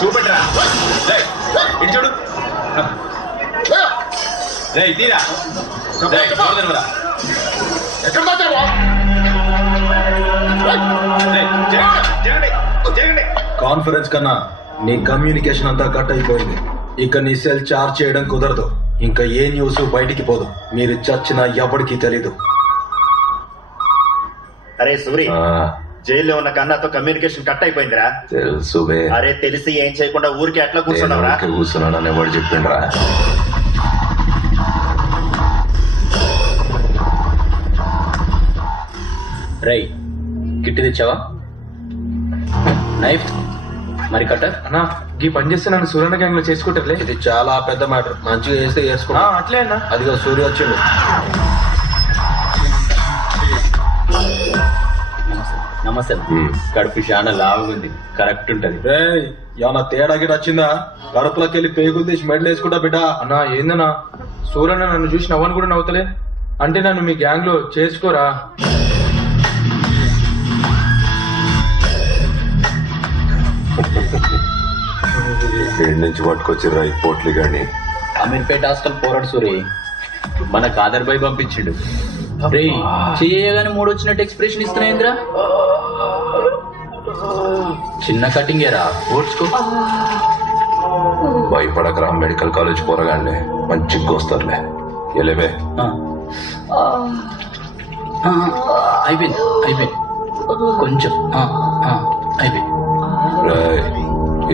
చూపెట్టరా ఇటు చూడు తీరా కాన్ఫరెన్స్ కన్నా నీ కమ్యూనికేషన్ అంతా కట్ అయిపోయింది. ఇక నీ సెల్ చార్జ్ చేయడం కుదరదు. ఇంకా ఏ న్యూస్ బయటికి పోదు. మీరు చచ్చినా ఎవరికి తెలీదు. అరే సూరి, జైల్లో ఉన్న కన్నాతో కమ్యూనికేషన్ కట్ అయిపోయిందిరా. తెలుసు. అరే తెలిసి ఏం చేయకుండా ఊరికి ఎట్లా కూర్చున్నావురా? కూర్చున్నానని ఎవరు చెప్పిండ్రా? రై కిట్టి తెచ్చావా? నైఫ్ మరి కట్టర్ అన్నా ఈ పని చేస్తే నన్ను సూర్యన గ్యాంగ్ లో చేసుకుంటారులే. ఇది చాలా పెద్ద మ్యాటర్. మంచిగా చేస్తే చేసుకున్నా. అట్లే అన్నా. అదిగో సూర్య వచ్చిండు. నమస్తే. కడుపు చాలా లావుంది, కరెక్ట్ ఉంటది. ఏమన్నా తేడా గిట వచ్చిందా? కడుపులోకి వెళ్ళి పేగులు తీసి మెడలు వేసుకుంటా బిడ్డ. అన్నా ఏందన్నా సూర్యన నన్ను చూసి నవ్వని కూడా నవ్వుతలే. అంటే నన్ను మీ గ్యాంగ్ లో చేసుకోరా? ఏడు నుంచి పట్టుకొచ్చిర్రా ఈ పోట్లి గాని. అమీర్పేట హాస్టల్ పోరాడు సూరి మన కాదర్ బాయ్ పంపించిండు. రే చేయగానే మూడు వచ్చినట్టు ఎక్స్ప్రెషన్ ఇస్తున్నాయింద్రా. చిన్న కటింగ్ ఏరా, ఓడ్చుకో. భయపడకరా, మెడికల్ కాలేజ్ పోరగాండి మంచి వస్తారులే. ఎలేవే అయిపోయింది అయిపోయింది కొంచెం అయిపోయింది.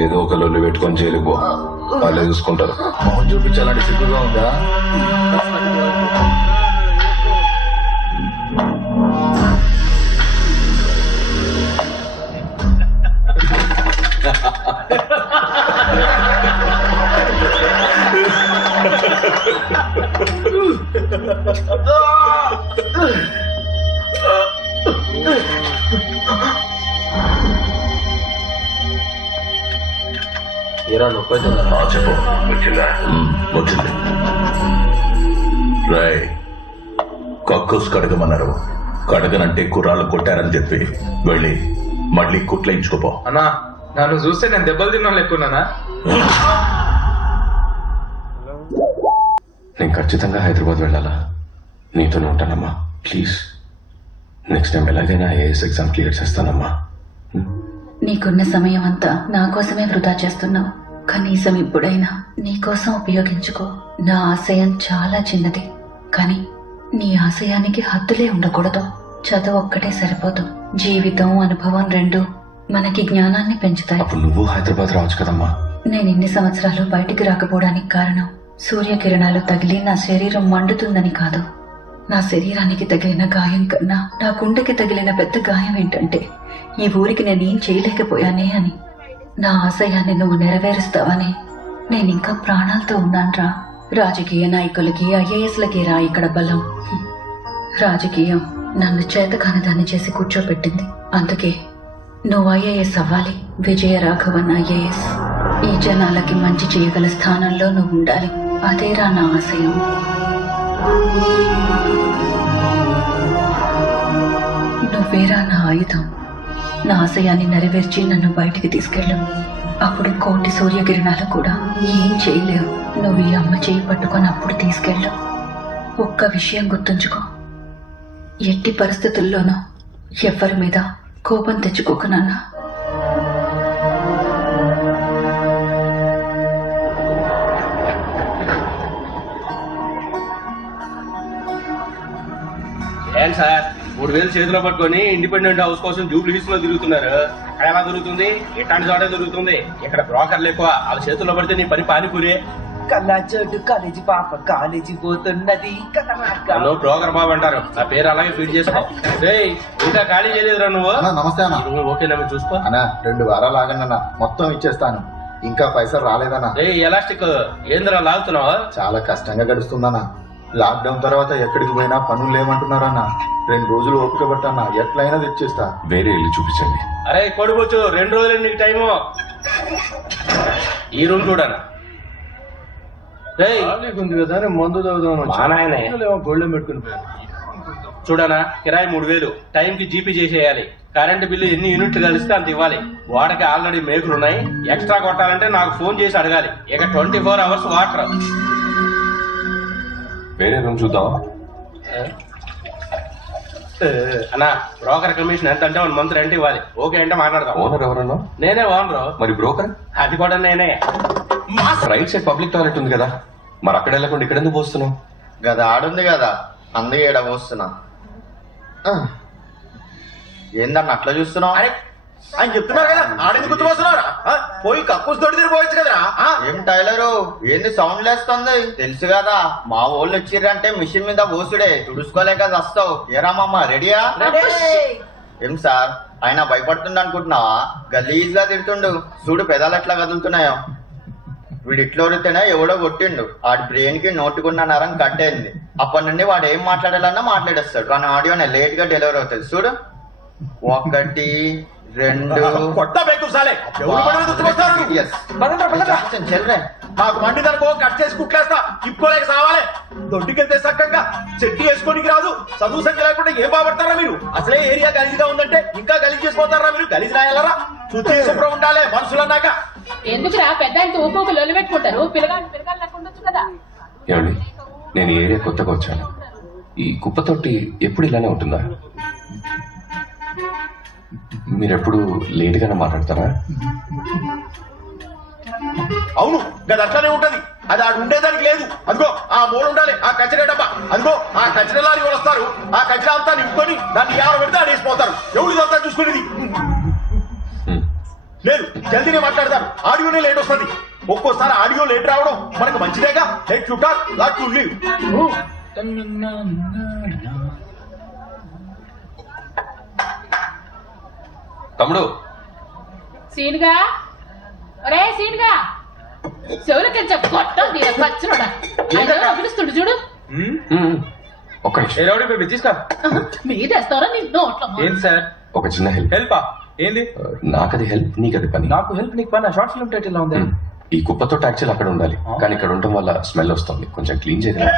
ఏదో ఒక లొల్లి పెట్టుకొని జైలుకు వాళ్ళే చూసుకుంటారు. చూపించాలంటే సిగ్గుగా ఉందా? చెప్పు. వచ్చిందా? వచ్చింది. రాయ్ కక్కూస్ కడగమన్నారు. కడగనంటే కుర్రాళ్ళు కొట్టారని చెప్పి వెళ్ళి మళ్ళీ కుట్లేయించుకోపో. అన్నా నన్ను చూస్తే నేను దెబ్బలు తిన్నా లెక్కున్నానా? నేను ఖచ్చితంగా హైదరాబాద్ వెళ్ళాలా? నీతోనే ఉంటానమ్మా ప్లీజ్. నెక్స్ట్ టైం ఎలాగైనా ఐఏఎస్ ఎగ్జామ్ క్లియర్ చేస్తానమ్మా. నీకున్న సమయం అంతా నా కోసమే వృధా చేస్తున్నావు. కనీసం ఇప్పుడైనా నీకోసం ఉపయోగించుకో. నా ఆశయం చాలా చిన్నది, కానీ నీ ఆశయానికి హద్దులే ఉండకూడదు. చదువు ఒక్కటే సరిపోదు. జీవితం, అనుభవం రెండు మనకి జ్ఞానాన్ని పెంచుతాయి. అప్పుడు నువ్వు హైదరాబాద్ రావచ్చు కదమ్మా. నేను ఇన్ని సంవత్సరాలు బయటికి రాకపోవడానికి కారణం సూర్యకిరణాలు తగిలి నా శరీరం మండుతుందని కాదు. నా శరీరానికి తగిలిన గాయం కన్నా నా గుండెకి తగిలిన పెద్ద గాయం ఏంటంటే ఈ ఊరికి నేనేం చేయలేకపోయానే అని. నా ఆశయాన్ని నువ్వు నెరవేరుస్తావని నేనింకా ప్రాణాలతో ఉన్నాన్రా. రాజకీయ నాయకులకి, ఐఏఎస్లకి రా ఇక్కడ బలం. రాజకీయం నన్ను చేతకానిదాన్ని చేసి కూర్చోబెట్టింది. అందుకే నువ్వు ఐఏఎస్ అవ్వాలి. విజయరాఘవన్ ఐఏఎస్. ఈ జనాలకి మంచి చేయగల స్థానంలో నువ్వు ఉండాలి. అదేరా నా ఆశయం. నువ్వేరా నా ఆయుధం. నా ఆశయాన్ని నెరవేర్చి నన్ను బయటికి తీసుకెళ్ళు. అప్పుడు కోటి సూర్యకిరణాలు కూడా ఏం చేయలేవు. నువ్వు ఈ అమ్మ చేయి పట్టుకొని అప్పుడు తీసుకెళ్ళు. ఒక్క విషయం గుర్తుంచుకో, ఎట్టి పరిస్థితుల్లోనూ ఎవరి మీద కోపం తెచ్చుకోకు నాన్న. ఏం సార్ 3000 చేతిలో పట్టుకొని ఇండిపెండెంట్ హౌస్ కోసం జూబ్లీ హిల్స్ లో తిరుగుతున్నారు. అక్కడ ఎలా దొరుకుతుంది? ఎట్లాంటి చోట దొరుకుతుంది. ఇక్కడ బ్రోకర్లు ఎక్కువ. వాళ్ళ చేతుల్లో పడితే నీ పని పానీపూరి. కల్లా చోటు కాలేజీ పాప కాలేజీ పోతున్నది. బ్రోకర్ బాబు అంటారు. నా పేరు అలాగే ఫీడ్ చేసుకో. ఇంకా ఖాళీ చేయలేదురా నువ్వు? నమస్తే అన్న. ఓకేనా చూసుకో అన్నా. 2 వారాలు ఆగండి, మొత్తం ఇచ్చేస్తాను. ఇంకా పైసలు రాలేదన్నా. ఎలాస్టిక్ ఏందిరా లాగుతున్నావా? చాలా కష్టంగా గడుస్తుందన్నా. లాక్డౌన్ తర్వాత ఎక్కడికి పోయినా పనులు లేమంటున్నారన్నా. 2 రోజులు ఓపిక పట్టన్నా, ఎట్లయినా తెచ్చేస్తా. వేరే ఇల్లు చూపించండి. అరే కొడుకోవచ్చు, 2 రోజులు నీకు టైము. ఈ రూమ్ చూడనా? ఉంది కదా మందు గోల్డెన్ పెట్టుకుని చూడనా? కిరాయి 3000. టైంకి జీపీ చేసేయాలి. కరెంటు బిల్లు ఎన్ని యూనిట్లు కలిస్తే అంత ఇవ్వాలి. వాడకి ఆల్రెడీ మేకులు ఉన్నాయి. ఎక్స్ట్రా కొట్టాలంటే నాకు ఫోన్ చేసి అడగాలి. ఇక 24 hours వాటర్. వేరే రూమ్ చూద్దాం. అన్నా బ్రోకర్ కమిషన్ ఎంత అంటే 1 month రెంట్ ఇవ్వాలి. ఓకే అంటే మాట్లాడదాం. ఓనర్ ఎవరన్నా? నేనే ఓనరు. మరి బ్రోకర్? అది కూడా నేనే. రైట్ సైడ్ పబ్లిక్ టాయిలెట్ ఉంది కదా, మరి అక్కడ వెళ్ళకుండా ఇక్కడ ఎందుకు పోస్తున్నావు? గదా ఆడుంది కదా, అందుకే ఈడ పోస్తున్నా. ఏందన్న అట్లా చూస్తున్నావు? ఆయన చెప్తున్నారు కదా, ఆడేందుకు గుర్తుపోతున్నారా? పోయి కక్కుస్ తోటి తిరిగిపోవచ్చు కదరా. ఏం టైలరు ఏంది సౌండ్ లేస్తుంది? తెలుసు కదా, మా వాళ్ళు వచ్చిర్రంటే మిషన్ మీద పోసుడే, తుడుచుకోలేక వస్తావు. ఏరా మామ రెడీయా? ఏం సార్ ఆయన భయపడుతుంది అనుకుంటున్నావా? గలీజ్ గా తిడుతుండు చూడు, పెదాలు ఎట్లా కదులుతున్నాయో. వీడు ఇట్లా వరితేనే ఎవడో కొట్టిండు, ఆడి బ్రెయిన్ కి నోటుకున్న నరం కట్టేంది. అప్పటి నుండి వాడు ఏం మాట్లాడాలన్నా మాట్లాడేస్తాడు. కానీ ఆడియోనే లేట్ గా డెలివరీ అవుతుంది చూడు. 1 2 కొట్ట బేకు సాలే నాకు మండి దనుకో కట్ చేసి కుట్లేస్తా. ఇప్పుకోలేక సావాలే. దొడ్డికెళ్తే సక్కంగా చెట్టు వేసుకోనికి రాదు. చదువు సంఖ్య లేకుండా ఏం బాగుపడతారా మీరు? అసలే ఏరియా గలీజ్గా ఉందంటే ఇంకా గలీజ్ చేసిపోతారా మీరు? గలీజ్ రాయాలరా? శుద్ధి శుభ్రం ఉండాలి మనుషులన్నాక. ఎందుకురా పెద్ద ఊపు లొల్లి పెట్టుకుంటారు? పిల్లగాళ్ళు లేకుండా కదా. ఏమండి, నేను ఈ ఏరియా కొత్తగా వచ్చాను. ఈ కుప్పతోటి ఎప్పుడు ఇలానే ఉంటుందా? మీరెప్పుడు లేట్ గానే మాట్లాడతారా? అవును, గది అట్లానే ఉంటది. అది ఆడు ఉండేదానికి లేదు. అదిగో ఆ మూడు ఉండాలి, ఆ కచరా డబ్బా. అదిగో ఆ కచరా లారీ వాళ్ళు వస్తారు. ఆ కచరా అంతా నింపుకొని దాన్ని ఎవరు పెడితే ఆడేసిపోతారు. ఎవరు ఇదంతా చూసుకునేది లేదు. జల్దీనే మాట్లాడతారు. ఆడియోనే లేట్ వస్తుంది. ఒక్కోసారి ఆడియో లేట్ రావడం మనకు మంచిదేగా. Let you talk, let you live. తమ్ముడు సీన్గా, ఒరే సీన్గా, చెవులకి పిలుస్తుండు చూడు. ఒక్క నిమిషం తీసుకో. మీదేస్తారా నీ నోట్లో? ఏంటి సార్? ఒక చిన్న హెల్ప్. హెల్పా? ఏంది? నాకది హెల్ప్, నీకది పని. నాకు హెల్ప్, నీకు పని. షార్ట్ ఫిల్మ్ టైటిల్ ఉంది. ఈ కుప్పతో యాక్చువల్ అక్కడ ఉండాలి, కానీ ఇక్కడ ఉండటం వల్ల స్మెల్ వస్తుంది. కొంచెం క్లీన్ చేయగలరా?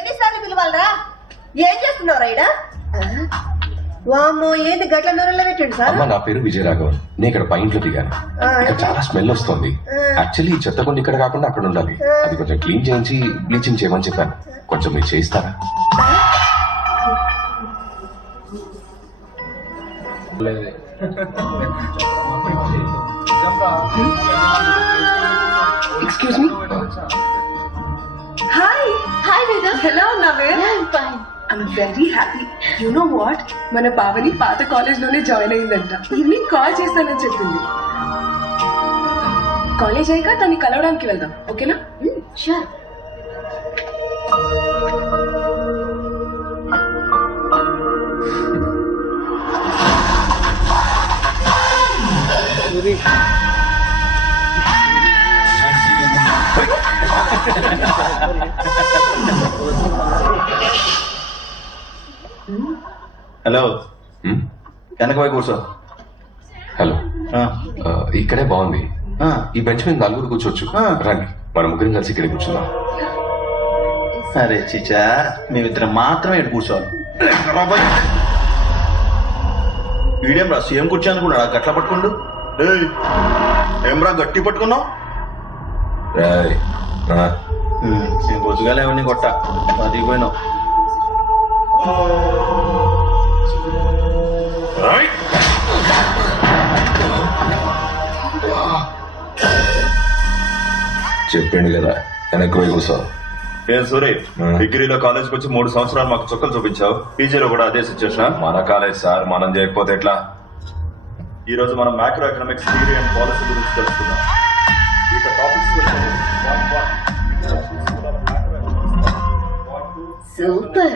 ఎన్నిసార్లు పిలవాలరా? ఏం చేస్తున్నావు రైడా? వామ్మో, ఏంది గట్ల నూనెలో పెట్టండి సార్. అమ్మ, నా పేరు విజయరాఘవన్. నేను ఇక్కడ పైంట్లో దిగాను. ఇక్కడ చాలా స్మెల్ వస్తుంది. యాక్చువల్లీ చెత్త కొండ ఇక్కడ కాకుండా అక్కడ ఉండాలి. అది కొంచెం క్లీన్ చేయించి బ్లీచింగ్ చేయమని చెప్పాను. కొంచెం మీరు చేయిస్తారా? Excuse me. Hi hi Veda, ఎలా ఉన్నావే? I'm very happy. You know what? మన పావని పాత కాలేజ్ లోనే జాయిన్ అయిందంట. ఈవినింగ్ కాల్ చేస్తానని చెప్పింది. కాలేజ్ అయ్యాక తన్ని కలవడానికి వెళ్దాం, ఓకేనా? షూర్. హలో, వెనక పోయి కూర్చో. హలో, ఇక్కడే బాగుంది. ఈ బెంచ్ మీద 4 కూర్చోవచ్చు. రండి, మన ముగ్గురం కలిసి ఇక్కడే కూర్చుందాం. అరే చీచా, మేమిద్దరం మాత్రమే ఇక్కడ కూర్చోవాలి. వీడేం రా సీఎం కూర్చో అనుకున్నాడా? గట్ల పట్టుకుండు. ఏం రా గట్టి పట్టుకున్నావు? రోజుగా లేవన్నీ కొట్ట అదిగిపోయినావు. చెప్పిండు కదా, వెనక్కి పోయి కూర్చో. ఏం సూరి, డిగ్రీలో కాలేజ్కి వచ్చి 3 సంవత్సరాలు మాకు చుక్కలు చూపించావు. పీజీలో కూడా అదే సిచ్యువేషన్. మన కాలేజ్ సార్, మనం చేయకపోతే ఎట్లా? ఈ రోజు మనం macro economics theory and policy గురించి తెలుసుకుందాం. ఇక టాపిక్స్ సూపర్.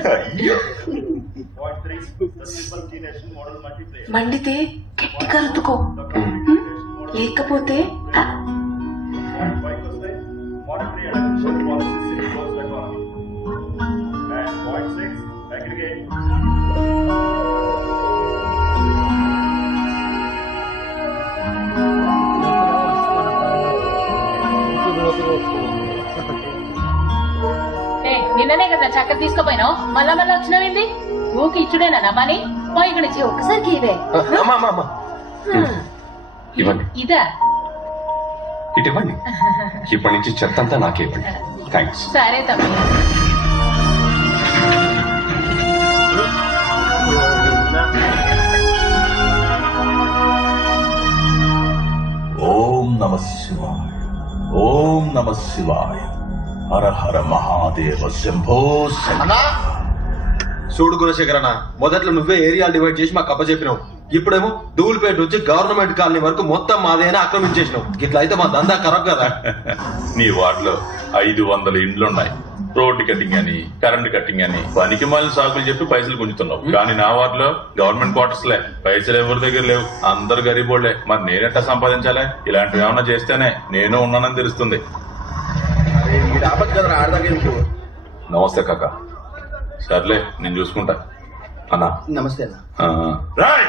మండితే గట్టిగా రుద్దుకో, లేకపోతే నిన్ననే కదా చక్కర తీసుకుపోయినావు, మళ్ళా వచ్చినావేంది? ఊకి ఇచ్చుడేనా పని పోయి ఇక్కడ నుంచి ఒక్కసారికి ఇదే ఇవ్వండి, ఇదా ఇటు ఇవ్వండి. ఇప్పటి నుంచి చెత్త అంతా నాకే ఇవ్వండి. థ్యాంక్స్. సరే తమ్మి. ఓం నమ శివాయ, ఓం నమ శివాయ, హర హర మహాదేవ శంభో శంకర. చూడు గుణశేఖరన్న, మొదట్లో నువ్వే ఏరియా డివైడ్ చేసి మాకు అప్పచెప్పినావు. ఇప్పుడేమో ధూళిపేట నుంచి గవర్నమెంట్ కాలనీ వరకు మొత్తం మాదేనా ఆక్రమించేసినావు. ఇట్లా అయితే మా దందా ఖరాబ్ కదా. నీ వార్డులో 500 ఇండ్లున్నాయి. రోడ్డు కటింగ్ అని, కరెంట్ కటింగ్ అని పనికి మాలిన సాకులు చెప్పి పైసలు గుంజుతున్నావు. కానీ నా వార్డులో గవర్నమెంట్ క్వార్టర్స్ లే, పైసలు ఎవరి దగ్గర లేవు, అందరు గరీబోళ్లే. మరి నేనెట్టా సంపాదించాలే? ఇలాంటివి ఏమన్నా చేస్తేనే నేను ఉన్నానని తెలుస్తుంది. నమస్తే కాక. సర్లే, నేను చూసుకుంటా. అన్నా నమస్తే అన్న. రాయ్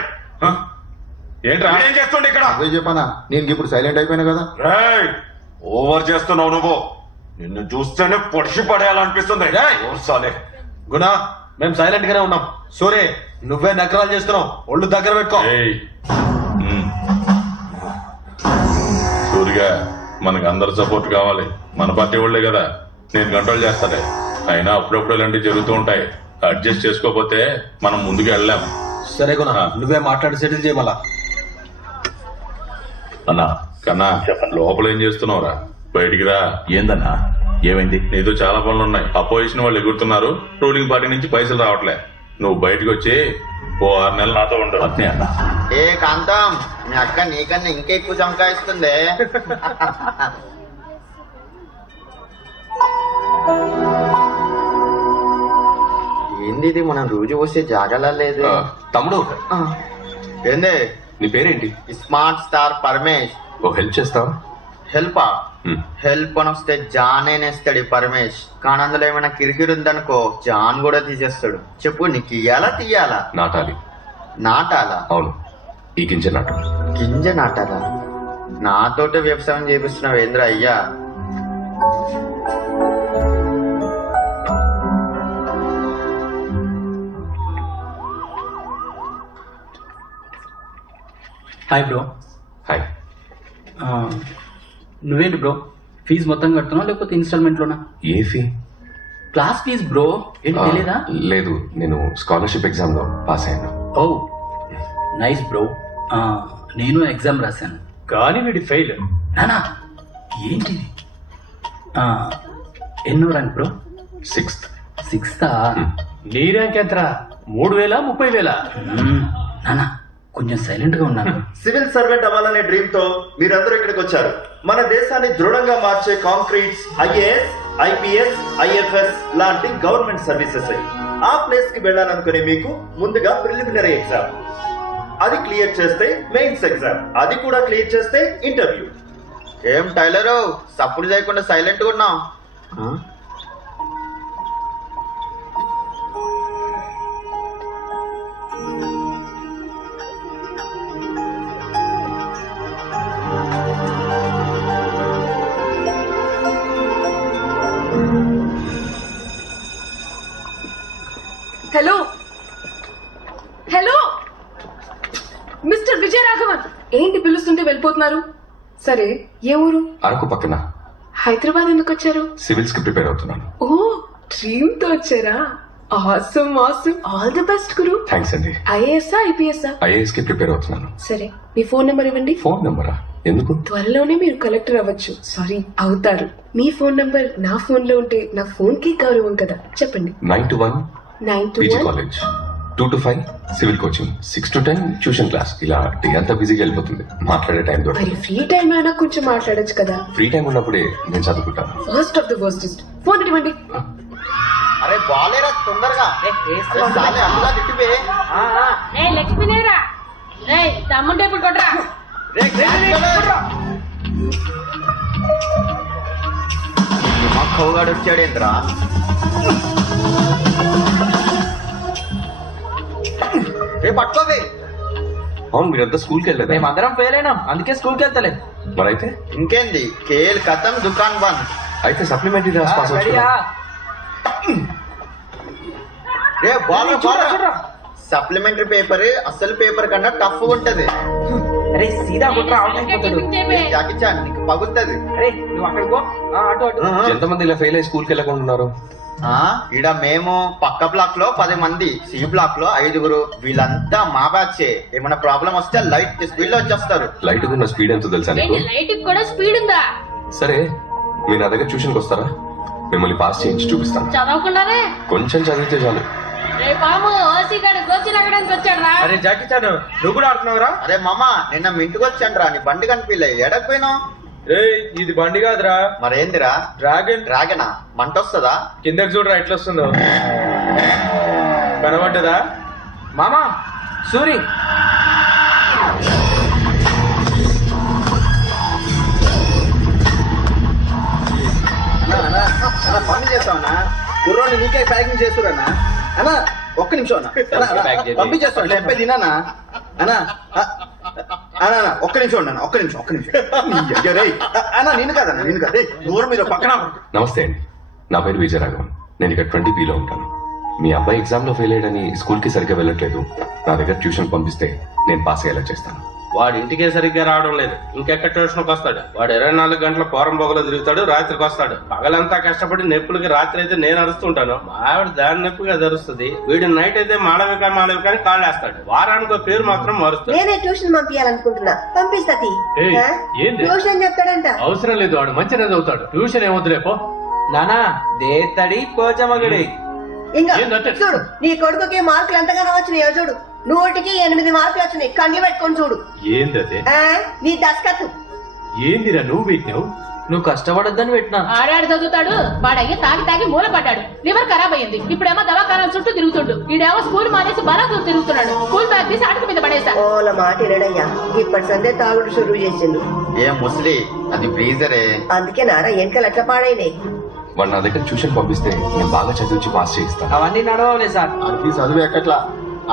ఏంట్రా ఏం చేస్తుండే ఇక్కడ? చెప్పనా, నేను ఇప్పుడు సైలెంట్ అయిపోయినా కదా. రాయ్ ఓవర్ చేస్తున్నావు నువ్వు. నిన్ను చూస్తేనే పొడిచి పడేయాలనిపిస్తుంది. సాలే గుణ, మేము సైలెంట్ గానే ఉన్నాం. సూరే, నువ్వే నకరాలు చేస్తున్నావు. ఒళ్ళు దగ్గర పెట్టుకో. సూరిగా, మనకు అందరు సపోర్ట్ కావాలి. మన పార్టీ వాళ్ళే కదా, నేను కంట్రోల్ చేస్తానే. అయినా అప్పుడప్పుడు ఇలాంటివి జరుగుతూ ఉంటాయి. అడ్జస్ట్ చేసుకోకపోతే మనం ముందుకు వెళ్ళాం. సరే గుణ, నువ్వే మాట్లాడి సెటిల్ చేయమలా. అన్నా కన్నా, లోపల ఏం చేస్తున్నావురా? బయటికి రా. ఏందన్నా, ఏమైంది? నీతో చాలా పనులున్నాయి. అపోజిషన్ వాళ్ళు ఎగురుతున్నారు, రూలింగ్ పార్టీ నుంచి పైసలు రావట్లే. నువ్వు బయటకు వచ్చి ఓ 6 నెలలు నాతో ఉండు. అట్నే అన్నా. ఏ కాంతం, మీ అక్క నీకన్నా ఇంకా ఎక్కువ చంకాయిస్తుంది. ఏంది ఇది, మనం రోజు వస్తే జాగలా లేదు. తమ్ముడు, ఏంది నీ పేరేంటి? Smart star Paramesh. Oh help చేస్తావా? హెల్పా? హెల్ప్ అని వస్తే జాన్ నేనేస్తాడు పరమేష్. కానీ అందులో ఏమైనా కిరికిరి ఉందనుకో జాన్ కూడా తీసేస్తాడు. చెప్పు, నీకు ఇయ్యాలా తీయాలా? నాటాలి. నాటాలా? అవును, ఈ గింజ నాటు. గింజ నాటాలా? నాతోటి వ్యవసాయం చేపిస్తున్నావు ఏంద్ర అయ్యా? Hi bro. హాయ్. నువ్వేంటి బ్రో, ఫీజు మొత్తం కడుతున్నావు లేకపోతే ఇన్స్టాల్మెంట్ లోనా? ఏ ఫీ? క్లాస్ ఫీజు బ్రో, ఏంటి తెలియదా? లేదు, నేను స్కాలర్షిప్ ఎగ్జామ్ లో పాస్ అయ్యాను. ఓ నైస్ బ్రో. నేను ఎగ్జామ్ రాశాను కానీ వీడి ఫెయిల్. నానా ఏంటిది? ఎన్నో ర్యాంక్ బ్రో? 6th. 6th? నీ ర్యాంక్ ఎంతరా? 3000 30,000? నానా కొంచెం సైలెంట్ గా ఉన్నాను. సివిల్ సర్వెంట్ అవ్వాలనే డ్రీమ్ తో మీరందరూ ఇక్కడికి వచ్చారు. మన దేశాన్ని దృఢంగా మార్చే కాంక్రీట్స్ ఐఏఎస్, ఐపీఎస్, ఐఎఫ్ఎస్ లాంటి గవర్నమెంట్ సర్వీసెస్. ఆ ప్లేస్ కి వెళ్ళాలనుకునే మీకు ముందుగా ప్రిలిమినరీ ఎగ్జామ్, అది క్లియర్ చేస్తే మెయిన్స్ ఎగ్జామ్, అది కూడా క్లియర్ చేస్తే ఇంటర్వ్యూ. ఏం టైలరు, సప్పుడు చేయకుండా సైలెంట్ గా ఉన్నావు? Hello hello mister Vijaya Raghavan, ఏంటి పిలుస్తుంటే వెళ్ళిపోతున్నారు? సరే, ఏ ఊరు? అరకు పక్కన. హైదరాబాద్ ఎందుకు వచ్చారు? సివిల్స్ కి ప్రిపేర్ అవుతున్నాను. ఓ, డ్రీమ్ తో వచ్చారా? Awesome awesome, all the best గురు. థ్యాంక్స్ అండి. IAS IPS? ఐఏఎస్ కి ప్రిపేర్ అవుతున్నాను. సరే, మీ ఫోన్ నెంబర్ ఇవ్వండి. ఫోన్ నెంబరా? ఎందుకు? త్వరలోనే మీరు కలెక్టర్ అవ్వచ్చు. సారీ, అవుతారు. మీ ఫోన్ నెంబర్ నా ఫోన్ లో ఉంటే నా ఫోన్ కి గౌరవం కదా. చెప్పండి. 921 PG 921 college, 2 to 5 civil coaching, 6 to 10 tuition class. ఇలా డే అంతా బిజీగా వెళ్ళిపోతుంది, మాట్లాడే టైం మరి దొరకదు. ఫ్రీ టైం అయినా కొంచెం మాట్లాడొచ్చు కదా. ఫ్రీ టైం ఉన్నప్పుడే నేను చదువుకుంటాను. First of the worst. Phone ఇవ్వండి. అరే బాలేరా, తొందరగా. సాలే, అందుగా తిట్టిపే. లక్ష్మీనేరా, తమ్ముంటే ఇప్పుడు కొట్రా. మా కౌగాడు వచ్చాడేంద్రా? పట్టుకోవే. అవును, మీరంతా స్కూల్కి వెళ్ళలేదు. మేమందరం ఫెయిల్ అయినాం, అందుకే స్కూల్కి వెళ్తలేదు. మరైతే ఇంకేంది, కేఎల్ కథం, దుకాన్ బంద్. అయితే సప్లిమెంటరీ రాసి పాస్ అవుతుంది. సప్లిమెంటరీ పేపర్ అసలు పేపర్ కన్నా టఫ్ ఉంటది. అరే సీదా కొట్రా అవుట్ అయిపోతాడు. జాకీ చాన్ నీకు పగులుతుంది. అరే నువ్వు అక్కడికి పో. అటు అటు. ఎంతమంది ఇలా ఫెయిల్ అయ్యి స్కూల్కి వెళ్ళకుండా ఉన్నారు? ఈడ మేము పక్క బ్లాక్ లో 10 మంది, సి బ్లాక్ లో 5. వీళ్ళంతా మా బ్యాచే. ఏమైనా ప్రాబ్లం వస్తే లైట్ స్పీడ్ లో వచ్చేస్తారు. లైట్ ఉన్న స్పీడ్ ఎంతో తెలుసా నీకు? లైట్ కూడా స్పీడ్ ఉందా? సరే మీరు నా దగ్గర ట్యూషన్కి వస్తారా? మిమ్మల్ని పాస్ చేయించి చూపిస్తాను. చదవకుండానే కొంచెం చదివితే చాలు. అరే జాకీ చాన్ నువ్వు కూడా ఆడుతున్నావురా? అరే మామ నిన్న మీ ఇంటికి వచ్చాను రా, నీ బండి కనిపించలే, ఎడకపోయినావు? ఇది బండి కాదురా. మరేందిరా? డ్రాగనా? మంట వస్తుందా? కిందకి చూడరా ఎట్లా వస్తుందో. కనబడ్డదా మామా? సూరి పని చేస్తావన్నా? కుర్రోని నీకే ప్యాకింగ్ చేస్తున్నా అన్నా. ఒక్క నిమిషం అన్న, పంపించేస్తాను. చెప్పేది వినానా అన్నా? అన్నా ఒక్క నిమిషం ఉన్నాను, ఒక్క నిమిషం అన్నా. నేను కాదన్నా, నేను కాదు. దూరం మీద పక్కన. నమస్తే అండి, నా పేరు విజయరాఘవన్. నేను ఇక్కడ 20B లో ఉంటాను. మీ అబ్బాయి ఎగ్జామ్ లో ఫెయిల్ అయ్యని స్కూల్ కి సరిగ్గా వెళ్ళట్లేదు. నా దగ్గర ట్యూషన్ పంపిస్తే నేను పాస్ అయ్యేలా చేస్తాను. వాడు ఇంటికే సరిగ్గా రావడం లేదు, ఇంకెక్కడ ట్యూషన్కి వస్తాడు? వాడు 24 గంటల పోరం బొగలో తిరుగుతాడు, రాత్రికి వస్తాడు. పగలంతా కష్టపడి నొప్పులకి రాత్రి అయితే నేను అరుస్తుంటాను, ఆవిడ దాని నొప్పిగా జరుస్తుంది. వీడు నైట్ అయితే మాడవిక మాడవికని కాళ్ళు వేస్తాడు. వారానికి పేరు మాత్రం మారుస్తాడు. నేనే ట్యూషన్ పంపించాలనుకుంటున్నా, పంపిస్తా. ట్యూషన్ చెప్తాడంట. అవసరం లేదు, వాడు మంచిగా చదువుతాడు. ట్యూషన్ ఏమొద్దులేపో. నానా దేతడి పోచమగడి. ఇంకా చూడు, నీ కొడుకుకి మార్కులు ఎంతగానో వచ్చినాయో చూడు. 100కి 8 మార్కులు వచ్చినాయి. కన్ను పెట్టుకొని చూడు. ఏందదే? నీ దస్కత్తు. ఏందిరా నువ్వు పెట్టినావు? నువ్వు కష్టపడద్దని పెట్టినా. ఆడాడు చదువుతాడు, వాడయ్య తాగి తాగి మూల పడ్డాడు, లివర్ ఖరాబ్ అయ్యింది. ఇప్పుడేమో దవాఖానాల చుట్టూ తిరుగుతుండు. ఈడేమో స్కూల్ మానేసి బలాదూరు తిరుగుతున్నాడు. స్కూల్ బ్యాగ్ తీసి అటక మీద పడేసా. ఓల మాట వినడయ్యా, ఇప్పటి సందే తాగుడు షురువు చేసిండు. ఏ ముసలి అది బ్రీజరే. అందుకే నారా ఎంకలు ఎట్లా పాడైనాయి. వాడు నా దగ్గర ట్యూషన్ పంపిస్తే నేను బాగా చదివించి పాస్ చేయిస్తాను. అవన్నీ నడవలే సార్. అది చదువు ఎక్కట్లా,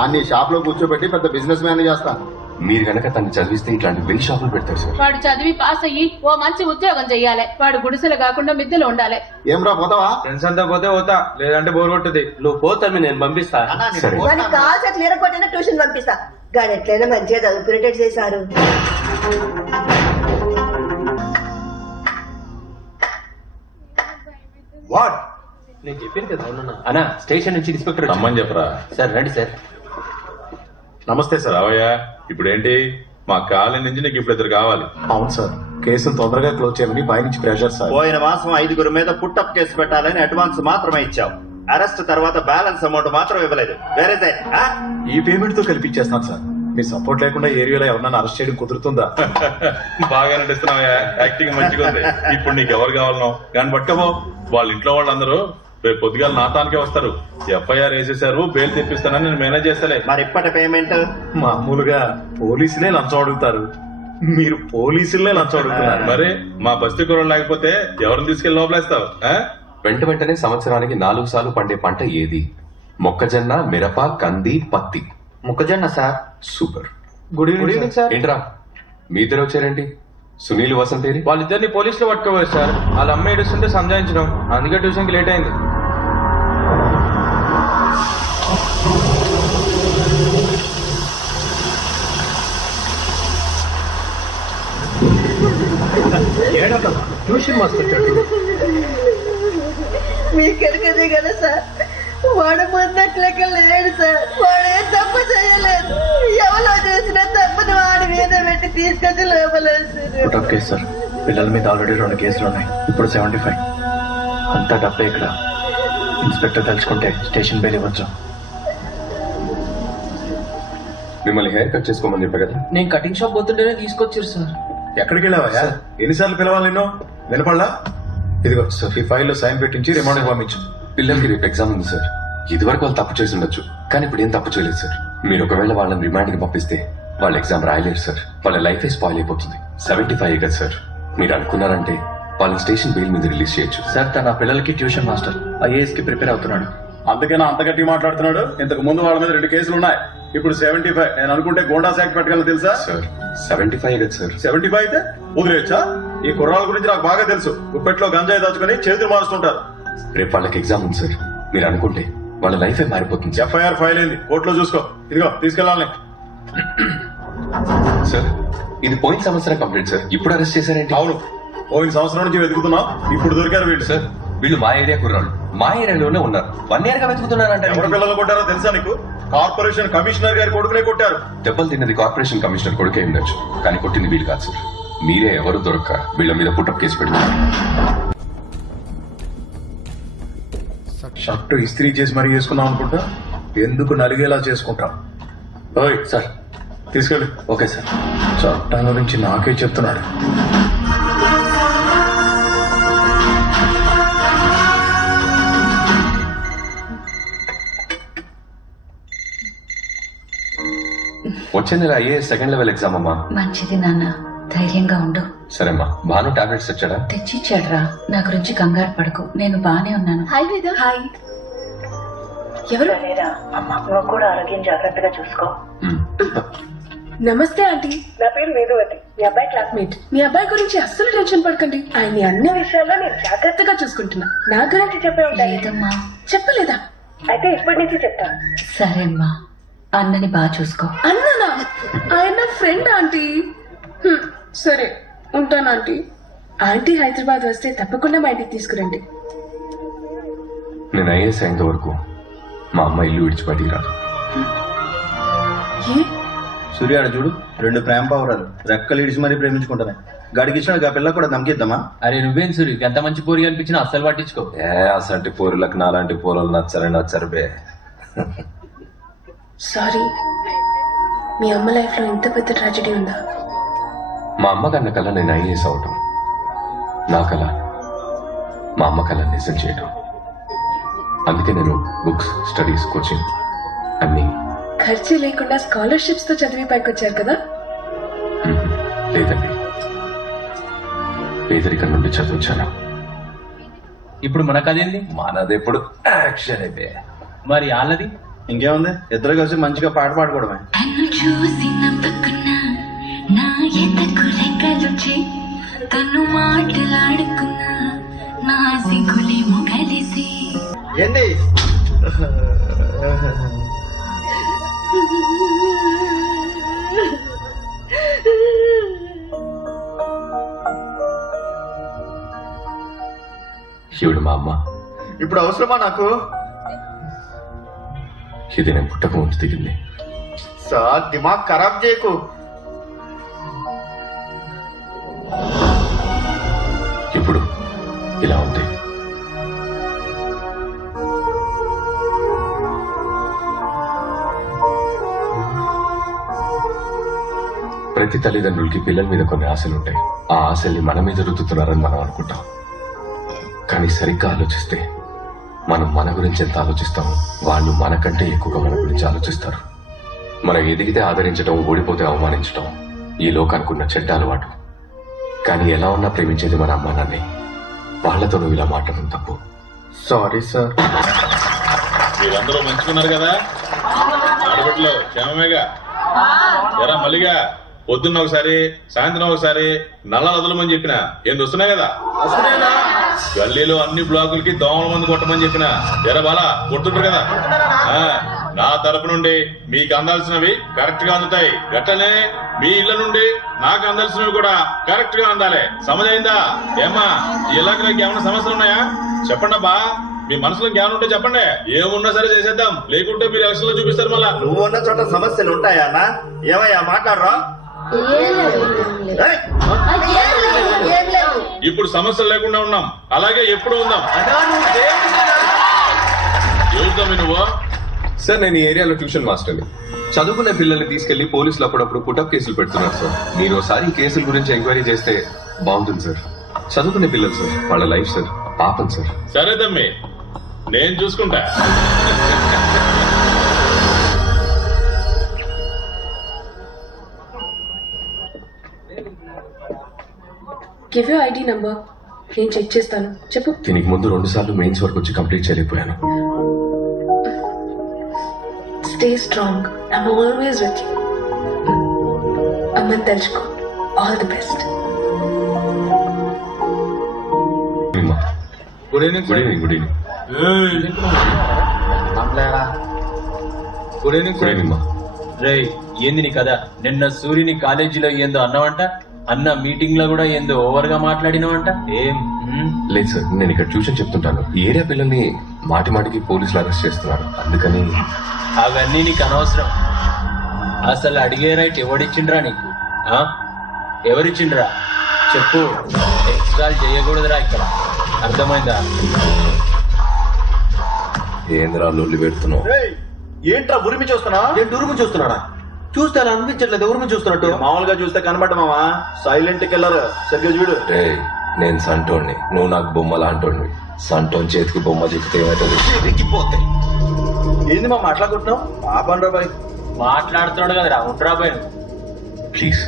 అన్ని షాప్ లో కూర్చోబెట్టి పెద్ద బిజినెస్ మ్యాన్ చేస్తాను. మీరు గనక తను చదివిస్తే ఇట్లాంటి వెల్ షాపులు పెడతారు సార్. వాడు చదివి పాస్ అయ్యి ఓ మంచి ఉద్యోగం చెయ్యాలి. వాడు గుడిసెలు కాకుండా మిద్దెలు ఉండాలి. ఏం రా పోతావా? ఫ్రెండ్స్ అంతా పోతే పోతా, లేదంటే బోర్ కొట్టుది. నువ్వు పోతామి, నేను పంపిస్తా. వాడిని కాల్సి అట్లా ఎరగొట్టినా ట్యూషన్ పంపిస్తా. గాని ఎట్లయినా మంచిగా చదువుకునేటట్టు చేశారు. వాట్ నేను చెప్పాను కదా అన్నా, స్టేషన్ నుంచి ఇన్స్పెక్టర్ రమ్మని చెప్పరా. సార్ రండి సార్. నమస్తే సార్. రావయ్యా, ఇప్పుడేంటి మా కాలనీ నుంచి నీకు ఇప్పుడు 2 కావాలి. అవును సార్, కేసును తొందరగా క్లోజ్ చేయమని పైనుంచి ప్రెషర్ సార్. పోయిన మాసం 5 మీద పుట్టప్ కేసు పెట్టాలని అడ్వాన్స్ మాత్రమే ఇచ్చావు. అరెస్ట్ తర్వాత బ్యాలెన్స్ అమౌంట్ మాత్రం ఇవ్వలేదు. వేరే ఈ పేమెంట్ తో కల్పించేస్తాను సార్. మీ సపోర్ట్ లేకుండా ఏరియాలో ఎవరన్నా అరెస్ట్ చేయడం కుదురుతుందా? బాగా నటిస్తున్నావయ్యా, యాక్టింగ్ మంచిగా ఉంది. ఇప్పుడు నీకు ఎవరు కావాలనో కానీ పట్టుకోబో. వాళ్ళ ఇంట్లో వాళ్ళందరూ రేపు పొద్దుగాల నాతానికే వస్తారు. ఎఫ్ఐఆర్ వేసేసారు, బెయిల్ తెప్పిస్తానని నేను మేనేజ్ చేస్తలే. మరి ఇప్పటి పేమెంట్? మామూలుగా పోలీసులే లంచం అడుగుతారు, మీరు పోలీసులే లంచం అడుగుతున్నారు. మరి మా బస్తీ కూరలు లేకపోతే ఎవరిని తీసుకెళ్లి లోపలేస్తావు? వెంటనే సంవత్సరానికి 4 సార్లు పండే పంట ఏది? మొక్కజొన్న, మిరప, కంది, పత్తి. మొక్కజొన్న sir. Super. Good evening sir. ఏంట్రా మీ ఇద్దరు వచ్చారేంటి? సునీల్, వసంతేరి? వాళ్ళిద్దరిని పోలీసులు పట్టుకోవచ్చు సార్. వాళ్ళ అమ్మ ఏడుస్తుంటే సంజాయించడం, అందుకే ట్యూషన్ కి లేట్ అయింది. ట్యూషన్ మాస్టర్ వచ్చాడు. మీకెరకదే కదా సార్, వాడు మొన్నట్లెక్క లేడు సార్. వాడే తప్పు చేయలేదు. ఎవరో చేసిన తప్పును వాడి మీద పెట్టి తీసుకొచ్చి లోపలేసారు. Put up case sir. పిల్లల మీద ఆల్రెడీ 2 కేసులు ఉన్నాయి. ఇప్పుడు 75. అంతా డబ్బే ఇక్కడ. ఇన్స్పెక్టర్ తలుచుకుంటే స్టేషన్ బెయిల్ ఇవ్వచ్చు. మిమ్మల్ని హెయిర్ కట్ చేసుకోమని చెప్పా కదా. నేను కటింగ్ షాప్ పోతుంటేనే తీసుకొచ్చారు సార్. ఎక్కడికి వెళ్ళావా? ఎన్నిసార్లు పిలవాలి నిన్ను? వినపడలా? ఇదిగో సార్, ఈ ఫైల్లో సైన్ పెట్టించి రిమాండ్ పంపించు. పిల్లలకి రేపు ఎగ్జామ్ ఉంది సార్. ఇదివరకు వాళ్ళు తప్పు చేసి ఉండొచ్చు, కానీ ఇప్పుడు ఏం తప్పు చేయలేదు సార్. మీరు ఒకవేళ వాళ్ళని రిమాండ్ కి పంపిస్తే వాళ్ళు ఎగ్జామ్ రాయలేరు సార్. వాళ్ళ లైఫ్ స్పాయిల్ అయిపోతుంది. 75 కదా సార్. మీరు అనుకున్నారంటే వాళ్ళని స్టేషన్ బెయిల్ మీద రిలీజ్ చేయొచ్చు సార్. తన పిల్లలకి ట్యూషన్ మాస్టర్, IAS కి ప్రిపేర్ అవుతున్నాడు. అందుకేనా అంత గట్టి మాట్లాడుతున్నాడు? ఇంతకు ముందు వాళ్ళ మీద 2 కేసులు ఉన్నాయి, ఇప్పుడు 75. నేను అనుకుంటే గోండాస్ యాక్ట్ పెట్టగలను తెలుసా సార్? 75 కదా సార్. 75 అయితే వదిలేయచ్చా? ఈ కుర్రాళ్ళ గురించి నాకు బాగా తెలుసు. గుప్పెట్లో గంజాయి దాచుకుని చేతులు మారుస్తుంటారు. రేపు వాళ్ళకి ఎగ్జామ్ ఉంది సార్. మీరు అనుకుంటే వాళ్ళ లైఫే మారిపోతుంది. ఎఫ్ఐఆర్ ఫైల్ అయింది, కోర్టులో చూసుకో. ఇదిగో తీసుకెళ్ళాలి. సార్ ఇది పోయిన సంవత్సరం కంప్లీట్ సార్, ఇప్పుడు అరెస్ట్ చేశారేంటి? అవును, పోయిన సంవత్సరం నుంచి వెతుకుతున్నాం, ఇప్పుడు దొరికారు వీళ్ళు. సార్ వీళ్ళు మా ఏరియా కుర్రాళ్ళు, మా ఏరియాలోనే ఉన్నారు. 1 year గా వెతుకుతున్నారంటే ఎవరి పిల్లలు కొట్టారో తెలుసా నీకు? కార్పొరేషన్ కమిషనర్ గారి కొడుకునే కొట్టారు. దెబ్బలు తిన్నది కార్పొరేషన్ కమిషనర్ కొడుకే ఉండొచ్చు, కానీ కొట్టింది వీళ్ళు కాదు సార్. మీరే ఎవరు దొరక్క వీళ్ళ మీద పుట్టప్ కేసు పెడుతున్నారు. షర్టు ఇస్త్రీ చేసి మరీ వేసుకున్నాం అనుకుంటా, ఎందుకు నలిగేలా చేసుకుంటాం? ఓయ్ సార్ తీసుకెళ్ళి. Okay sir. చట్టం గురించి నాకే చెప్తున్నాడు. వచ్చే నెల అయ్యే సెకండ్ లెవెల్ ఎగ్జామ్ అమ్మా. మంచిది నాన్న, ధైర్యంగా ఉండు. సరేమ్మా. భాను టాబ్లెట్స్ తెచ్చాడా? తెచ్చిచ్చాడ్రా. నా గురించి కంగారు పడకు, నేను బానే ఉన్నాను. హాయ్ వేద. హాయ్. ఎవరు? నువ్వు కూడా ఆరోగ్యం జాగ్రత్తగా చూసుకో. నమస్తే ఆంటీ, నా పేరు వేదవతి, మీ అబ్బాయి క్లాస్మేట్. మీ అబ్బాయి గురించి అస్సలు టెన్షన్ పడకండి, ఆయన్ని అన్ని విషయాల్లో నేను జాగ్రత్తగా చూసుకుంటున్నా. నా గురించి చెప్పే ఉంటాయి. చెప్పలేదా? అయితే ఇప్పటి నుంచి చెప్తాను. సరేమ్మా, అన్నని బాగా చూసుకో. అన్ననా? ఆయన ఫ్రెండ్ ఆంటీ. సరే ఉంటాను ఆంటీ. ఆంటీ హైదరాబాద్ వస్తే తప్పకుండా మా ఇంటికి తీసుకురండి. నేను ఐఏఎస్ అయ్యేంత వరకు మా అమ్మ ఇల్లు విడిచి బయటికి రాదు. సూర్యాడు చూడు, 2 ప్రేమ పావురాలు రెక్కలు ఇడిచి మరీ ప్రేమించుకుంటానే. గడికి ఇచ్చిన పిల్ల కూడా దమ్కిద్దామా? అరే నువ్వేం సూరి, ఎంత మంచి పోరి అనిపించినా అస్సలు పట్టించుకో. అసంటి పోరులకు నాలాంటి పోరలు నచ్చరు బే. సారీ, మీ అమ్మ లైఫ్ లో ఇంత పెద్ద ట్రాజెడీ ఉందా? మా అమ్మ కన్న కళ నేను ఐఏఎస్ అవటం, నా కళ మా అమ్మ కళ నిజం చేయటం. అందుకే నేను బుక్స్, స్టడీస్, కోచింగ్ అన్ని. ఖర్చు లేకుండా స్కాలర్షిప్స్ తో చదివి పైకొచ్చారు కదా? లేదండి, పేదరికం నుండి చదివించాను. ఇప్పుడు మనకదేంది? మనదెప్పుడు యాక్షన్ అయిపోయా. మరి వాళ్ళది ఇంకేముంది, ఇద్దరు కలిసి మంచిగా పాట పాడుకోవడమే. తను చూసిన పక్కన నా ఎదకు రెక్కలుచి తను మాట్లాడుకున్నా నా సిగ్గులేమో కలిసి. ఏంటి ఈవిడ మా అమ్మ. ఇప్పుడు అవసరమా నాకు? ఇది నేను పుట్టక ముందు దిగింది. సార్ దిమాగ్ ఖరాబ్ చేయకు. ఇప్పుడు ఇలా ఉంది. ప్రతి తల్లిదండ్రులకి పిల్లల మీద కొన్ని ఆశలుంటాయి. ఆ ఆశల్ని మన మీద రుద్దుతున్నారని మనం అనుకుంటాం. కానీ సరిగ్గా ఆలోచిస్తే మనం మన గురించి ఎంత ఆలోచిస్తాం, వాళ్ళు మనకంటే ఎక్కువగా మన గురించి ఆలోచిస్తారు. మనం ఎదిగితే ఆదరించడం, ఓడిపోతే అవమానించడం ఈ లోకానుకున్న చెడ్డ అలవాటు. కానీ ఎలా ఉన్నా ప్రేమించేది మన అమ్మా నాన్నే. వాళ్లతో నువ్వు ఇలా మాట్లాడడం తప్పు. Sorry sir. మీరందరూ మంచుకున్నారు కదా? ఆడబిడ్డలో క్షేమమేగా? ఎరా మల్లిగా, పొద్దున్న ఒకసారి సాయంత్రం ఒకసారి నల్ల వదలమని చెప్పిన ఏంది వస్తున్నాయి కదా? గల్లీలో అన్ని బ్లాకులకి దోమల మందు కొట్టమని చెప్పిన ఎరా బాలా కొడుతుంటారు కదా? నా తరపు నుండి మీకు అందాల్సినవి కరెక్ట్ గా అందుతాయి. గట్టనే మీ ఇళ్ల నుండి నాకు అందాల్సినవి కూడా కరెక్ట్ గా అందాలి. సమజైందా? ఏమ్మా ఈ ఇలాకలో ఏమైనా సమస్యలు ఉన్నాయా? చెప్పండి అబ్బా, మీ మనసులో జ్ఞానం ఉంటే చెప్పండి. ఏమున్నా సరే చేసేద్దాం, లేకుంటే మీరు ఎలక్షన్ లో చూపిస్తారు. మళ్ళా నువ్వు ఉన్న చోట సమస్యలు ఉంటాయా అన్న? ఏమయ్యా మాట్లాడరా? ఇప్పుడు సమస్యలు లేకుండా ఉన్నాం, అలాగే ఎప్పుడు ఉందాం. ఎవరుతావు నువ్వు? సార్ నేను ఈ ఏరియాలో ట్యూషన్ మాస్టర్ని. చదువుకునే పిల్లల్ని తీసుకెళ్లి పోలీసులు అప్పుడప్పుడు పుటప్ కేసులు పెడుతున్నారు సార్. మీరు ఒకసారి ఈ కేసుల గురించి ఎంక్వైరీ చేస్తే బాగుంటుంది సార్. చదువుకునే పిల్లలు సార్, వాళ్ళ లైఫ్ సార్, పాపం సార్. సరే తమ్మి, నేను చూసుకుంటా. గివ్ యూ ఐడి నంబర్, నేను చెక్ చేస్తాను. చెప్పు. దీనికి ముందు 2 సార్లు మెయిన్స్ వరకు వచ్చి కంప్లీట్ చేయలేకపోయాను. Stay strong, I'm always with you. అమ్మని తలుచుకో. All the best. Good evening. Good evening. Good evening. Good evening రే ఏంది నీ కదా నిన్న సూర్యుని కాలేజీలో ఏందో అన్నావంట అన్న మీటింగ్ లో కూడా ఏందో ఓవర్ గా మాట్లాడినావంట ఏం లేదు సార్, నేను ఇక్కడ ట్యూషన్ చెప్తుంటాను. ఈ ఏరియా పిల్లల్ని మాటి మాటికి పోలీసులు అరెస్ట్ చేస్తున్నారు, అందుకని. అవన్నీ నీకు అనవసరం. అసలు అడిగే రైట్ ఎవడిచ్చిండ్రా నీకు? ఎవరిచ్చిండ్రా చెప్పు. ఎక్స్ట్రాలు చేయకూడదురా ఇక్కడ, అర్థమైందా? ఏంద్రా లొల్లి పెడుతున్నావు? ఏంట్రా ఉరిమి చూస్తున్నా? ఏంటి ఉరిమి చూస్తున్నాడా? చూస్తే అలా అనిపించట్లేదు ఉరిమి చూస్తున్నట్టు. మామూలుగా చూస్తే కనబడ్డ మావా, సైలెంట్ కిల్లర్. సరిగ్గా చూడు. నేను సంటోణ్ణి, నువ్వు నాకు బొమ్మ లాంటోడివి. సంటోన్ చేతికి బొమ్మ చెప్తే ఏమైతే ఏంది మా మాట్లాడుకుంటున్నావు? పాపన్ రాబాయ్ మాట్లాడుతున్నాడు కదరా, ఉండరాబాయ్. ప్లీజ్,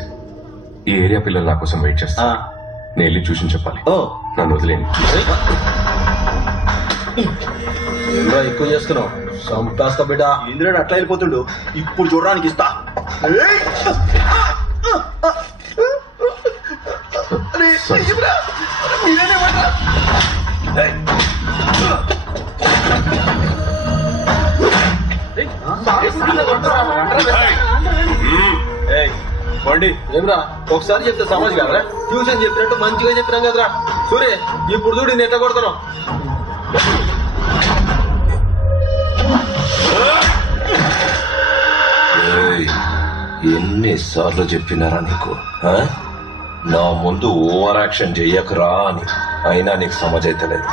ఈ ఏరియా పిల్లలు నా కోసం వెయిట్ చేస్తా. నేను వెళ్ళి ట్యూషన్ చెప్పాలి. నన్ను వదిలేండి. ఎక్కువ చేస్తున్నావు, సంపేస్తా బిడ్డ. ఇంద్రుడు అట్లా వెళ్ళిపోతుండు. ఇప్పుడు చూడడానికి ఇస్తా. వండి ఏమరా ఒకసారి చెప్తే సమాజ్ కదరా? ట్యూషన్ చెప్పినట్టు మంచిగా చెప్పినాం కదరా. సూర్య ఇప్పుడు చూడు నెట్ట కొడతాను. ఎన్నిసార్లు చెప్పినారా నీకు? నా ముందు ఓవర్ యాక్షన్ చెయ్యకురా అని. అయినా నీకు సమజైతలేదు.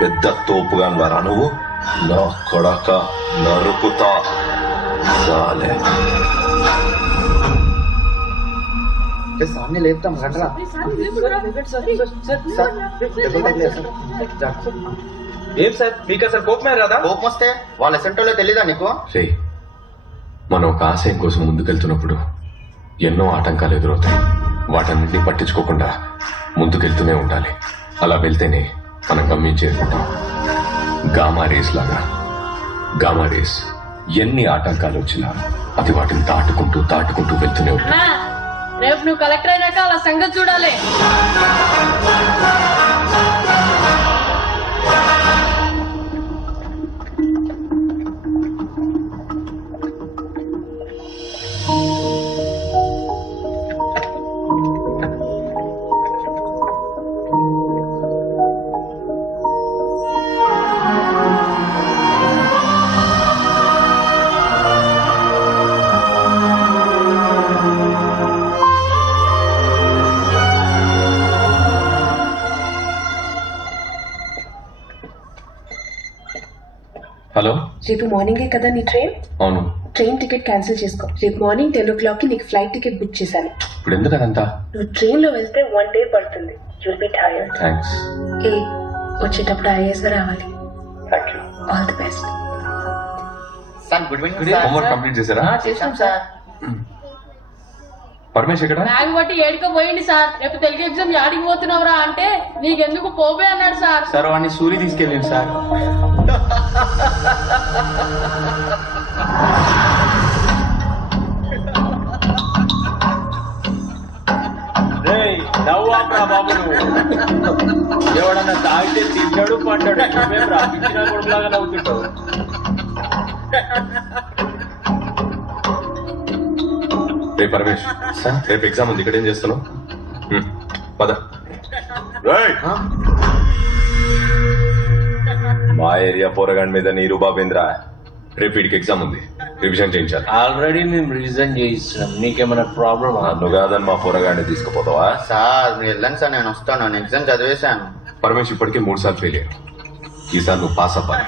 పెద్ద తోపుగా వారా నువ్వు? నా కొడక నరుకుతా సాలే. सामने लेता हूँ घट रहा। ఏం సార్ మీకు అసలు కోపమే రాదా? కోపం వస్తే వాళ్ళ సెంటర్లో తెలీదా నీకు? మనం ఒక ఆశయం కోసం ముందుకెళ్తున్నప్పుడు ఎన్నో ఆటంకాలు ఎదురవుతాయి. వాటన్నింటినీ పట్టించుకోకుండా ముందుకెళ్తూనే ఉండాలి. అలా వెళ్తేనే మనం గమ్యం చేరుకుంటాం. గామా రేస్ లాగా. గామా రేస్ ఎన్ని ఆటంకాలు వచ్చినా అది వాటిని దాటుకుంటూ వెళ్తూనే ఉంటాం. రేపు నువ్వు కలెక్టర్ అయినాక అలా సంగతి చూడాలి. హలో, రేపు మార్నింగే కదా నీ ట్రైన్? అవును. ట్రైన్ టికెట్ క్యాన్సిల్ చేసుకో. రేపు మార్నింగ్ 10 o'clock కి నీకు ఫ్లైట్ టికెట్ బుక్ చేశాను. ఇప్పుడు ఎందుకు అదంతా? నువ్వు ట్రైన్ లో వెళ్తే 1 day పడుతుంది. You'll be tired. థ్యాంక్స్. వచ్చేటప్పుడు ఐఏఎస్ గా రావాలి. Thank you. All the best. Sir good evening. Homework complete చేశారా? చేశాం సార్. పరమేశ్ ఎక్కడ? బ్యాగ్ బట్టి ఏడుకో పోయింది సార్. రేపు తెలుగు ఎగ్జామ్ యాడికి పోతున్నావురా అంటే నీకెందుకు పోబే అన్నాడు సార్. సార్ వాడిని సూరి తీసుకెళ్ళింది సార్. నవ్వాపరా బాబు నువ్వు. ఎవడన్నా తాగితే తింటాడు పంటాడు. నువ్వేం రాపించినా కొడుకులాగా నవ్వుతుంటావు. రే పరమేశ్, రేపు ఎగ్జామ్ ఉంది, ఇక్కడ ఏం చేస్తున్నావు? పద. మా ఏరియా పోరగాడి మీద నీరు బాబేంద్రా. రేపు వీడికి ఎగ్జామ్ ఉంది, రివిజన్ చేయించాలి. ఆల్రెడీ మేము రివిజన్ చేయిస్తున్నాం. నీకేమైనా ప్రాబ్లమ్? నన్ను కాదని మా పోరగాడిని తీసుకుపోతావా? సార్ మీరు వెళ్ళండి సార్, నేను వస్తాను. నేను ఎగ్జామ్ చదివేశాను. పరమేశ్ ఇప్పటికే 3 సార్లు ఫెయిల్ అయ్యాడు. ఈసారి నువ్వు పాస్ అవ్వాలి.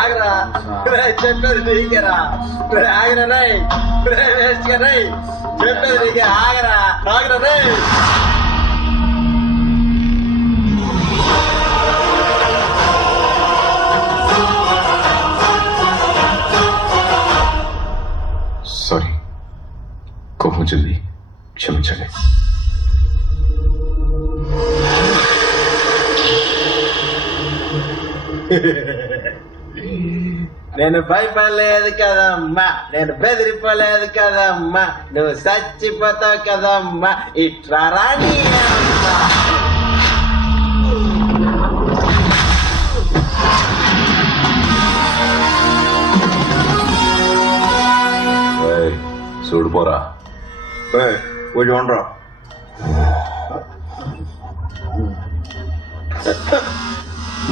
ఆగరా చెప్పేది నీకేరా. ఆగరా రై వేస్ట్ గా రై చెప్పేది నీకే. ఆగరా ఆగరా రై. సారీ, కోపం వచ్చింది, క్షమించండి. నేను భయపడలేదు కదమ్మా, నేను బెదిరిపోలేదు కదమ్మా, నువ్వు చచ్చిపోతావు కదమ్మా. ఇట్లా రాని అమ్మా. చూడుపోరా కొంచెం ఉండరా.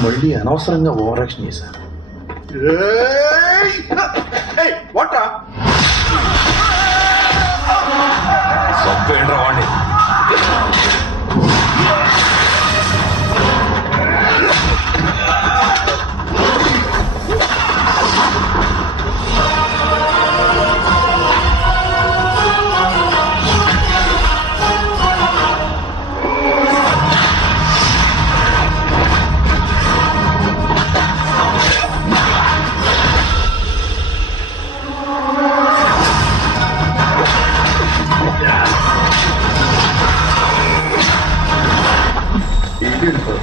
మళ్ళీ అనవసరంగా ఓవర్ యాక్షన్ చేశాను. వాటా చంపేండ్రా వాడిని.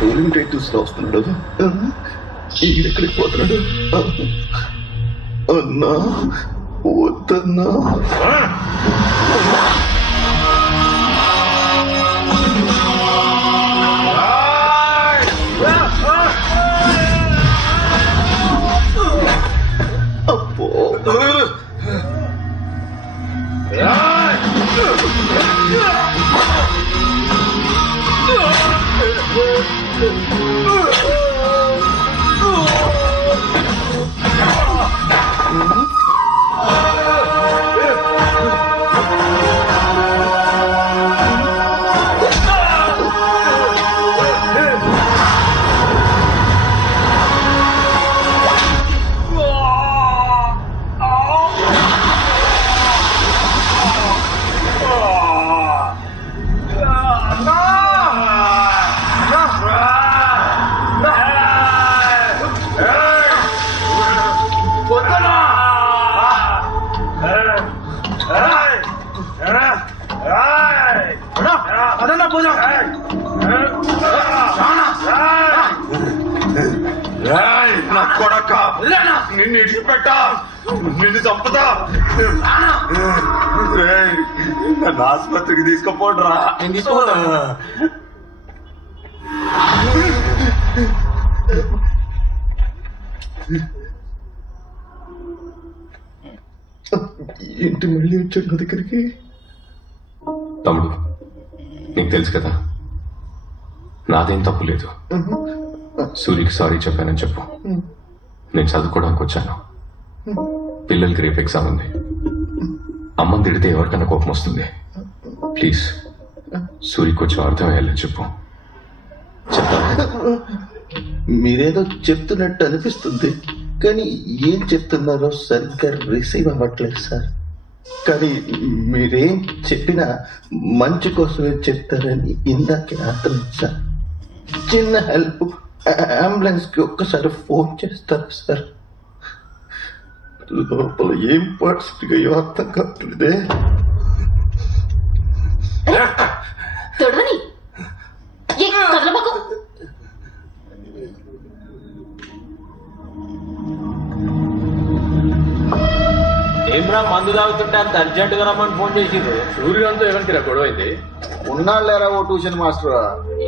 రోలింగ్ టైటిల్స్ లో వస్తున్నాడు. ఎక్కడికి పోతున్నాడు? అన్నా వద్దన్నా. అప్పో నిన్ను ఇడిచిపెట్టా, నిన్ను చంపుతా. నన్ను ఆసుపత్రికి తీసుకుపోడరా. ఏంటి మళ్ళీ వచ్చాడు నా దగ్గరికి? తమ్ముడు, నీకు తెలుసు కదా నాదేం తప్పు లేదు. సూరికి సారీ చెప్పానని చెప్పు. నేను చదువుకోవడానికి వచ్చాను. పిల్లలకి రేపు ఎగ్జామ్ ఉంది. అమ్మని తిడితే ఎవరికన్నా కోపం వస్తుంది. ప్లీజ్ సూరికి కొంచెం అర్థమయ్యేలా చెప్పు. మీరేదో చెప్తున్నట్టు అనిపిస్తుంది, కానీ ఏం చెప్తున్నారో సరిగ్గా రిసీవ్ అవ్వట్లేదు సార్. కానీ మీరేం చెప్పినా మంచి కోసమే చెప్తారని ఇందాకే అర్థం సార్. చిన్న హెల్ప్, అంబులెన్స్ కి ఒక్కసారి ఫోన్ చేస్తారు సార్. లోపల ఏం పరిస్థితిగా అర్థం కావట్లేదే. ఏమ్రా మందు తాగుతుంటే అంత అర్జెంట్ గా రమ్మని ఫోన్ చేసిండ్రు? సూర్యకాంత్ ఎవరికి గొడవ అయింది? ఉన్నాళ్ళేరా ఓ ట్యూషన్ మాస్టర్.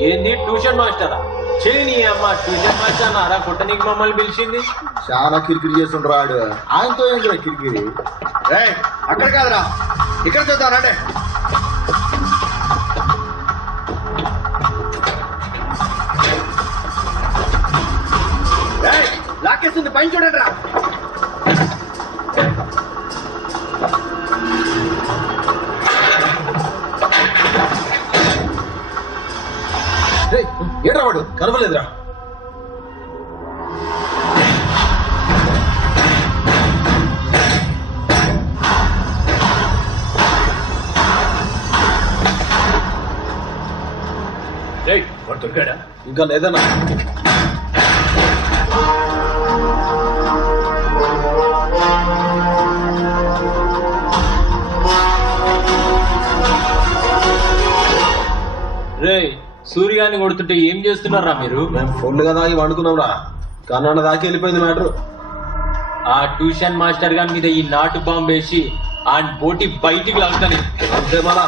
ఏంది ట్యూషన్ మాస్టరా? చెల్లి అమ్మ ట్యూషన్ మాస్టర్ అన్నారా? కొట్టనీకి మమ్మల్ని పిలిచింది. చాలా కిరికిరి చేస్తుండ్రాడు. ఆయనతో ఏం కిరికిరి? అక్కడ కాదురా, ఇక్కడ చూద్దానంటే. లాకేస్తుంది, పైన చూడండి రా. ఏడ్రా వాడు కనవలేదురా. వాడు దొరికాడా? ఇంకా లేదన్నా. రే సూర్యగాన్ని కొడుతుంటే ఏం చేస్తున్నారా మీరు? మేము ఫుల్ గా దాగి వండుకున్నాం రా. కర్ణాటక దాకా వెళ్ళిపోయింది మ్యాటర్. ఆ ట్యూషన్ మాస్టర్ గారి మీద ఈ నాటు బాంబు వేసి ఆ బోటి బయటికి లాగుతాను అంతే మళ్ళా.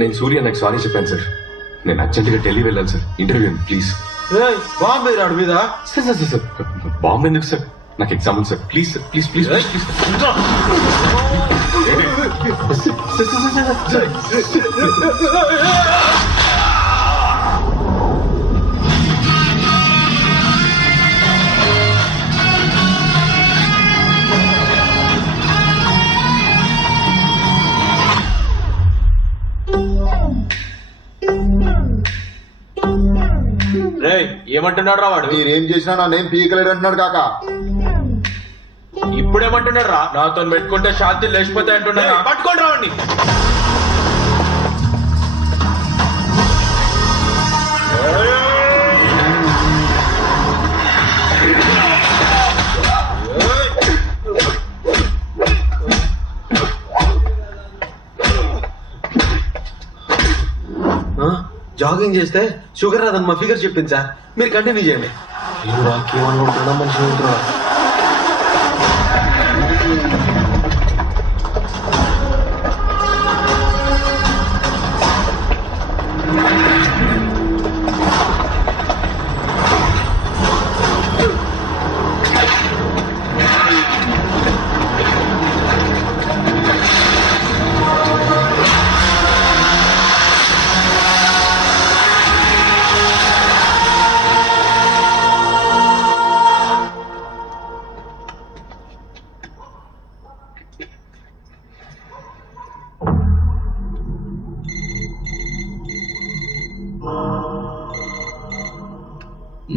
నేను సూర్య నాకు సారీ చెప్పాను సార్. నేను అర్జెంట్ గా ఢిల్లీ వెళ్ళాను సార్. Interview please. బాంబే రాడు మీద. సార్ బాంబు ఎందుకు సార్? నాకు ఎగ్జామ్ ఉంది sir. Please sir, please please please ఏమంటున్నాడు రా వాడు? మీరేం చేసినా నా నేమ్ పీకలేడు అంటున్నాడు కాక. ఇప్పుడేమంటున్నాడు రా? నాతో పెట్టుకుంటే శాంతి లేచిపోతాయి అంటున్నా. పట్టుకోండి రావండి. జాగింగ్ చేస్తే షుగర్ రాదని మా ఫిగర్ చెప్పింది సార్. మీరు కంటిన్యూ చేయండి. ఏమనుకుంటున్నా మనిషి ఉంటున్నా.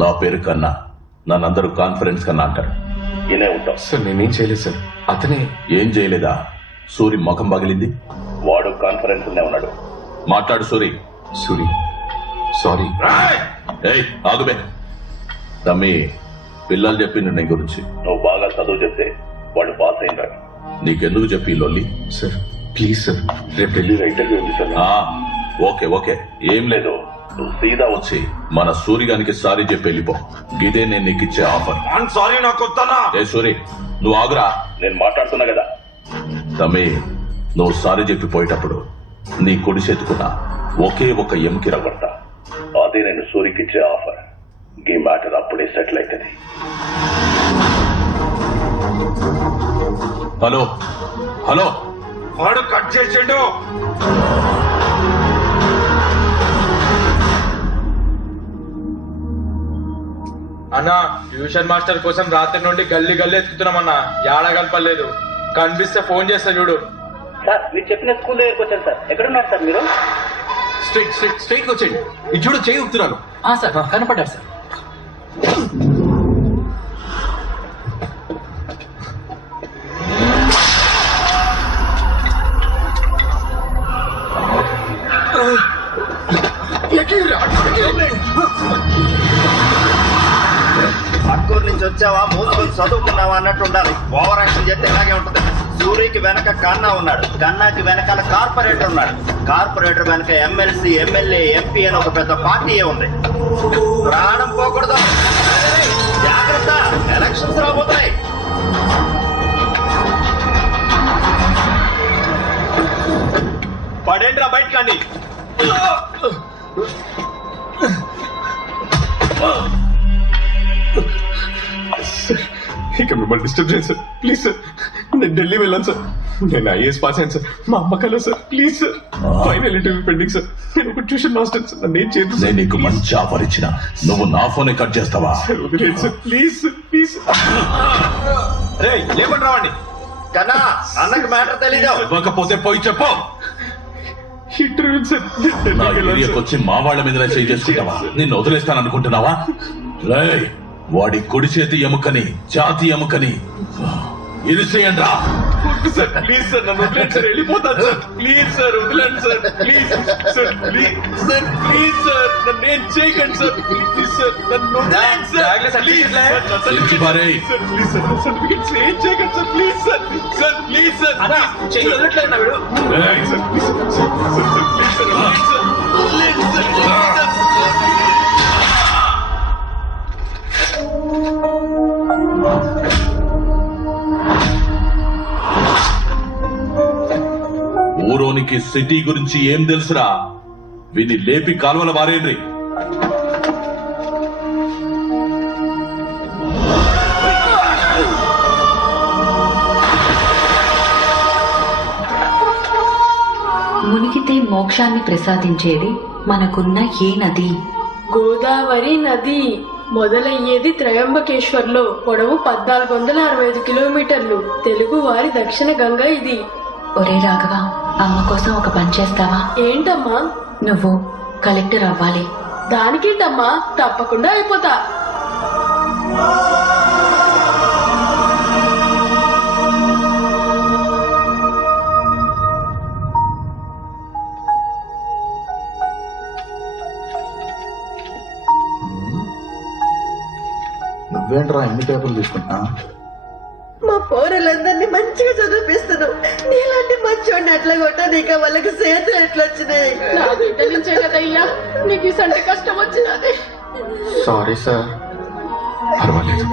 నా పేరు కన్నా, నన్నందరూ కాన్ఫరెన్స్ కన్నా అంటారు. నేనే ఉంటాం సార్. నేనేం చేయలేదు సార్. అతనే. ఏం చేయలేదా? సూరి ముఖం పగిలింది. వాడు కాన్ఫరెన్స్ ఉన్నాడు. మాట్లాడు సూరి. సూరి సారీ. ఏయ్ ఆగుబే. తమ్మి, పిల్లలు చెప్పింది నీ గురించి. నువ్వు బాగా చదువు చెప్తే వాడు పాస్ అయినాడు. నీకెందుకు చెప్పి లొల్లి? సార్ ప్లీజ్ సార్, రేపు ఢిల్లీ ఇంటర్వ్యూ ఉంది సార్. ఓకే ఓకే, ఏం లేదు. నువ్వు సీదా వచ్చి మన సూరిగానికి సారీ చెప్పి వెళ్ళిపో. గిదే నేను నీకు ఇచ్చే ఆఫర్. సారీ నాకు. ఏ సూరి, నువ్వు ఆగురా, నేను మాట్లాడుతున్నా కదా. తమ్మి, నువ్వు సారీ చెప్పి పోయేటప్పుడు నీ కుడి చేతుకున్న ఒకే ఒక ఎముకి రగడతా. అదే నేను సూరికి ఇచ్చే ఆఫర్. ఈ మ్యాటర్ అప్పుడే సెటిల్ అవుతుంది. హలో హలో, వాడు కట్ చేసిండు. అన్నా, ట్యూషన్ మాస్టర్ కోసం రాత్రి నుండి గల్లీ గల్లీ ఎత్తుకుతున్నామన్నా. ఏడా కలపలేదు. కనిపిస్తే ఫోన్ చేస్తా చూడు. సార్ మీరు చెప్పిన స్కూల్ దగ్గరకు వచ్చాను సార్. ఎక్కడున్నారు సార్ మీరు? స్ట్రైట్ వచ్చేయండి. ఇది చూడు, చేయి ఊపుతున్నాను. Sir కనపడ్డారు sir. పక్కూరు నుంచి వచ్చావా, మూసుకొని చదువుకున్నావా అన్నట్టు ఉండాలి. ఓవర్ యాక్షన్ చేస్తే ఇలాగే ఉంటది. సూరికి వెనక కన్నా ఉన్నాడు. కన్నాకి వెనకాల కార్పొరేటర్ ఉన్నాడు. కార్పొరేటర్ వెనక ఎమ్మెల్సీ, ఎమ్మెల్యే, ఎంపీ అని ఒక పెద్ద పార్టీ ఉంది. ప్రాణం పోకూడదు. జాగ్రత్త, ఎలక్షన్స్ రాబోతున్నాయి. పడేంట్రా బయట కానీ. ఇక మిమ్మల్ని డిస్టర్బ్ చేయండి సార్. ప్లీజ్ సార్, నేను ఢిల్లీ వెళ్ళాను సార్. నేను ఐఏఎస్ పాస్ అయ్యాను సార్. మా అమ్మకాలు sir. Please sir, final interview pending sir. నేను ఒక ట్యూషన్ మాస్టర్ సార్. నన్ను ఏం చేయదు సార్. నేను నీకు మంచి ఆఫర్ ఇచ్చిన, నువ్వు నా ఫోనే కట్ చేస్తావా? వదిలేదు సార్. Please sir, please. రే లేకుండా రావండి. కన్నా, అన్నకి మ్యాటర్ తెలీదు. ఇవ్వకపోతే పోయి చెప్పు. Interview sir. నా ఏరియాకి వచ్చి మా వాళ్ళ మీద చేయి చేసుకుంటావా? నిన్ను వదిలేస్తాననుకుంటున్నావా? రేయ్, వాడి కుడి చేతి ఎముకని, జాతి ఎముకని ఇది చేయండి రా. సార్ ప్లీజ్ సార్, నన్ను వదిలేండి సార్. వెళ్ళిపోతాను సార్. ప్లీజ్ సార్, వదిలేండి sir. Please sir, please sir, please sir, నన్ను ఏం చేయకండి సార్. ప్లీజ్ సార్, నన్ను వదిలేండి sir. Please sir, please sir, certificates ఏం చేయకండి sir. Please sir, sir please sir, చెయ్యి వదలట్లేదు నా వీడు. Sir please sir, please sir, వదిలేండి సార్, వదిలేండి సార్. ఊరోనికి సిటీ గురించి ఏం తెలుసురా? వీని లేపి కాలువల వారేంద్రి. మునిగితే మోక్షాన్ని ప్రసాదించేది మనకున్న ఏ నది? గోదావరి నది. మొదలయ్యేది త్రయంబకేశ్వర్లో. పొడవు 1465 కిలోమీటర్లు. తెలుగు వారి దక్షిణ గంగ ఇది. ఒరే రాఘవ, అమ్మ కోసం ఒక పని చేస్తావా? ఏంటమ్మా? నువ్వు కలెక్టర్ అవ్వాలి. దానికేంటమ్మా, తప్పకుండా అయిపోతా. నువ్వేంట్రా ఎన్ని పేపర్లు తీసుకుంటున్నా? మా పోరలందరినీ మంచిగా చదివిపిస్తున్నావు. నీలాంటి మంచోడిని అట్లా కొట్టా నీకు వాళ్ళకి చేతులు ఎట్లా వచ్చినాయి? నా బిడ్డ నుంచే కదయ్యా నీకు ఇసంటి కష్టం వచ్చినది. Sorry sir. పర్వాలేదు.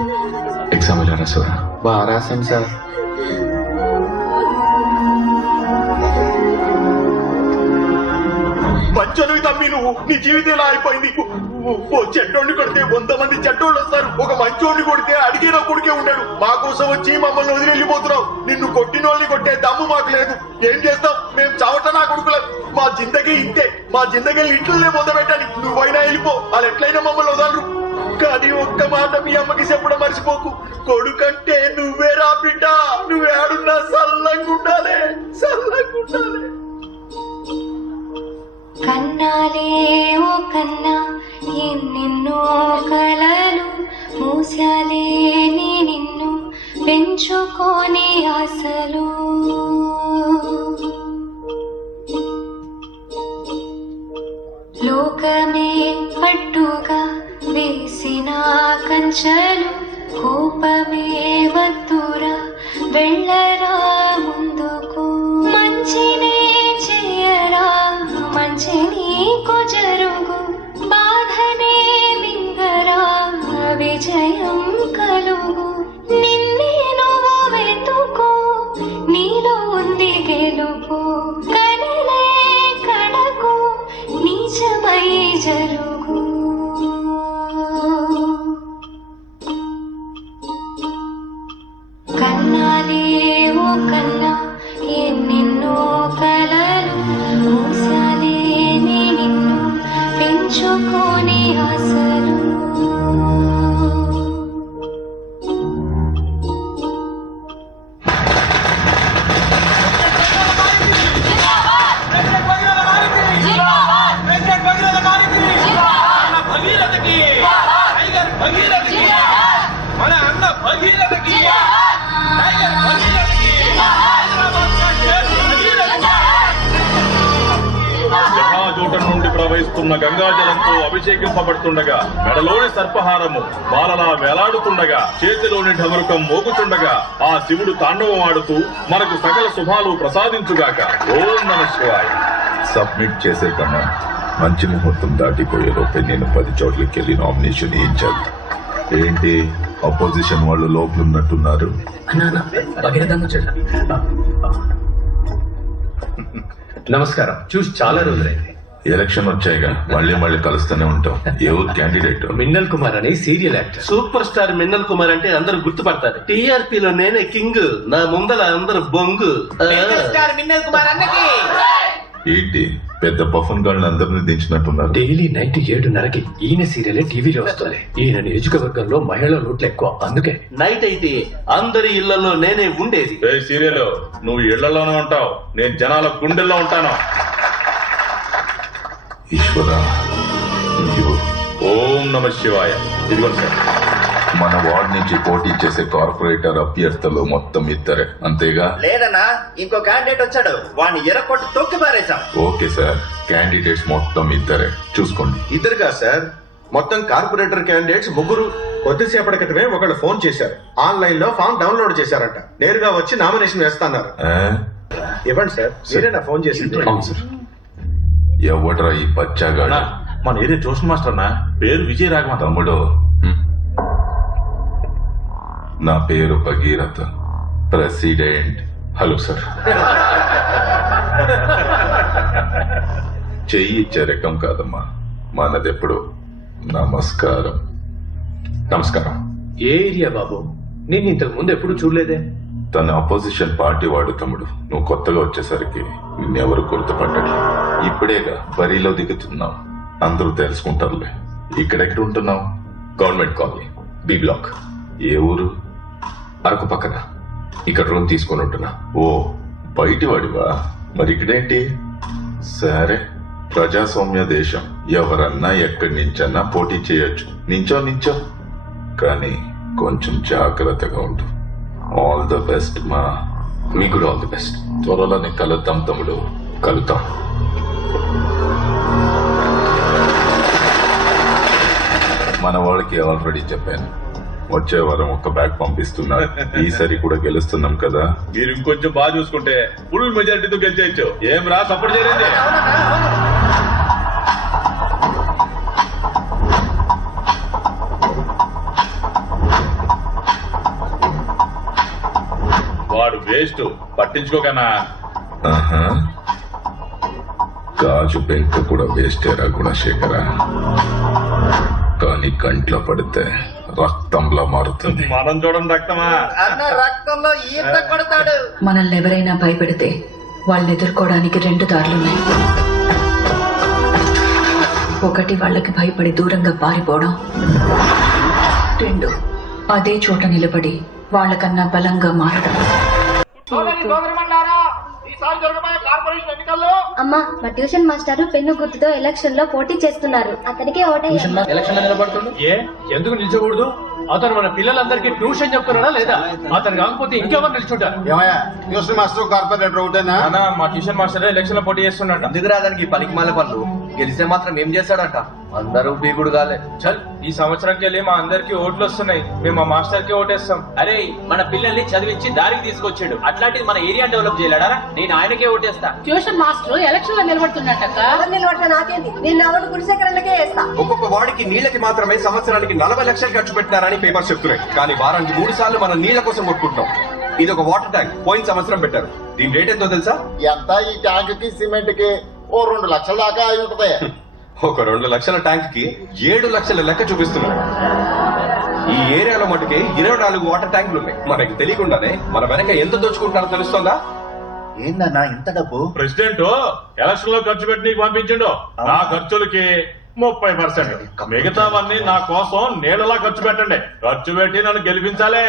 ఎగ్జామ్ ఎలా రాసారా? బాగా రాశాను సార్. మంచోనివి తమ్మి నువ్వు. నీ జీవితం ఇలా అయిపోయింది. ఓ చెడ్డోడిని కొడితే 100 మంది చెడ్డోళ్ళు వస్తారు. ఒక మంచోడిని కొడితే అడిగిన కొడుకే ఉంటాడు. మా కోసం వచ్చి మమ్మల్ని వదిలి వెళ్ళిపోతున్నావు. నిన్ను కొట్టిన వాళ్ళని కొట్టే దమ్ము మాకు లేదు. ఏం చేస్తాం? మేము చావట నా కొడుకులం. మా జిందగీ ఇంతే. మా జిందగీని ఇంట్లోనే మొదలుపెట్టాలి. నువ్వైనా వెళ్ళిపో, వాళ్ళు ఎట్లయినా మమ్మల్ని వదలరు. కానీ ఒక్క మాట మీ అమ్మకి చెప్పడం మర్చిపోకు. కొడుకంటే నువ్వే రా బిడ్డ. నువ్వే ఆడున్నా సల్లంగా ఉండాలి, సల్లంగా ఉండాలి. కన్నాలే ఓ కన్నా ఎన్నెన్నో కలలు మూసాలే నీ నిన్ను పెంచుకోని ఆశలు. లోకమే అడ్డుగా వేసిన కంచెలు కోపమే వద్దురా వెళ్ళరా ముందుకు. మంచినే చేయరా మంచి నీకు జరుగు. బాధనే మింగరా విజయం కలుగు. నిన్నే నువ్వు వెతుకు నీలో ఉంది గెలుపు. కనలే కడకు నీచమై జరుగు. కన్నాలే ఓ కన్నా ఎన్నెన్నో కలలు మూసాలే నీ నిన్ను పెంచుకోని ఆశలు. మన అన్న భగీరథకి జహాజూటం నుండి ప్రవహిస్తున్న గంగాజలంతో అభిషేకింపబడుతుండగా, మెడలోని సర్పహారము బాలలా వేలాడుతుండగా, చేతిలోని ఢమరుకం మోగుతుండగా, ఆ శివుడు తాండవమాడుతూ మనకు సకల శుభాలు ప్రసాదించుగాక. ఓం నమః శివాయ. సబ్మిట్ చేసేద్దామా? మంచి ముహూర్తం దాటిపోయేలోపే నేను 10 చోట్లకి వెళ్ళి నామినేషన్ వేయించాలి. ఏంటి అపోజిషన్ వాళ్ళు లోపలున్నట్టున్నారు? నమస్కారం. చూసి చాలా రోజులైంది. ఎలక్షన్ వచ్చాయిగా, మళ్ళీ కలుస్తూనే ఉంటాం. ఎవరు క్యాండిడేట్? మిన్నల్ కుమార్ అని serial actor. Super star Minnal Kumar అంటే అందరూ గుర్తుపడతారు. టీఆర్పీలో నేనే కింగ్, నా ముందర అందరూ బొంగు. స్టార్ మిన్నల్ కుమార్ అన్నకి ఏంటి పెద్ద పఫన్ గాళ్ళని అందరినీ దించినట్టున్నారు? డైలీ నైట్ 7:30కి ఈయన సీరియల్ టీవీలో వస్తుంది. ఈయన నియోజకవర్గంలో మహిళల నోట్లు ఎక్కువ, అందుకే నైట్ అయితే అందరి ఇళ్లలో నేనే ఉండేది. సీరియల్ నువ్వు ఇళ్లలోనే ఉంటావు, నేను జనాల గుండెల్లో ఉంటాను. ఈశ్వరా, ఓం నమః శివాయ. ఇదిగోండి సార్. మన వార్డ్ నుంచి పోటీ చేసే కార్పొరేటర్ అభ్యర్థులు మొత్తం ఇద్దరే, అంతేగా? లేదన్నా, ఇంకో క్యాండిడేట్ వచ్చాడు. వాడిని ఎర్రకొట్టి తొక్కి పారేశాం. ఓకే సార్, క్యాండిడేట్స్ మొత్తం ఇద్దరే, చూసుకోండి. ఇద్దరుగా సార్, మొత్తం కార్పొరేటర్ క్యాండిడేట్స్ 3. కొద్దిసేపటి క్రితమే ఒకళ్ళు ఫోన్ చేశారు. ఆన్లైన్ లో ఫామ్ డౌన్లోడ్ చేశారంట. నేరుగా వచ్చి నామినేషన్ వేస్తాన్నారు. ఇవ్వండి సార్, మీరేనా ఫోన్ చేసింది? అవును సార్. ఎవడ్రా ఈ పచ్చాగాడు? మన ఏరియా ట్యూషన్ మాస్టర్ అన్న, పేరు విజయ రాఘవ. తమ్ముడు, నా పేరు భగీరథ, ప్రెసిడెంట్. Hello sir. చెయ్యి ఇచ్చే రకం కాదమ్మా, మనదెప్పుడు నమస్కారం. నమస్కారం. ఏ ఏరియా బాబు? నేను ఇంతకు ముందు ఎప్పుడు చూడలేదే. తన అపోజిషన్ పార్టీ వాడు తమ్ముడు. నువ్వు కొత్తగా వచ్చేసరికి నిన్నెవరు గుర్తుపట్టట్లేదు. ఇప్పుడేగా బరిలో దిగుతున్నావు, అందరూ తెలుసుకుంటారులే. ఇక్కడెక్కడ ఉంటున్నావు? Government colony, B block. ఏ ఊరు? అరకు పక్కన. ఇక్కడ రూమ్ తీసుకొని ఉంటున్నా. ఓ, బయటి వాడివా? మరి ఇక్కడేంటి? సరే, ప్రజాస్వామ్య దేశం, ఎవరన్నా ఎక్కడి నుంచన్నా పోటీ చేయొచ్చు. నించో కానీ కొంచెం జాగ్రత్తగా ఉండు. ఆల్ ద బెస్ట్ మా. మీకు కూడా ఆల్ ది బెస్ట్. త్వరలోనే కలుద్దాం తమ్ముడు. కలుద్దాం. మన వాళ్ళకి ఆల్రెడీ చెప్పాను, వచ్చే వారం ఒక బ్యాగ్ పంపిస్తున్నారు. ఈసారి కూడా గెలుస్తున్నాం కదా. మీరు ఇంకొంచెం బాగా చూసుకుంటే ఫుల్ మెజారిటీతో గెలిచేయచ్చు. ఏం రా, సపోర్ట్ చేయండి. వాడు వేస్ట్, పట్టించుకోకనా. గాజు బెంక కూడా వేస్టేరా గుణశేఖర, కానీ కంట్లో పడితే రక్తంలో మారుతుంది. మనం చూడండి రక్తమా. అన్న రక్తంలో ఈత కొడతాడు. మనల్ని ఎవరైనా భయపెడితే వాళ్ళని ఎదుర్కోవడానికి 2 దారులున్నాయి. ఒకటి వాళ్ళకి భయపడి దూరంగా పారిపోవడం, 2 అదే చోట నిలబడి వాళ్ళకన్నా బలంగా మారడం. అమ్మా, మా ట్యూషన్ మాస్టర్ పెన్ను గుర్తుతో ఎలక్షన్ లో పోటీ చేస్తున్నారు. అతనికి ఓటేయండి. ఎలక్షన్ లో నిలబడుతుండు. ఎందుకు నిల్చోకూడదు? అతను మన పిల్లలందరికీ ట్యూషన్ చెప్తున్నాడా లేదా? అతను కాకపోతే ఇంకెవరు నిల్చుంటారు? ట్యూషన్ మాస్టర్ కార్పొరేటర్ ఒకటేనా? మా ట్యూషన్ మాస్టర్ ఎలక్షన్ లో పోటీ చేస్తున్నాడు. ఎందుకు రాదానికి పనికి మాల పనులు? గెలిస్తే మాత్రం ఏం చేస్తాడంట? అందరూ బీగుడు కాలే. చల్, ఈ సంవత్సరంకి వెళ్ళి మా అందరికి ఓట్లు వస్తున్నాయి. మేము మా మాస్టర్ కి ఓటేస్తాం. అరే, మన పిల్లల్ని చదివించి దారికి తీసుకొచ్చాడు. అట్లాంటిది మన ఏరియా డెవలప్ చేయలేడా? నేను ఆయనకే ఓటేస్తా. ట్యూషన్ మాస్టర్ ఎలక్షన్ లో నిలబడుతున్నట్టక్క. నిలబడతా నాకేంది? నేను ఎవరు గుడిసెక్కడకే వేస్తా. ఒక్కొక్క వాడికి నీళ్ళకి మాత్రమే సంవత్సరానికి 40 లక్షలు ఖర్చు పెట్టినారని పేపర్స్ చెప్తున్నాయి. కానీ వారానికి 3 సార్లు మనం నీళ్ల కోసం కొట్టుకుంటాం. ఇది ఒక వాటర్ ట్యాంక్, పోయిన సంవత్సరం పెట్టారు. దీని రేట్ ఎంతో తెలుసా? ఎంత? ఈ ట్యాంక్ కి సిమెంట్ కి ఓ 2 లక్షల దాకా అయి ఉంటది. ఒక 2 లక్షల ట్యాంక్ కి 7 లక్షల లెక్క చూపిస్తున్నాడు. ఈ ఏరియాలో మటుకే 24 వాటర్ ట్యాంకులు ఉన్నాయి. మనకి తెలియకుండానే మన వెనక ఎంత దోచుకుంటారో తెలుస్తోందా? ఏందన్నా ఇంత డబ్బు? ప్రెసిడెంట్ ఎలక్షన్ లో ఖర్చు పెట్టి నీకు పంపించిండు. నా ఖర్చులకి 30%, మిగతావన్నీ నా కోసం నీళ్ళలా ఖర్చు పెట్టండి. ఖర్చు పెట్టి నన్ను గెలిపించాలే.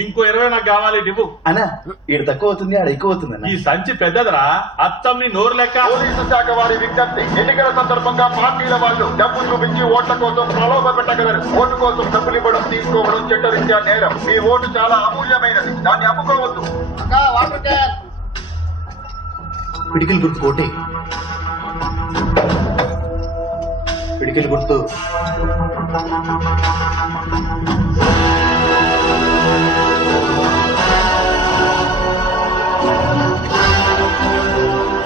ఇంకో 20 నాకు కావాలి. ఇవ్వు అన్నా. ఈడ తక్కువ అవుతుంది, ఆడ ఎక్కువ అవుతుంది. ఈ సంచి పెద్దదిరా, అత్తం నీ నోరు లెక్క. పోలీసు శాఖ వారి విజ్ఞప్తి, ఎన్నికల సందర్భంగా పార్టీల వాళ్ళు డబ్బు చూపించి ఓట్ల కోసం ప్రలోభ పెట్టగలరు. ఓటు కోసం డబ్బులు ఇవ్వడం, తీసుకోవడం చట్టరీత్యా నేరం. మీ ఓటు చాలా అమూల్యమైనది, దాన్ని అమ్ముకోవద్దు. పిడికిలు గుర్తు కోటి. పిడికిలు గుర్తు.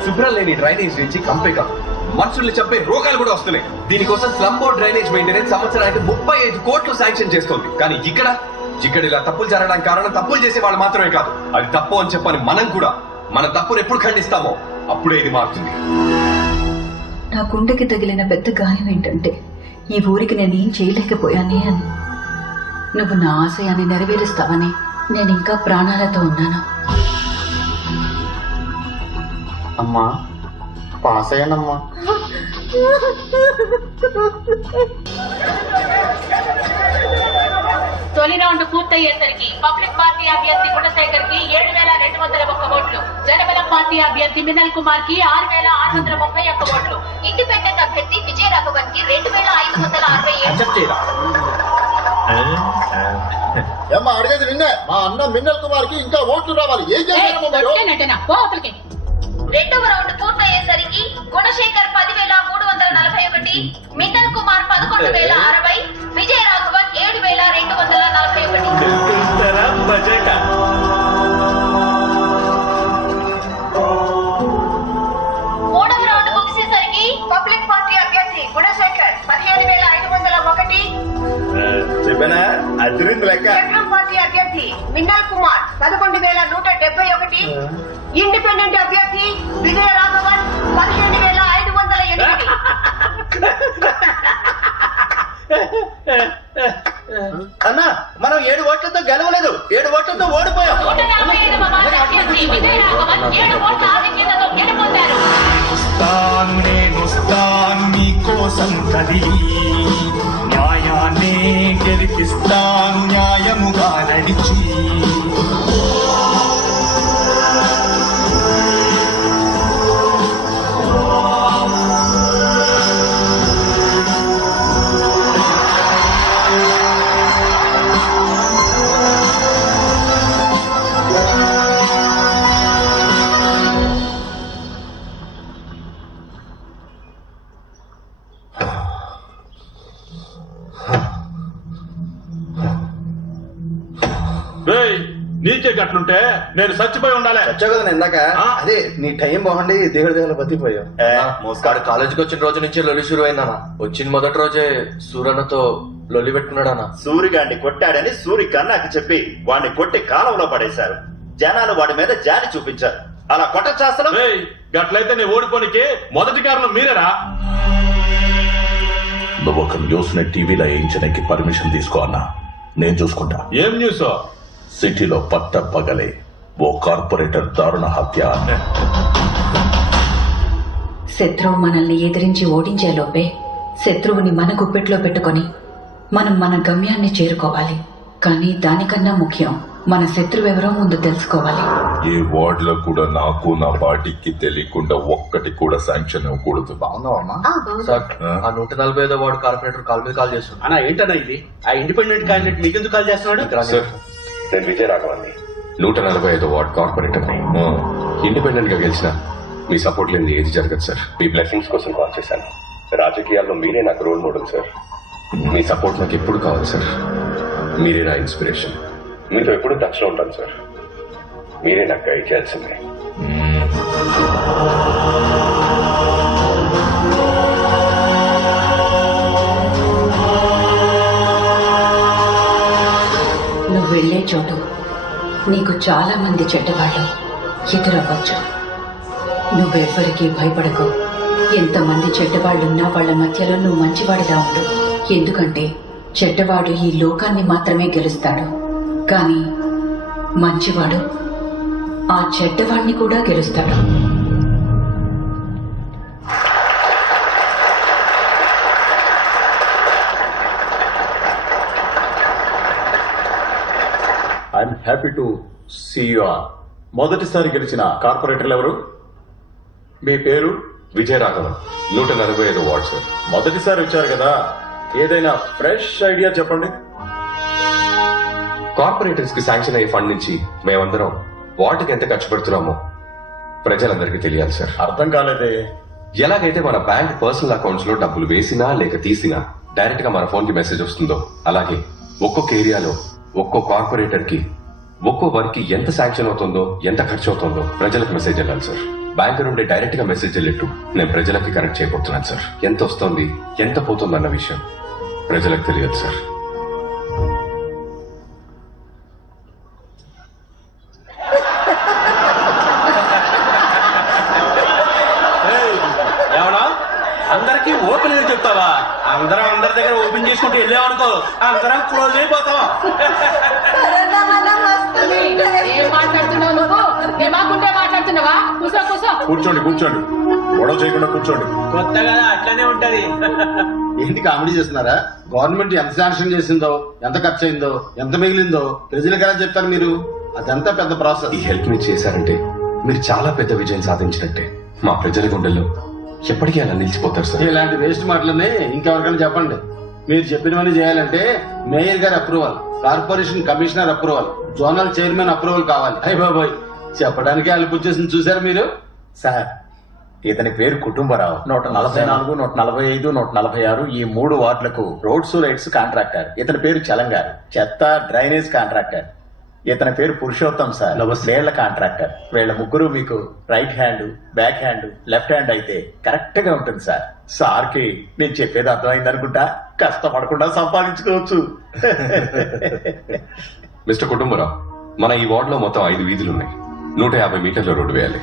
శుభ్రం లేని డ్రైనేజ్ నుంచి కంపే కాదు, మనుషుల్ని చంపే రోగాలు కూడా వస్తున్నాయి. దీనికోసం స్లమ్ బోర్డ్ డ్రైనేజ్ మెయింటెనెన్స్ సంవత్సరానికి 35 కోట్లు శాంక్షన్ చేస్తోంది. కానీ ఇక్కడ ఇలా తప్పులు జరగడానికి కారణం తప్పులు చేసే వాళ్ళు మాత్రమే కాదు, అది తప్పు అని చెప్పని మనం కూడా మన తప్పును ఎప్పుడు ఖండిస్తామో అప్పుడే ఇది మారుతుంది. నా గుండెకి తగిలిన పెద్ద గాయం ఏంటంటే ఈ ఊరికి నేనేం చేయలేకపోయానే అని. నువ్వు నా ఆశయాన్ని నెరవేరుస్తావని నేను ఇంకా ప్రాణాలతో ఉన్నాను. అమ్మా, పాస్ అయ్యానమ్మా. తొలి రౌండ్ పూర్తయ్యేసరికి పబ్లిక్ పార్టీ అభ్యర్థి గుణశేఖర్ కి 7,201 ఓట్లు, జనబలం పార్టీ అభ్యర్థి మినల్ కుమార్ కి 6,631 ఓట్లు, ఇండిపెండెంట్ అభ్యర్థి విజయరాఘవన్ కి 2,567. ఏమ్మా, అడిగేది నిన్నే. మా అన్న మిన్నల్ కుమార్ కి ఇంకా ఓట్లు రావాలి. ఏం చేయాలి? రెండవ రౌండ్ పూర్తయ్యేసరికి గుణశేఖర్ 10,341, మిన్నల్ కుమార్ 11,060, విజయరాఘవన్ 7,241. మూడవ రౌండ్ ముగిసేసరికి పబ్లిక్ పార్టీ అభ్యర్థి గుణశేఖర్ 15,501, చెప్పానా? అదిరింది లెక్క. జనరల్ పార్టీ అభ్యర్థి మిన్నల్ కుమార్ 11,171, ఇండిపెండెంట్ అభ్యర్థి విజయ రాఘవన్ 15,508. అన్నా, మనం 7 ఓట్లతో గెలవలేదు, 7 ఓట్లతో ఓడిపోయాం. సంతది న్యాయాన్నే గెలిపిస్తాను న్యాయముగా నడిచి నీకే గట్లుంటే నేను చచ్చిపోయి ఉండాలి. వచ్చావు కదా ఇందాక, అదే నీ టైం బాగుండి దేవుడి దేవుడు బతికిపోయావు. మోస్కాడు కాలేజీకి వచ్చిన రోజు నుంచి లొల్లి షురు అయిందన్నా. వచ్చిన మొదటి రోజే సూరన్నతో లొల్లి పెట్టుకున్నాడన్నా. సూరిగాడిని కొట్టాడని సూరిక నాకు చెప్పి వాడిని కొట్టి కాలంలో పడేశారు. జనాలు వాడి మీద జాలి చూపించారు. అలా కొట్టచ్చేస్తాను. గట్లయితే నీ ఓడిపోనికి మొదటి కారణం మీరేరా? నువ్వు ఒక న్యూస్ ని టీవీలో వేయించడానికి పర్మిషన్ తీసుకో అన్నా, నేను చూసుకుంటా. ఏం న్యూస్? సిటీలో పట్ట పగలే ఓ కార్పొరేటర్ దారుణ హత్య. శత్రువు మనల్ని ఎదిరించి ఓడించేలోపే శత్రువుని మన గుప్పెట్లో పెట్టుకొని మనం మన గమ్యాన్ని చేరుకోవాలి. కానీ దానికన్నా ముఖ్యం మన శత్రువెవరో ముందు తెలుసుకోవాలి. ఏ వార్డ్ లో కూడా నాకు నా పార్టీకి తెలియకుండా ఒక్కటి కూడా శాంక్షన్ ఇవ్వకూడదు. సార్, ఆ 145వ వార్డు కార్పొరేటర్ కాల్ మీద కాల్ చేస్తున్నాడు. అన్నా ఏంటన్నా ఇది? ఆ ఇండిపెండెంట్ క్యాండిడేట్ మీకెందుకు కాల్ చేస్తున్నాడు? సార్, నేను విజయరాఘవాన్ని 145వ వార్డ్ కార్పొరేటర్ ని. ఇండిపెండెంట్ గా గెలిచిన మీ సపోర్ట్ లేని ఏది జరగదు సార్. మీ బ్లెస్సింగ్స్ కోసం కాల్ చేశాను. రాజకీయాల్లో మీరే నాకు రోల్ మోడల్ సార్. మీ సపోర్ట్ నాకు ఎప్పుడు కావాలి సార్. మీరే నా ఇన్స్పిరేషన్. మీతో ఎప్పుడు టచ్ లో ఉంటాను సార్. మీరే నాకు గైడ్ చేయాల్సిందే. నువ్వు వెళ్లే చోటు నీకు చాలా మంది చెడ్డవాళ్ళు ఎదురవ్వచ్చు. నువ్వెవ్వరికీ భయపడకు. ఎంతమంది చెడ్డవాళ్లున్నా వాళ్ల మధ్యలో నువ్వు మంచివాడిలా ఉండు. ఎందుకంటే చెడ్డవాడు ఈ లోకాన్ని మాత్రమే గెలుస్తాడు, కానీ మంచివాడు ఆ చెడ్డవాడిని కూడా గెలుస్తాడు. I'm happy to see you all. మొదటిసారి గెలిచిన కార్పొరేటర్లు ఎవరు? మీ పేరు? విజయరాఘవన్, 145వ వార్డ్ సార్. మొదటిసారి వచ్చారు కదా, ఏదైనా ఫ్రెష్ ఐడియా చెప్పండి. కార్పొరేటర్స్ కి శాంక్షన్ అయ్యే ఫండ్ నుంచి మేమందరం వాటికి ఎంత ఖర్చు పెడుతున్నామో ప్రజలందరికీ తెలియాలి సార్. అర్థం కాలేదే. ఎలాగైతే మన బ్యాంక్ పర్సనల్ అకౌంట్స్ లో డబ్బులు వేసినా లేక తీసినా డైరెక్ట్ గా మన ఫోన్ కి మెసేజ్ వస్తుందో, అలాగే ఒక్కొక్క ఏరియాలో ఒక్కో కార్పొరేటర్ కి ఒక్కో వర్క్ కి ఎంత శాంక్షన్ అవుతుందో, ఎంత ఖర్చు అవుతుందో ప్రజలకు మెసేజ్ వెళ్ళాలి సార్. బ్యాంక్ నుండి డైరెక్ట్ గా మెసేజ్ వెళ్ళేట్టు నేను ప్రజలకి కనెక్ట్ చేయబోతున్నాను సార్. ఎంత వస్తుంది, ఎంత పోతుంది అన్న విషయం ప్రజలకు తెలియదు సార్. అందరికి ఓపెన్ గా చెప్తావా? అందరం అందరి దగ్గర ఓపెన్ చేసుకుంటూ వెళ్ళామనుకో అందరం క్లోజ్ అయిపోతాం. ఏం మాట్లాడుతున్నావు నువ్వు? దిమాకుంటే మాట్లాడుతున్నావా? కూసో కూసో. కూర్చోండి కూర్చోండి, గొడవ చేయకుండా కూర్చోండి. కొత్త కదా అట్లనే ఉంటది. ఏంటి కామెడీ చేస్తున్నారా? గవర్నమెంట్ ఎంత శాంక్షన్ చేసిందో, ఎంత ఖర్చు అయిందో, ఎంత మిగిలిందో ప్రజలకు ఎలా చెప్తారు మీరు? అదంతా పెద్ద ప్రాసెస్. ఈ హెల్ప్ మీరు చేశారంటే మీరు చాలా పెద్ద విజయం సాధించినట్టే. మా ప్రజల గుండెల్లో ఎప్పటికీ అలా నిలిచిపోతారు సార్. ఇలాంటి వేస్ట్ మాటలనే ఇంకెవరికైనా చెప్పండి. మీరు చెప్పినవన్నీ చేయాలంటే మేయర్ గారి approval, corporation commissioner approval, zonal chairman approval కావాలి. అయ్య బాబాయ్, చెప్పడానికి అలుపు వచ్చేసింది చూసారు మీరు. సార్, ఇతని పేరు కుటుంబరావు. 144, 145, 146 ఈ 3 వార్డులకు రోడ్స్ లైట్స్ కాంట్రాక్టర్. ఇతని పేరు చలంగారు, చెత్త డ్రైనేజ్ కాంట్రాక్టర్. ఇతని పేరు పురుషోత్తం సార్, వేళ్ల కాంట్రాక్టర్. వీళ్ళ ముగ్గురు మీకు right hand, back hand, left hand అయితే కరెక్ట్ గా ఉంటుంది సార్. సార్ కి నేను చెప్పేది అర్థమైంది అనుకుంటా. కష్టపడకుండా సంపాదించుకోవచ్చు. మిస్టర్ కుటుంబరావు, మన ఈ వార్డ్ లో మొత్తం 5 వీధులున్నాయి. 150 మీటర్ల రోడ్డు వేయాలి.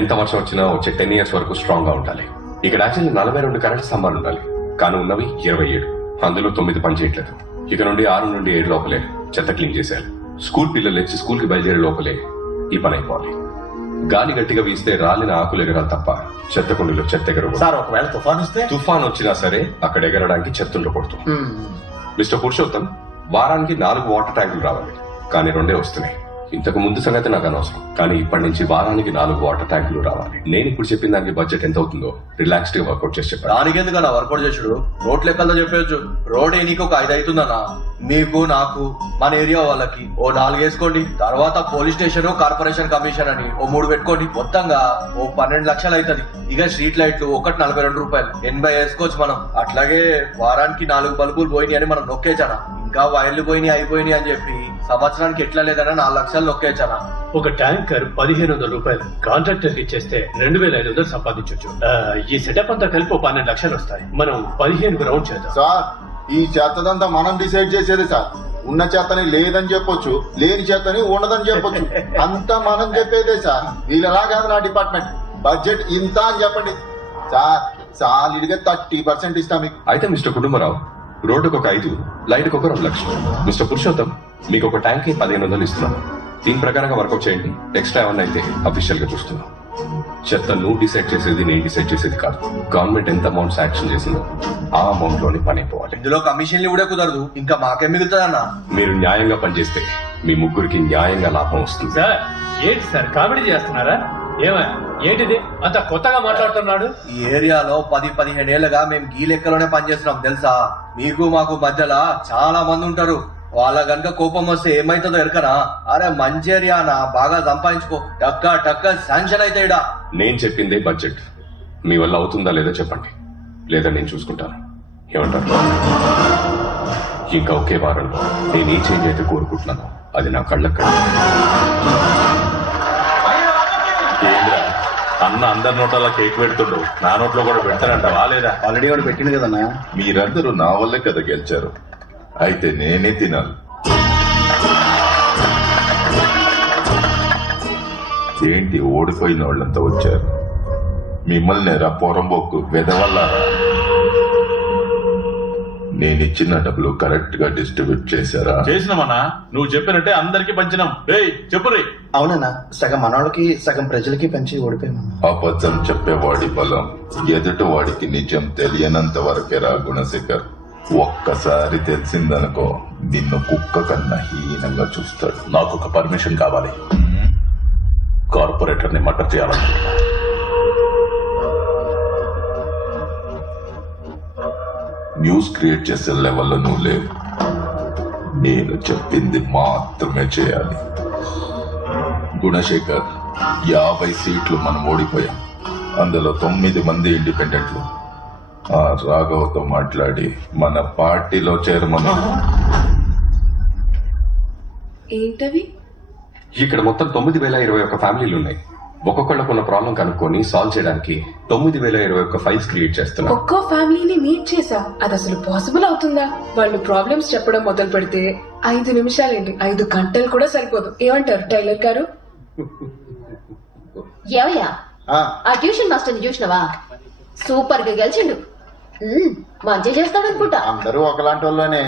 ఎంత వర్షం వచ్చినా వచ్చే 10 years వరకు స్ట్రాంగ్ గా ఉండాలి. ఇక్కడ యాక్చువల్లీ 42 కరెంట్ స్తంభాలు ఉండాలి, కానీ ఉన్నవి 27. అందులో 9 పనిచేయట్లేదు. ఇక నుండి 6 నుండి 7 లోపలే చెత్త క్లీన్ చేశారు. స్కూల్ పిల్లలు వచ్చి స్కూల్ కి బయలుదేరే లోపలే ఈ పని అయిపోవాలి. గాలి గట్టిగా వీస్తే రాలిన ఆకులు ఎగరాలి తప్ప చెత్త కుండీలో చెత్త ఎగరకూడదు. సార్ ఒకవేళ తుఫాన్ వస్తే? తుఫాన్ వచ్చినా సరే అక్కడ ఎగరడానికి చెత్త ఉండకూడదు. మిస్టర్ పురుషోత్తం, వారానికి 4 వాటర్ ట్యాంకులు రావాలి, కానీ 2 వస్తున్నాయి. ఇంతకు ముందు సంగతి నాకు అనవసరం, కానీ ఇప్పటి నుంచి వారానికి 4 వాటర్ ట్యాంకులు రావాలి. నేను ఇప్పుడు చెప్పిన దానికి బడ్జెట్ ఎంత అవుతుందో రిలాక్స్డ్ గా వర్కౌట్ చేసి చెప్పాను. దానికి ఎందుకన్నా వర్కౌట్ చేసుడు? రోడ్ లెక్కలతో చెప్పవచ్చు. రోడ్ నీకు ఒక 5 అవుతుందన్నా, మీకు నాకు మన ఏరియా వాళ్ళకి ఓ 4 వేసుకోండి. తర్వాత పోలీస్ స్టేషన్, కార్పొరేషన్ కమిషన్ అని ఓ 3 పెట్టుకోండి. మొత్తంగా ఓ 12 లక్షలు అవుతుంది. ఇక స్ట్రీట్ లైట్లు ఒకటి 42 రూపాయలు, 80 వేసుకోవచ్చు మనం. అట్లాగే వారానికి 4 బల్బులు పోయినాయి అని మనం నొక్కేచానా, ఇంకా వైర్లు పోయినాయి అయిపోయినాయి అని చెప్పి సంవత్సరానికి ఎట్లా లేదన్నా 4 లక్షలు నొక్కేచానా. ఒక ట్యాంకర్ 1500 రూపాయలు కాంట్రాక్టర్ కి ఇచ్చేస్తే 2500 సంపాదించవచ్చు. ఈ సెటప్ అంతా కలిపి 12 లక్షలు వస్తాయి. మనం 15 రౌండ్ చేద్దాం. సార్, ఈ చేతదంతా మనం డిసైడ్ చేసేది సార్. ఉన్న చేతని లేదని చెప్పొచ్చు, లేని చేతని ఉండదని చెప్పొచ్చు, అంతా మనం చెప్పేదే సార్. వీళ్ళలా కాదు నా డిపార్ట్మెంట్. బడ్జెట్ ఇంత అని చెప్పండి సార్, సాలిడ్గా 30% ఇస్తాం మీకు. అయితే మిస్టర్ కుటుంబరావు, రోడ్డుకు ఒక 5, లైట్కి ఒక 2 లక్షలు. మిస్టర్ పురుషోత్తం, మీకు ఒక ట్యాంక్ 1500 ఇస్తున్నాను. దీని ప్రకారంగా వర్కౌట్ చేయండి. ఎక్స్ట్రా ఏమన్నా అయితే అఫీషియల్ గా చూస్తున్నాం. చెత్త నువ్వు డిసైడ్ చేసేది, నేను డిసైడ్ చేసేది కాదు. గవర్నమెంట్ ఎంత అమౌంట్ శాంక్షన్ చేసిందో ఆ అమౌంట్ లోనే పని అయిపోవాలి. ఇందులో కమిషన్లు కూడా కుదరదు, ఇంకా మాకేం మిగులుతుందన్నా. మీరు న్యాయంగా పనిచేస్తే మీ ముగ్గురికి న్యాయంగా లాభం వస్తుంది. సార్, ఏంటి సార్ కామెడీ చేస్తున్నారా? ఏమయ్యా, ఏంటిది అంత కొత్తగా మాట్లాడుతున్నాడు? ఈ ఏరియాలో 10-15 ఏళ్లుగా మేము గీ లెక్కలోనే పనిచేస్తున్నాం తెలుసా. మీకు మాకు మధ్యలో చాలా మంది ఉంటారు. వాళ్ళ గనుక కోపం వస్తే ఏమైతుందో ఎరకనా? అరే మంచి ఏరియానా, బాగా సంపాదించుకో, టక్క శాంక్షన్ అయితే ఇడా. నేను చెప్పిందే బడ్జెట్. మీ వల్ల అవుతుందా లేదో చెప్పండి, లేదా నేను చూసుకుంటాను. ఏమంటారు? ఇంకా ఒకే వారంలో నేను ఏ చేంజ్ అయితే కోరుకుంటున్నాను అది నా కళ్ళకు అన్న అందరి నోట్ల కేక్ పెడుతుండు, నా నోట్లో కూడా పెడతానంటావా లేదా? ఆల్రెడీ వాడు పెట్టింది కదన్నా. మీరందరూ నా వల్లే కదా గెలిచారు, అయితే నేనే తినాలి. ఏంటి ఓడిపోయిన వాళ్ళంతా వచ్చారు? మిమ్మల్ని రా పొరంబోకు వెదవల్లారా. నేనిచ్చిన డబ్బులు కరెక్ట్ గా డిస్ట్రిబ్యూట్ చేశారా? చేసినామన్నా, నువ్వు చెప్పినట్టే అందరికి పంచినాం. రేయ్ చెప్పు రే. అవునన్నా, సగం మనవాళ్ళకి సగం ప్రజలకి పంచి ఓడిపోయామన్నా. అబద్ధం చెప్పేవాడి బలం ఎదుటి వాడికి నిజం తెలియనంత వరకే రా గుణశేఖర్. ఒక్కసారి తెలిసిందనుకో నిన్ను కుక్క కన్నా హీనంగా చూస్తాడు. నాకు ఒక పర్మిషన్ కావాలి. కార్పొరేటర్ ని మర్డర్ చేయాలనుకుంటున్నా. న్యూస్ క్రియేట్ చేసే లెవెల్లో నువ్వు లేవు. నేను చెప్పింది మాత్రమే చేయాలి. గుణశేఖర్, 50 సీట్లు మనం ఓడిపోయాం. అందులో 9 మంది ఇండిపెండెంట్లు. ఆ రాఘవతో మాట్లాడి మన పార్టీలో చేరమను. ఏంటవి? ఇక్కడ మొత్తం 9021 ఫ్యామిలీలు ఉన్నాయి. ఒక్కొక్కళ్ళకున్న ప్రాబ్లం కనుక్కొని సాల్వ్ చేయడానికి 9021 ఫైల్స్ క్రియేట్ చేస్తున్నాం. ఒక్కో ఫ్యామిలీని మీట్ చేసా, అది అసలు పాసిబుల్ అవుతుందా? వాళ్ళు ప్రాబ్లమ్స్ చెప్పడం మొదలు పెడితే 5 నిమిషాలేంటి, 5 గంటలు కూడా సరిపోదు. ఏమంటారు టైలర్ గారు? ఏవయ్యా, ఆ ట్యూషన్ మాస్టర్ ని చూసినవా? సూపర్ గా గెలిచిండు. మంచి చేస్తాడనుకుంటా. అందరూ ఒకలాంటి వాళ్ళనే.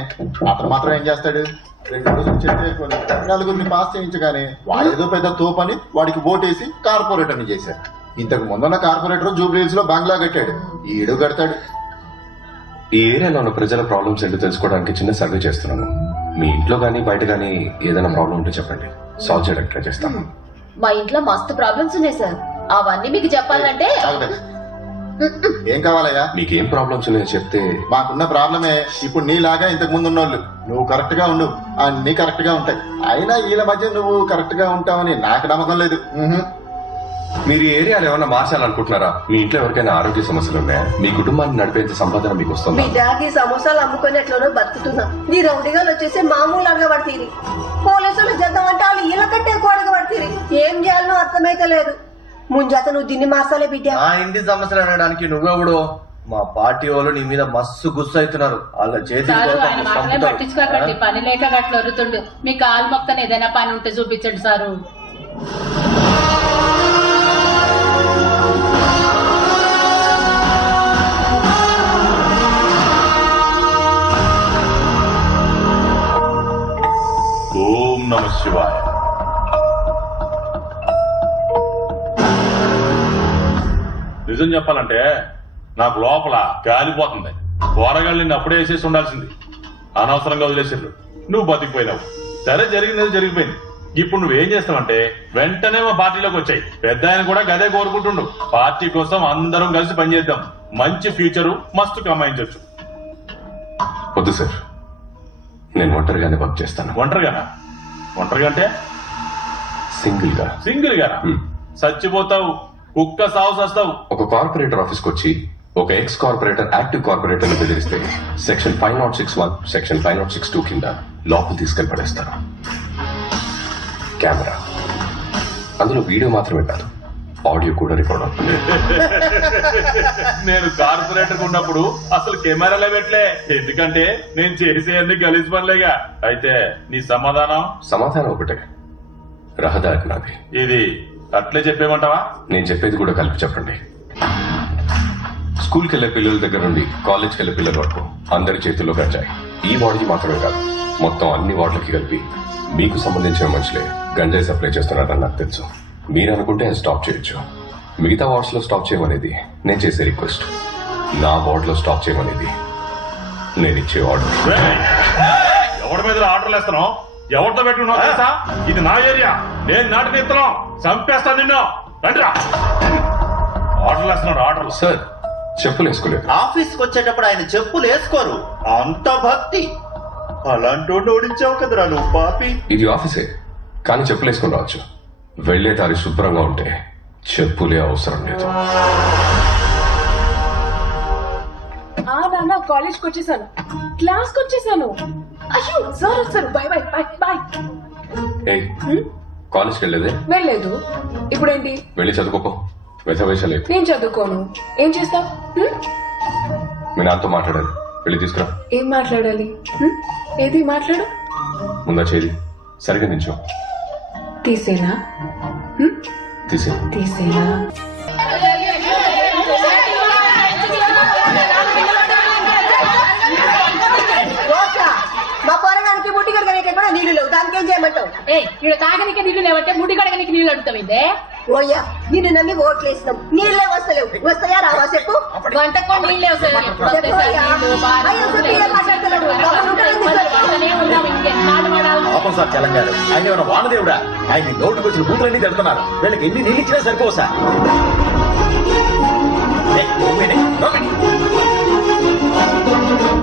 అతను మాత్రం ఏం చేస్తాడు? 2 రోజులు చెప్పేసుకొని 4గురిని పాస్ చేయించగానే వాడేదో పెద్ద తోపని వాడికి ఓటేసి కార్పొరేటర్ ని చేశారు. ఇంతకు ముందున్న కార్పొరేటర్ జూబ్లీహిల్స్ లో బంగ్లా కట్టాడు, ఈడు కడతాడు. ఈ ఏరియాలో ఉన్న ప్రజల ప్రాబ్లమ్స్ ఏంటో తెలుసుకోవడానికి చిన్న సర్వే చేస్తున్నాను. మీ ఇంట్లో గానీ బయట గానీ ఏదైనా ప్రాబ్లం ఉంటే చెప్పండి, సాల్వ్ చేయడానికి ట్రై చేస్తాను. మా ఇంట్లో మస్తు ప్రాబ్లమ్స్ ఉన్నాయి సార్, అవన్నీ మీకు చెప్పాలంటే. ఏం కావాలయ్యా? మీకేం ప్రాబ్లమ్స్ ఉన్నాయో చెప్తే. మాకున్న ప్రాబ్లమే ఇప్పుడు నీలాగా ఇంతకు ముందు ఉన్నోళ్ళు. నువ్వు కరెక్ట్ గా ఉండు, అన్ని కరెక్ట్ గా ఉంటాయి. అయినా వీళ్ళ మధ్య నువ్వు కరెక్ట్ గా ఉంటావని నాకు నమ్మకం లేదు. మీరు ఈ ఏరియాలో ఏమైనా మార్చాలనుకుంటున్నారా? మీ ఇంట్లో ఎవరికైనా ఆరోగ్య సమస్యలు ఉన్నాయా? మీ కుటుంబాన్ని నడిపేంత సంపాదన మీకు వస్తుందా? మీ డాడీ సమోసాలు అమ్ముకొని ఎట్లనో బతుకుతున్నా. నీ రౌడీగాలు వచ్చేసి మామూలు అడగబడితీరి. పోలీసులు చేద్దామంటే వాళ్ళు ఇళ్ళ కంటే ఎక్కువ అడగబడితీరి. ఏం చేయాలనో అర్థమైతే లేదు. ముంజాత నువ్వు దీన్ని మార్చాలే బిడ్డ. నా ఇంటి సమస్యలు అనడానికి నువ్వెవడు? మా పార్టీ వాళ్ళు నీ మీద మస్తు గుస్సు అవుతున్నారు. వాళ్ళ చేతి పట్టించుకోకండి, పని లేక గట్ల వరుతుండు. మీ కాలు మొక్కని ఏదైనా పని ఉంటే చూపించండి సారు. ఓం నమ శివాయ. నిజం చెప్పాలంటే నాకు లోపల కాలిపోతుంది. కూరగాయలు నిన్ను అప్పుడే వేసేసి ఉండాల్సింది. అనవసరంగా వదిలేసారు. నువ్వు బతికిపోయినావు. సరే, జరిగింది జరిగిపోయింది. ఇప్పుడు నువ్వేం చేస్తావంటే వెంటనే మా పార్టీలోకి వచ్చాయి. పెద్ద ఆయన కూడా గదే కోరుకుంటుండు. పార్టీ కోసం అందరం కలిసి పనిచేద్దాం. మంచి ఫ్యూచరు మస్తు కమాయించవచ్చు. వద్దు సార్, నేను ఒంటరిగానే వర్క్ చేస్తాను. ఒంటరిగానా? ఒంటరిగా అంటే సింగిల్ గానా? చచ్చిపోతావు, కుక్క సాగు చేస్తావు. ఒక కార్పొరేటర్ ఆఫీస్కి వచ్చి ఒక ఎక్స్ కార్పొరేటర్ యాక్టివ్ కార్పొరేటర్ ని బెదిరిస్తే సెక్షన్ 5061 సెక్షన్ 5062 కింద లోపల తీసుకెళ్లి పడేస్తారు. కెమెరా, అందులో వీడియో మాత్రమే కాదు, ఆడియో కూడా రికార్డ్ అవుతుంది. నేను కార్పొరేటర్ ఉన్నప్పుడు అసలు కెమెరాలే పెట్టలే. ఎందుకంటే నేను చేసేందుకు గలీజ్ పనిలేగా. అయితే నీ సమాధానం ఒకటే, రహదారి నాది. ఇది అట్లే చెప్పేమంటావా? నేను చెప్పేది కూడా కలిపి చెప్పండి. స్కూల్కి వెళ్లే పిల్లల దగ్గర నుండి కాలేజ్కి వెళ్లే పిల్లల వరకు అందరి చేతుల్లో గంజాయి. ఈ వార్డుకి మాత్రమే కాదు, మొత్తం అన్ని వార్డులకి కలిపి మీకు సంబంధించిన మనుషులే గంజాయి సప్లై చేస్తున్నారని నాకు తెలుసు. మీరు అనుకుంటే అది స్టాప్ చేయొచ్చు. మిగతా వార్డ్స్ లో స్టాప్ చేయమనేది నేను చేసే రిక్వెస్ట్. నా వార్డ్ లో స్టాప్ చేయమనేది నేను ఇచ్చే ఆర్డర్. ఎవరి మీద ఆర్డర్లు వేస్తున్నావు? ఎవరితో పెట్టుకున్నావు తెలుసా? ఇది నా ఏరియా. నేను నాటిన ఇస్తున్నాం. చంపేస్తా నిన్ను. రండిరా. ఆర్డర్లు వేస్తున్నాడు. ఆర్డర్లు. సార్, చెప్పులు వేసుకోలేదు. ఆఫీస్కి వచ్చేటప్పుడు ఆయన చెప్పులు వేసుకోరు. అంత భక్తి. అలాంటి ఓడించావు కదరా నువ్వు పాపి. ఇది ఆఫీసే, కానీ చెప్పులు వేసుకుని రావచ్చు. వెళ్లే దారి శుభ్రంగా ఉంటే చెప్పులే అవసరం లేదు. నాన్న కాలేజ్కి వచ్చేసాను, క్లాస్కి వచ్చేసాను. అయ్యో సార్ వచ్చారు. Bye bye bye bye. కాలేజ్కి వెళ్ళలేదే? వెళ్ళలేదు. ఇప్పుడేంటి? వెళ్ళి చదువుకోపో. వెధవేషాలు. నేను చదువుకోను. ఏం చేస్తావు? మీ నాన్నతో మాట్లాడాలి. వెళ్ళి తీసుకురా. ఏం మాట్లాడాలి? ఏది మాట్లాడు? ముందా చేది సరిగ్గా నించో. తీసేనా? తీసేనా? మా పొరగానికి ముట్టి కడగడానికి కూడా నీళ్లు లేవు. దానికి ఏం చేయమంటావు? ఇక్కడ తాగనికి నీళ్లు లేవంటే ముట్టి కడగనికి నీళ్లు అడుగుతావిందే. ఓయ్యా, నిన్ను నమ్మి ఓట్లేసినాం. నీళ్లే వస్తలేవు. వస్తాయా రావా చెప్పు. వంటకో నీళ్ళే పాపం సార్ తెలంగాణ. ఆయన ఏమైనా వానదేవుడా? ఆయన నోటుకు వచ్చిన బూతులన్నీ తిడుతున్నారు. వీళ్ళకి ఎన్ని నీళ్ళు ఇచ్చినా సరిపోవు సార్.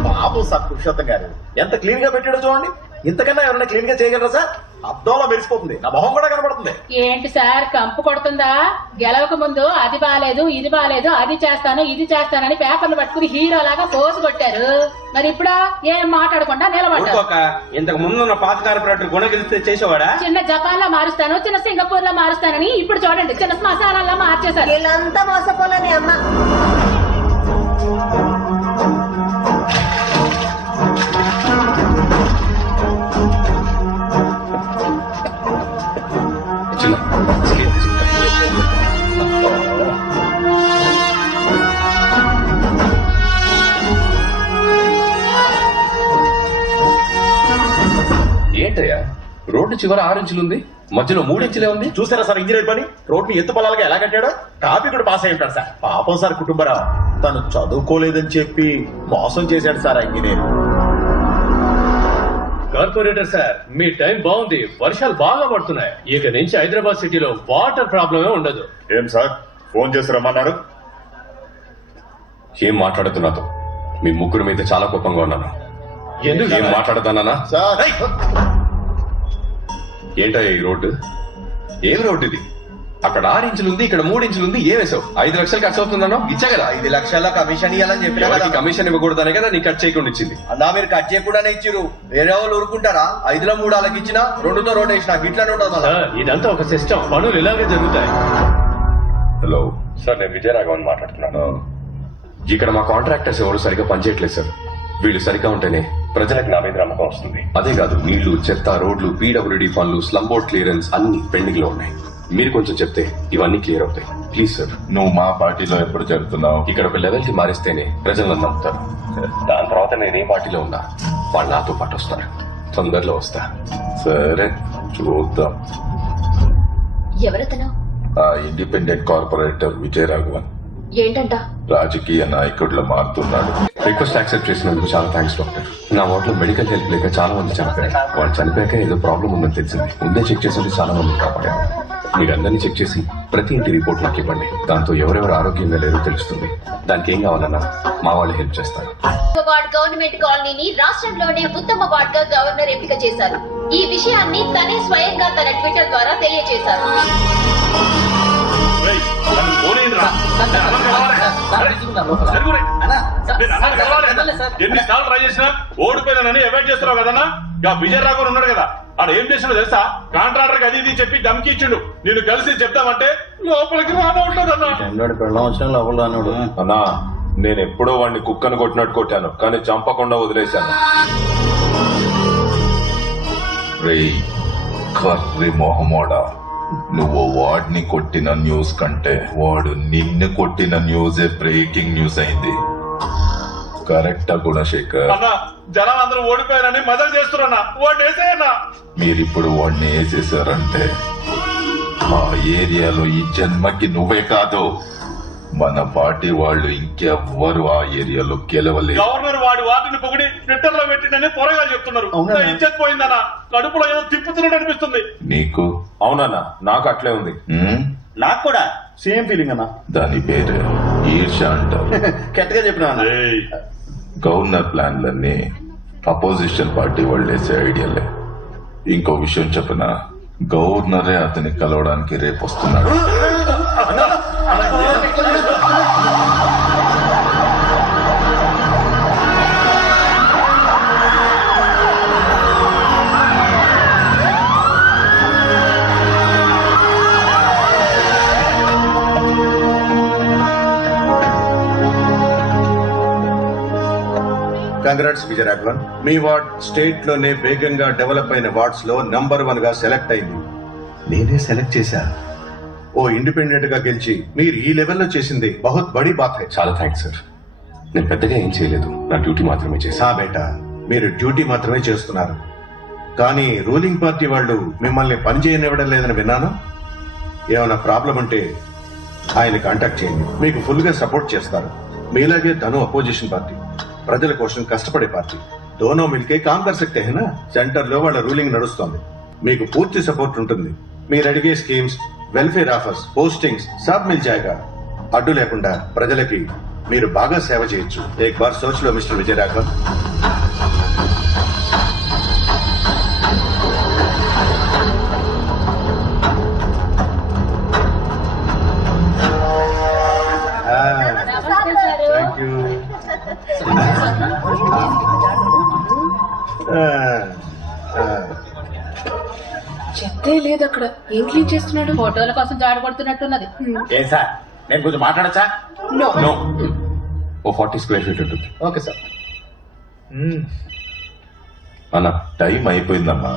పాపం సార్ పురుషోత్తం గారు ఎంత క్లీన్ గా పెట్టాడో చూడండి. ఇంతకన్నా ఎవరైనా క్లీన్ గా చేయగలరా సార్? అద్దంలో మెరిసిపోతుంది. నా మొహం కూడా కనబడుతుంది. ఏంటి సార్ కంపు కొడుతుందా? గెలవక ముందు అది బాలేదు, ఇది బాలేదు, అది చేస్తాను, ఇది చేస్తానని పేపర్లు పట్టుకుని హీరో లాగా పోజు కొట్టారు. మరి ఇప్పుడు ఏం మాట్లాడకుండా నిలబడ్డారు. ఇంతకు ముందు ఉన్న పాత కార్పొరేటర్ గుణ గెలిస్తే చేసేవాడా? చిన్న జపాన్ లో మారుస్తాను, చిన్న సింగపూర్ లో మారుస్తానని ఇప్పుడు చూడండి చిన్న శ్మశానాల్లో మార్చేశారు. వీళ్ళంతా మోసపోలేని అమ్మ. ఏంటయ్యా, రోడ్డు చివర 6 ఇంచులు ఉంది, మధ్యలో 3 ఇంచులే ఉంది. చూసారా సార్ ఇంజనీర్ పని? రోడ్ని ఎత్తు పొలాలుగా ఎలా కట్టాడో. కాపీ కూడా పాస్ అయి ఉంటాడు సార్. పాపం సార్ కుటుంబరావు తను చదువుకోలేదని చెప్పి మోసం చేశాడు సార్ ఆ ఇంజనీర్. కార్పొరేటర్ సార్, మీ టైం బాగుంది. వర్షాలు బాగా పడుతున్నాయి. ఇక నుంచి హైదరాబాద్ సిటీలో వాటర్ ప్రాబ్లమే ఉండదు. ఏం సార్ ఫోన్ చేసి రమ్మన్నారు? ఏం మాట్లాడుతున్నాతో? మీ ముగ్గురు మీద చాలా కోపంగా ఉన్నాను. ఎందుకు ఏం మాట్లాడతానా? ఏంటయ్యా ఈ రోడ్డు? ఏం రోడ్డు ఇది? అక్కడ 6 ఇంచులు ఉంది, ఇక్కడ 3 ఇంచులు ఉంది. ఏమేసావు? 5 లక్షలు ఖర్చు అవుతుందన్నా? ఇచ్చా కదా. 5 లక్షల కమిషన్ ఇవ్వాలని చెప్పి కమిషన్ ఇవ్వకూడదనే కదా నీ కట్ చేయకుండా ఇచ్చింది. అన్నా మీరు కట్ చేయకుండానే ఇచ్చిరు. వేరే వాళ్ళు ఊరుకుంటారా? 5లో 3 అలాగ ఇచ్చినా 2తో రోడ్ వేసినా ఇట్లానే ఉంటుంది. ఇదంతా ఒక సిస్టమ్. పనులు ఇలాగే జరుగుతాయి. హలో సార్, నేను విజయరాఘవన్ మాట్లాడుతున్నాను. ఇక్కడ మా కాంట్రాక్టర్స్ ఎవరు సరిగ్గా పనిచేయట్లేదు సార్. వీళ్ళు సరిగ్గా ఉంటేనే ప్రజలకు నా మీద నమ్మకం వస్తుంది. అదే కాదు, నీళ్లు, చెత్త, రోడ్లు, పీడబ్ల్యూడీ ఫండ్లు, స్లమ్ బోర్డ్ క్లియరెన్స్ అన్ని పెండింగ్ లో ఉన్నాయి. మీరు కొంచెం చెప్తే ఇవన్నీ క్లియర్ అవుతాయి. Please sir. నువ్వు మా పార్టీలో ఎప్పుడు చెప్తున్నావు? ఇక్కడ ఒక లెవెల్ కి మారిస్తేనే ప్రజలను నమ్ముతారు. దాని తర్వాత నేను ఏ పార్టీలో ఉన్నా వాళ్ళు నాతో పాటు వస్తారు. తొందరలో వస్తా. సరే చూద్దాం. ఎవరతను? ఆ ఇండిపెండెంట్ కార్పొరేటర్ విజయరాఘవన్. ఏంటంట? రాజకీయ నాయకుడిలో మారుతున్నాడు. రిక్వెస్ట్ యాక్సెప్ట్ చేసినందుకు చాలా థ్యాంక్స్ డాక్టర్. నా వార్డులో మెడికల్ హెల్ప్ లేక చాలా మంది చనిపోయారు. వాళ్ళు చనిపోయాక ఏదో ప్రాబ్లం ఉందని తెలిసింది. ముందే చెక్ చేసి చాలా మంది కాపాడారు. మీరందరినీ చెక్ చేసి ప్రతి ఇంటి రిపోర్ట్ నాకు ఇవ్వండి. దాంతో ఎవరెవరు ఆరోగ్యంగా లేరో తెలుస్తుంది. దానికి ఏం కావాలన్నా మా వాళ్ళు హెల్ప్ చేస్తారు. వార్డ్ గవర్నమెంట్ కాలనీని రాష్ట్రంలోనే ఉత్తమ వార్డ్ గా గవర్నర్ ఎంపిక చేశారు. ఈ విషయాన్ని తనే స్వయంగా తన ట్విట్టర్ ద్వారా తెలియజేశారు. ఎన్నిసార్లు ట్రై చేసినా ఓడిపోయినానని అవాయిడ్ చేస్తున్నావు కదన్నా. విజయ్ రాఘవన్ ఉన్నాడు కదా, ఆడ ఏం చేసినా తెలుసా? కాంట్రాక్టర్ కి అది ఇది చెప్పి దమ్కి ఇచ్చిండు. నేను కలిసి చెప్తామంటే లోపలికి రానవట్లేదన్నా. అన్నా నేను ఎప్పుడో వాడిని కుక్కను కొట్టినట్టు కొట్టాను, కానీ చంపకుండా వదిలేశాను. రేయ్ కర్రి మొహమోడా, నువ్వు వాడిని కొట్టిన న్యూస్ కంటే వాడు నిన్ను కొట్టిన న్యూసే బ్రేకింగ్ న్యూస్ అయింది. కరెక్టా గుణశేఖర్? అన్నా జనాలు అందరూ ఓడిపోయారని మదలు చేస్తున్నా. వాడిని వేసేయన్నా. మీరిప్పుడు వాడిని వేసేసారంటే ఆ ఏరియాలో ఈ జన్మకి నువ్వే కాదు, మన పార్టీ వాళ్ళు ఇంకెవ్వరు ఆ ఏరియాలో గెలవలేదు. గవర్నర్ వాడి వాటిని పొగిడి ట్విట్టర్ లో పెట్టిందని పొరగా చెప్తున్నారు. ఇజ్జత్ పోయిందన్నా. కడుపులో ఏదో తిప్పుతున్నట్టు అనిపిస్తుంది. నీకు? అవునన్నా నాకు అట్లే ఉంది. నాకు కూడా సేమ్ ఫీలింగ్ అన్నా. దాని పేరు ఈర్ష అంటారు. గట్టిగా చెప్పినా. గవర్నర్ ప్లాన్లన్నీ అపోజిషన్ పార్టీ వాళ్ళు వేసే ఐడియాలే. ఇంకో విషయం చెప్పనా, గవర్నరే అతన్ని కలవడానికి రేపు వస్తున్నాడు. కంగ్రాట్స్ విజయ్ రాఘవన్. మీ వార్డ్ స్టేట్ లోనే వేగంగా డెవలప్ అయిన వార్డ్స్ లో నంబర్ 1 గా సెలెక్ట్ అయింది. నేనే సెలెక్ట్ చేశా. ఓ ఇండిపెండెంట్ గా గెలిచి మీరు ఈ లెవెల్లో చేసింది బహుత్ బड़ी బాత్ హై. చాలా థ్యాంక్స్ సార్. నేను పెద్దగా ఏం చేయలేదు, నా డ్యూటీ మాత్రమే చేశా. బేటా, మీరు డ్యూటీ మాత్రమే చేస్తున్నారు, కానీ రూలింగ్ పార్టీ వాళ్ళు మిమ్మల్ని పని చేయనివ్వడం లేదని విన్నాను. ఏమైనా ప్రాబ్లం ఉంటే ఆయన కాంటాక్ట్ చేయండి, మీకు ఫుల్ గా సపోర్ట్ చేస్తారు. మీలాగే తను అపోజిషన్ పార్టీ, ప్రజల కోసం కష్టపడే పార్టీ. దోనో మిల్కే కామ్ కర్ సక్తే హై నా. సెంటర్ లో వాళ్ళ రూలింగ్ నడుస్తోంది, మీకు పూర్తి సపోర్ట్ ఉంటుంది. మీరు అడిగే స్కీమ్స్, వెల్ఫేర్ ఆఫర్స్, పోస్టింగ్స్ సబ్ మిల్ జాయేగా. అడ్డు లేకుండా ప్రజలకి మీరు బాగా సేవ చేయొచ్చు. ఏక్ బార్ సోచ్ లో mister Vijay Raghavan. Thank you. చెత్తే లేదు అక్కడ. ఏం క్లీన్ చేస్తున్నాడు? ఫోటోల కోసం జాడ కొడుతున్నట్టున్నది. ఏం సార్, నేను కొంచెం మాట్లాడచ్చా? నో, ఓ 40 స్క్వేర్ ఫీట్ ఉంటుంది. Okay sir. అన్న టైం అయిపోయిందమ్మా.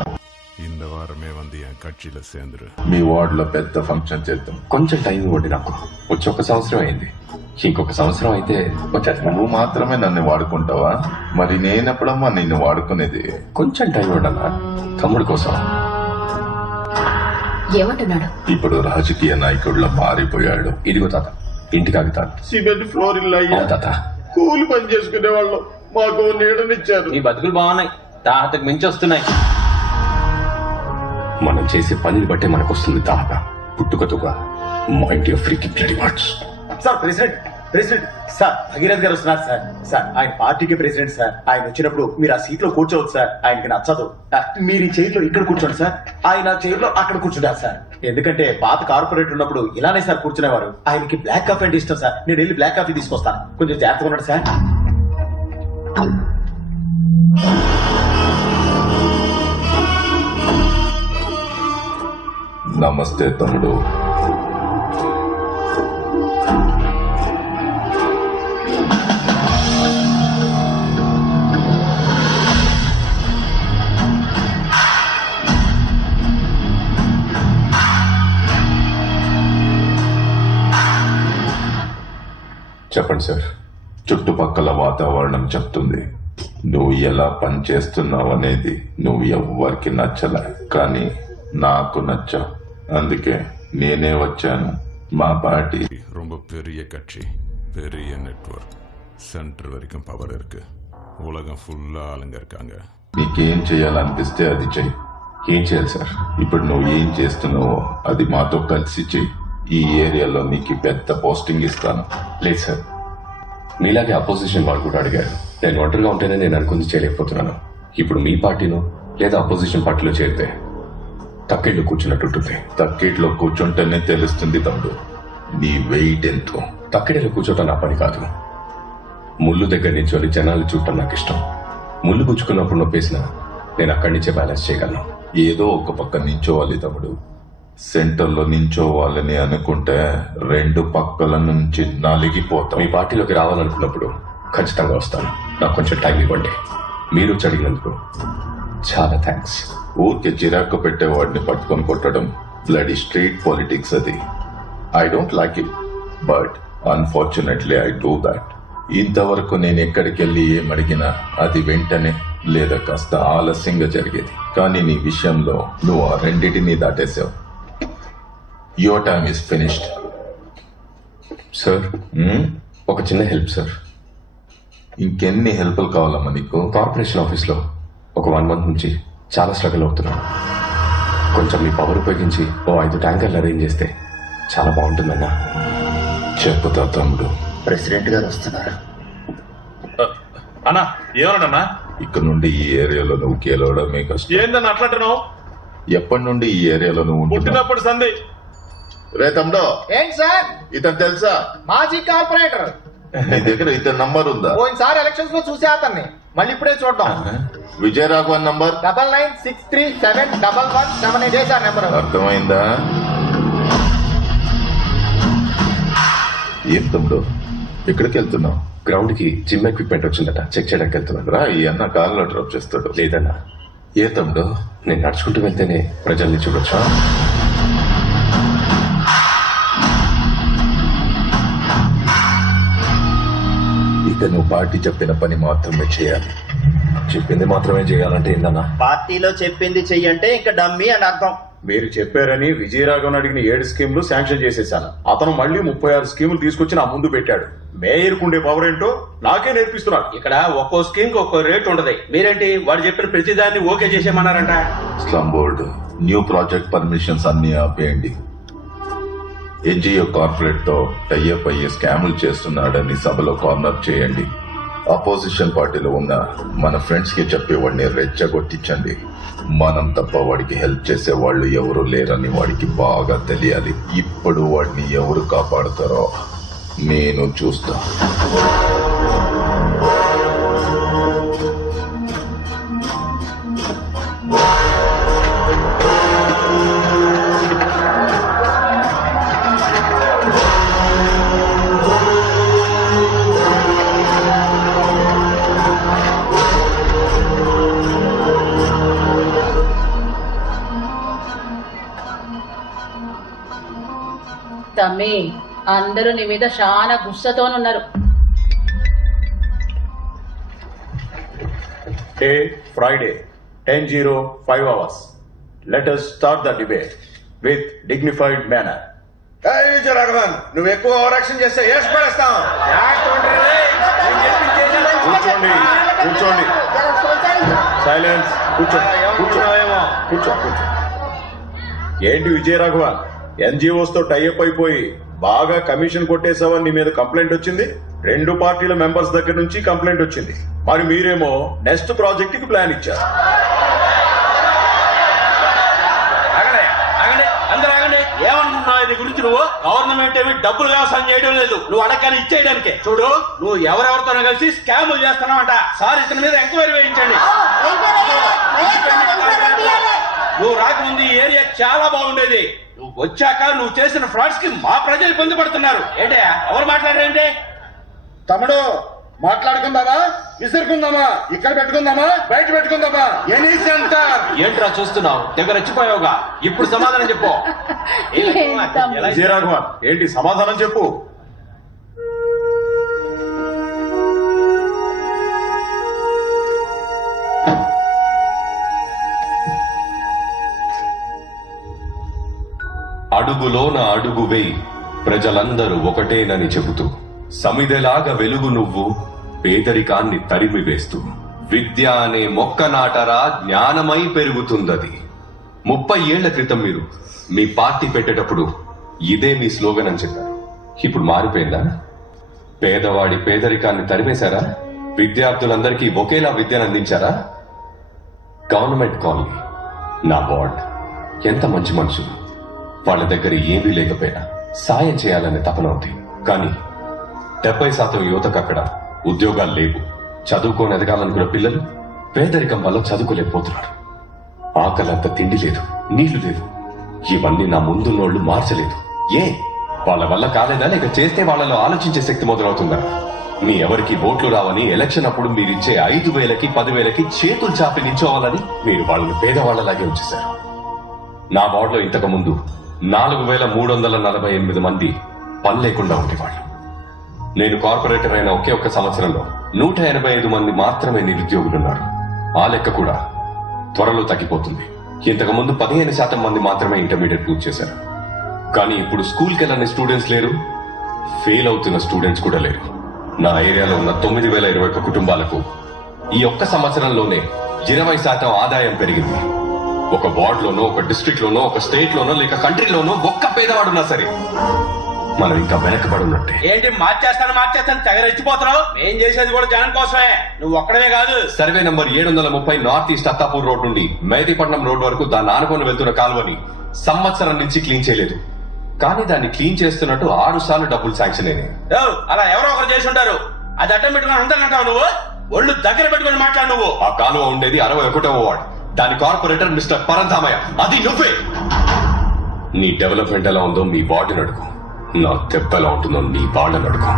இந்த வாரமே வந்து என் கட்சியில சேர்ந்துரு. మీ వార్డ్ లో పెద్ద ఫంక్షన్ చేద్దాం. కొంచెం టైం ఇవ్వండి నాకు. వచ్చి 1 సంవత్సరం అయింది, ఇంకొక సంవత్సరం అయితే వచ్చేస్తా. నువ్వు మాత్రమే నన్ను వాడుకుంటావా? మరి నేనెప్పుడమ్మా నిన్ను వాడుకునేది? కొంచెం టైం ఇవ్వండి తమ్ముడు కోసం. ఏమంటున్నాడు? ఇప్పుడు రాజకీయ నాయకుడిలో మారిపోయాడు. ఇదిగో తాత, ఇంటి కాగితాలు. సిమెంట్ ఫ్లోర్ ఇల్లు అయ్యా. తాత, కూలి పని చేసుకునే వాళ్ళు మాకు నీడనిచ్చారు. ఈ బతుకులు బాగున్నాయి, తాతకు మించి వస్తున్నాయి. మనం చేసే పనిని బట్టే మనకు వస్తుంది తాత. పుట్టుకతుగా mind of freaking bloody words. Sir president sir, Bhagirath గారు వస్తున్నారు సార్. సార్ ఆయన పార్టీకి ప్రెసిడెంట్ సార్. ఆయన వచ్చినప్పుడు మీరు ఆ సీట్ లో కూర్చోవచ్చు సార్. ఆయనకి నచ్చదు. మీరు ఈ చైర్ లో ఇక్కడ కూర్చోండి సార్, ఆయన చైర్ లో అక్కడ కూర్చుంటారు సార్. ఎందుకంటే పాత కార్పొరేట్ ఉన్నప్పుడు ఇలానే సార్ కూర్చునేవారు. ఆయనకి బ్లాక్ కాఫీ అంటే ఇష్టం సార్. నేను వెళ్ళి బ్లాక్ కాఫీ తీసుకొస్తాను, కొంచెం జాగ్రత్తగా ఉన్నాడు సార్. నమస్తే తమ్ముడు. చెప్పండి సార్. చుట్టుపక్కల వాతావరణం చెప్తుంది నువ్వు ఎలా పని చేస్తున్నావు అనేది. నువ్వు ఎవ్వరికి నచ్చలే, కానీ నాకు నచ్చావు. అందుకే నేనే వచ్చాను. మా పార్టీ ரொம்ப பெரிய கட்சி. பெரிய நெட்வொர்க், சென்டர் வரைக்கும் பவர் இருக்கு, உலகம் ஃபுல்லா ஆளுங்க இருக்காங்க. నీకేం చేయాలనిపిస్తే అది చెయ్యి. ఏం చేయాలి సార్? ఇప్పుడు నువ్వు ఏం చేస్తున్నావో అది మాతో కలిసి చెయ్యి. ఈ ఏరియాలో నీకు పెద్ద పోస్టింగ్ ఇస్తాను. లేదు సార్, మీలాగే అపోజిషన్ వాళ్ళు కూడా అడిగారు. నేను ఒంటరిగా ఉంటేనే నేను అనుకుంది చేయలేకపోతున్నాను. ఇప్పుడు మీ పార్టీలో లేదా అపోజిషన్ పార్టీలో చేరితే తక్కిళ్ళు కూర్చున్నట్టుంటుంది. తక్కిట్లో కూర్చుంటేనే తెలుస్తుంది తమ్ముడు నీ వెయిట్ ఎంతో. తక్కిడిలో కూర్చోటం నా పని కాదు. ముళ్ళు దగ్గర నుంచి జనాలు చూడటం నాకు ఇష్టం. ముళ్ళు గుచ్చుకున్నప్పుడు నొప్పేసిన నేను అక్కడి నుంచే బ్యాలెన్స్ చేయగలను. ఏదో ఒక పక్క నించోవాలి తమ్ముడు. సెంటర్లో నించోవాలని అనుకుంటే రెండు పక్కల నుంచి నలిగిపోతాం. మీ పార్టీలోకి రావాలనుకున్నప్పుడు ఖచ్చితంగా వస్తాను. నాకు కొంచెం టైం ఇవ్వండి. మీరు అడిగినందుకు చాలా థ్యాంక్స్. ఊరికే చిరాకు పెట్టేవాడిని పట్టుకొని కొట్టడం బ్లడీ స్ట్రీట్ పాలిటిక్స్. అది I don't like it, but unfortunately I do that. ఇంతవరకు నేను ఎక్కడికి వెళ్ళి ఏమడిగినా అది వెంటనే లేదా కాస్త ఆలస్యంగా జరిగేది. కానీ నీ విషయంలో నువ్వు ఆ రెండింటినీ దాటేశావు. Your time is finished. Sir, ఒక చిన్న హెల్ప్ సార్. ఇంకెన్ని హెల్ప్లు కావాలమ్మా నీకు? కార్పొరేషన్ ఆఫీస్లో ఒక 1 month నుంచి చాలా స్ట్రగుల్ అవుతున్నాను. కొంచెం మీ పవర్ ఉపయోగించి 5 ట్యాంకర్లు అరేంజ్ చేస్తే చాలా బాగుంటుందన్నా. చెప్పుతా తమ్ముడు. ప్రెసిడెంట్ గారు వస్తున్నారు. అన్నా ఏమన్నా? ఇక్కడ నుండి ఈ ఏరియాలో నువ్వు గెలవడమే కష్టం. ఏందన్నా అట్లాంటున్నావు? ఎప్పటి నుండి ఈ ఏరియాలో నువ్వు ఉంటున్నావు? పుట్టినప్పుడు సంధి. రే తమ్ముడు, ఏంటి సార్? ఇతను తెలుసా? మాజీ కార్పొరేటర్. నీ దగ్గర ఇతని నంబర్ ఉందా? పోయినసారి ఎలక్షన్స్ లో చూసే అతన్ని మళ్ళీ ఇప్పుడే చూద్దాం. Vijayaraghavan number 99637117 sir number. అర్థమైందా? ఏం తమ్ముడు ఎక్కడికి వెళ్తున్నావు? గ్రౌండ్ కి జిమ్ ఎక్విప్మెంట్ వచ్చిందట, చెక్ చేయడానికి వెళ్తున్నాను. రా, ఈ అన్న కార్లో డ్రాప్ చేస్తాడు. లేదన్నా. ఏ తమ్ముడు? నేను నడుచుకుంటూ వెళ్తేనే ప్రజల్ని చూడొచ్చు. ఇక నువ్వు పార్టీ చెప్పిన పని మాత్రమే చేయాలి. చెప్పింది మాత్రమే చేయాలంటే ఏందన్నా? పార్టీలో చెప్పింది చెయ్యంటే ఇంకా డమ్మీ అని అర్థం. మీరు చెప్పారని విజయరాఘవన్ అడిగిన 7 స్కీములు శాంక్షన్ చేసేశాను. అతను మళ్ళీ 36 స్కీములు తీసుకొచ్చి నా ముందు పెట్టాడు. మేయర్ కుండే పవర్ ఏంటో నాకే నేర్పిస్తున్నాడు. ఇక్కడ ఒక్కో స్కీమ్ కి ఒక్కో రేట్ ఉండదు. మీరేంటి వాడు చెప్పిన ప్రతిదాన్ని ఓకే చేసేయమన్నారంట? Slum board new project permissions అన్ని ఆపేయండి. ఎన్జిఓ కార్పొరేట్ తో టైఅప్ అయ్యే స్కాములు చేస్తున్నాడని సభలో కార్నర్ చేయండి. అపోజిషన్ పార్టీలో ఉన్న మన ఫ్రెండ్స్ కి చెప్పేవాడిని రెచ్చగొట్టించండి. మనం తప్ప వాడికి హెల్ప్ చేసే వాళ్ళు ఎవరు లేరని వాడికి బాగా తెలియాలి. ఇప్పుడు వాడిని ఎవరు కాపాడుతారో నేను చూస్తా. తమ్మి, అందరూ నీ మీద చాలా గుస్సతోనున్నారు. Day Friday 10:05 hours. Let us start the debate with dignified manner. Vijayaraghavan, నువ్వు ఎక్కువ ఓవరాక్షన్ చేస్తే వేసి పడేస్తాం. కూర్చోండి కూర్చోండి. సైలెన్స్. కూర్చోండి కూర్చో. ఏంటి విజయరాఘవన్, ఎన్జిఓస్ తో టైఅప్ అయిపోయి బాగా కమిషన్ కొట్టేసావని నీ మీద కంప్లైంట్ వచ్చింది. 2 పార్టీల మెంబర్స్ దగ్గర నుంచి కంప్లైంట్ వచ్చింది. మరి మీరేమో నెక్స్ట్ ప్రాజెక్ట్ కి ప్లాన్ ఇచ్చారు. ఏమనుకుంటున్నావు ఇది గురించి? నువ్వు గవర్నమెంట్ ఏమి డబ్బులు వ్యవసాయం చేయడం లేదు, నువ్వు అడగానే ఇచ్చేయడానికే. చూడు, నువ్వు ఎవరెవరితోనో కలిసి స్కాములు చేస్తున్నావంట. సార్ ఇతని మీద ఎంక్వైరీ వేయించండి. నువ్వు రాకముందు ఈ ఏరియా చాలా బాగుండేది. నువ్వు వచ్చాక నువ్వు చేసిన ఫ్రాడ్స్ కి మా ప్రజలు ఇబ్బంది పడుతున్నారు. ఏంటే ఎవరు మాట్లాడారంటే? తమ్ముడు, మాట్లాడుకుందామా, విసురుకుందామా, ఇక్కడ పెట్టుకుందామా, బయట పెట్టుకుందామా? Any centre. ఏంట్రా చూస్తున్నావు? దగ్గర వచ్చిపోయావుగా, ఇప్పుడు సమాధానం చెప్పు. విజయరాఘవన్, ఏంటి సమాధానం చెప్పు. అడుగులోన అడుగు వేయి, ప్రజలందరూ ఒకటేనని చెబుతూ సమిదెలాగా వెలుగు నువ్వు పేదరికాన్ని తరిమి వేస్తూ విద్య అనే మొక్క నాటరా జ్ఞానమై పెరుగుతుందది. 30 ఏళ్ల క్రితం మీరు మీ పార్టీ పెట్టేటప్పుడు ఇదే మీ స్లోగన్ అని చెప్పారు. ఇప్పుడు మారిపోయిందా? పేదవాడి పేదరికాన్ని తరిమేశారా? విద్యార్థులందరికీ ఒకేలా విద్యను అందించారా? గవర్నమెంట్ కాలనీ, నా వార్డ్, ఎంత మంచి మనుషులు. వాళ్ళ దగ్గర ఏమీ లేకపోయినా సాయం చేయాలనే తపన ఉంది. కానీ 70% యువతకు అక్కడ ఉద్యోగాలు లేవు. చదువుకొని ఎదగాలనుకున్న పిల్లలు పేదరికం వల్ల చదువుకోలేకపోతున్నారు. ఆకలంత తిండి లేదు, నీళ్లు లేవు. ఇవన్నీ నా ముందున్నోళ్లు మార్చలేదు. ఏ వాళ్ళ వల్ల కాలేదా, లేక చేస్తే వాళ్ళలో ఆలోచించే శక్తి మొదలవుతుందా? మీ ఎవరికి ఓట్లు రావని ఎలక్షన్ అప్పుడు మీరిచ్చే 5,000కి 10,000కి చేతులు చాపి నిల్చోవాలని మీరు వాళ్ళని పేదవాళ్లలాగే ఉంచేశారు. నా వార్డులో ఇంతకు ముందు 4,348 మంది పని లేకుండా ఉండేవాళ్ళు. నేను కార్పొరేటర్ అయిన ఒకే ఒక్క సంవత్సరంలో 185 మంది మాత్రమే నిరుద్యోగులున్నారు. ఆ లెక్క కూడా త్వరలో తగ్గిపోతుంది. ఇంతకు ముందు 15% మంది మాత్రమే ఇంటర్మీడియట్ పూర్తి చేశారు. కానీ ఇప్పుడు స్కూల్కి వెళ్ళని స్టూడెంట్స్ లేరు, ఫెయిల్ అవుతున్న స్టూడెంట్స్ కూడా లేరు. నా ఏరియాలో ఉన్న 9,021 కుటుంబాలకు ఈ ఒక్క సంవత్సరంలోనే 20% ఆదాయం పెరిగింది. ఒక వార్డులోనో, ఒక డిస్ట్రిక్ట్ లోనో, ఒక స్టేట్ లోనో, లేక కంట్రీలోనో ఒక్క పేదవాడున్నా సరే మనం ఇంకా వెనకబడి ఉన్నట్టే. ఏంటి మార్చేస్తాను తెగ రెచ్చిపోతున్నావు? ఏం చేసేది కూడా జనం కోసమే, నువ్వు ఒక్కడమే కాదు. Survey number 730 north east Attapur road నుండి మెహదీపట్నం రోడ్ వరకు దాన్ని ఆనుకొని వెళ్తున్న కాలువని సంవత్సరం నుంచి క్లీన్ చేయలేదు. కానీ దాన్ని క్లీన్ చేస్తున్నట్టు 6 సార్లు డబ్బులు శాంక్షన్ అయినాయి. అలా ఎవరో ఒకరు చేసి ఉంటారు. అది అడ్డం పెట్టుకుని అందరికంటావు నువ్వు. ఒళ్ళు దగ్గర పెట్టుకుని మాట్లాడు నువ్వు. ఆ కాలువ ఉండేది 61వ వార్డ్. దాని కార్పొరేటర్ మిస్టర్ పరంధామయ్య, అది నువ్వే. నీ డెవలప్మెంట్ ఎలా ఉందో మీ వార్డుని అడుగు, నా దెబ్బ ఎలా ఉంటుందో నీ వాళ్ళని అడుగు.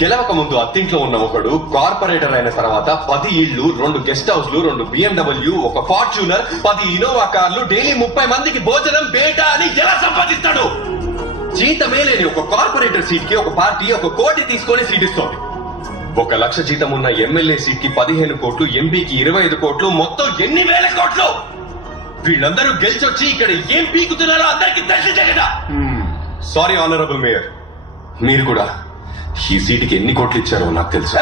గెలవక ముందు అత్తింట్లో ఉన్న ఒకడు కార్పొరేటర్ అయిన తర్వాత 10 ఇళ్లు, 2 గెస్ట్ హౌస్లు, 2 BMW, ఒక ఫార్చ్యూనర్, 10 ఇనోవా కార్లు, డైలీ 30 మందికి భోజనం, బేటా అని ఎలా సంపాదిస్తాడు? జీతమే లేని ఒక కార్పొరేటర్ సీట్ కి ఒక పార్టీ 1 కోటి తీసుకొని సీట్ ఇస్తోంది. 1 లక్ష జీతం ఉన్న ఎమ్మెల్యే సీట్ కి 15 కోట్లు, ఎంపీకి 25 కోట్లు, మొత్తం ఎన్ని వేల కోట్లు? వీళ్ళందరూ గెలిచొచ్చి ఇక్కడ ఏం పీకుతున్నారో అందరికీ తెలియజేయడా? సారీ ఆనరబుల్ మేయర్, మీరు కూడా ఈ సీటుకి ఎన్ని కోట్లు ఇచ్చారో నాకు తెలుసు.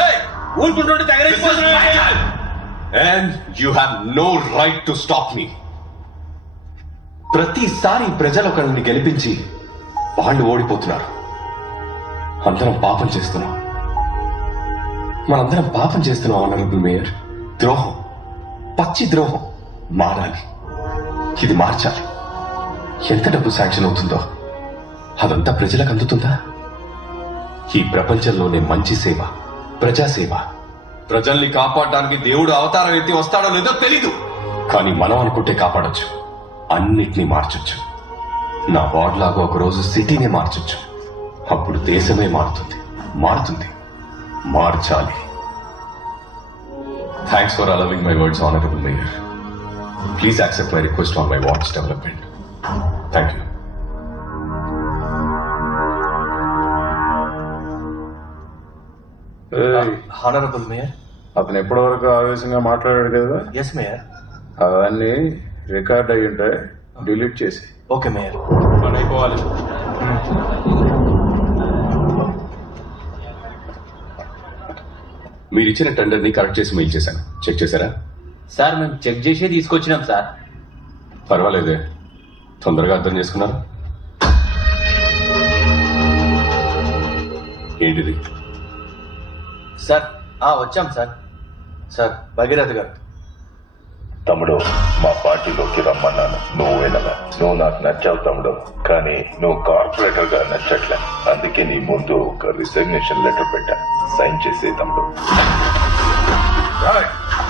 And you have no right to stop me. ప్రతిసారి ప్రజలు ఒకరిని గెలిపించి వాళ్ళు ఓడిపోతున్నారు. అందరం పాపం చేస్తున్నాం. మనందరం పాపం చేస్తున్నాం ఆనరబుల్ మేయర్. ద్రోహం, పచ్చి ద్రోహం మారాలి. ఇది మార్చాలి. ఎంత డబ్బు శాంక్షన్ అవుతుందో అదంతా ప్రజలకు అందుతుందా? ఈ ప్రపంచంలోనే మంచి సేవ, ప్రజాసేవ. ప్రజల్ని కాపాడడానికి దేవుడు అవతారం ఎత్తి వస్తాడో లేదో తెలీదు, కానీ మనం అనుకుంటే కాపాడొచ్చు, అన్నిటినీ మార్చొచ్చు. నా వార్డ్ లాగా ఒకరోజు సిటీనే మార్చొచ్చు. అప్పుడు దేశమే మారుతుంది. మార్చాలి. Thanks for allowing my words honourable mayor. Please accept my request on my wards development. Thank you. Honourable mayor, అతను ఎప్పటి వరకు ఆవేశంగా మాట్లాడాడు కదా? Yes mayor. అవన్నీ రికార్డ్ అయ్యి ఉంటాయి, డిలీట్ చేసి. Okay mayor. పని అయిపోవాలి. మీరు ఇచ్చిన టెండర్ ని కరెక్ట్ చేసి మెయిల్ చేశాను. చెక్ చేశారా? సార్ మేము చెక్ చేసి తీసుకొచ్చినాం సార్. పర్వాలేదే, తొందరగా అర్థం చేసుకున్నారు. ఏంటిది? సార్ వచ్చాం సార్. సార్ భగీరథ గారు. తమ్ముడు, మా పార్టీలోకి రమ్మన్నాను, నువ్వు వెళ్ళగా. నువ్వు నాకు నచ్చావు తమ్ముడు, కానీ నువ్వు కార్పొరేటర్ గా నచ్చట్లే. అందుకే నీ ముందు ఒక రిసిగ్నేషన్ లెటర్ పెట్టా, సైన్ చేసే తమ్ముడు.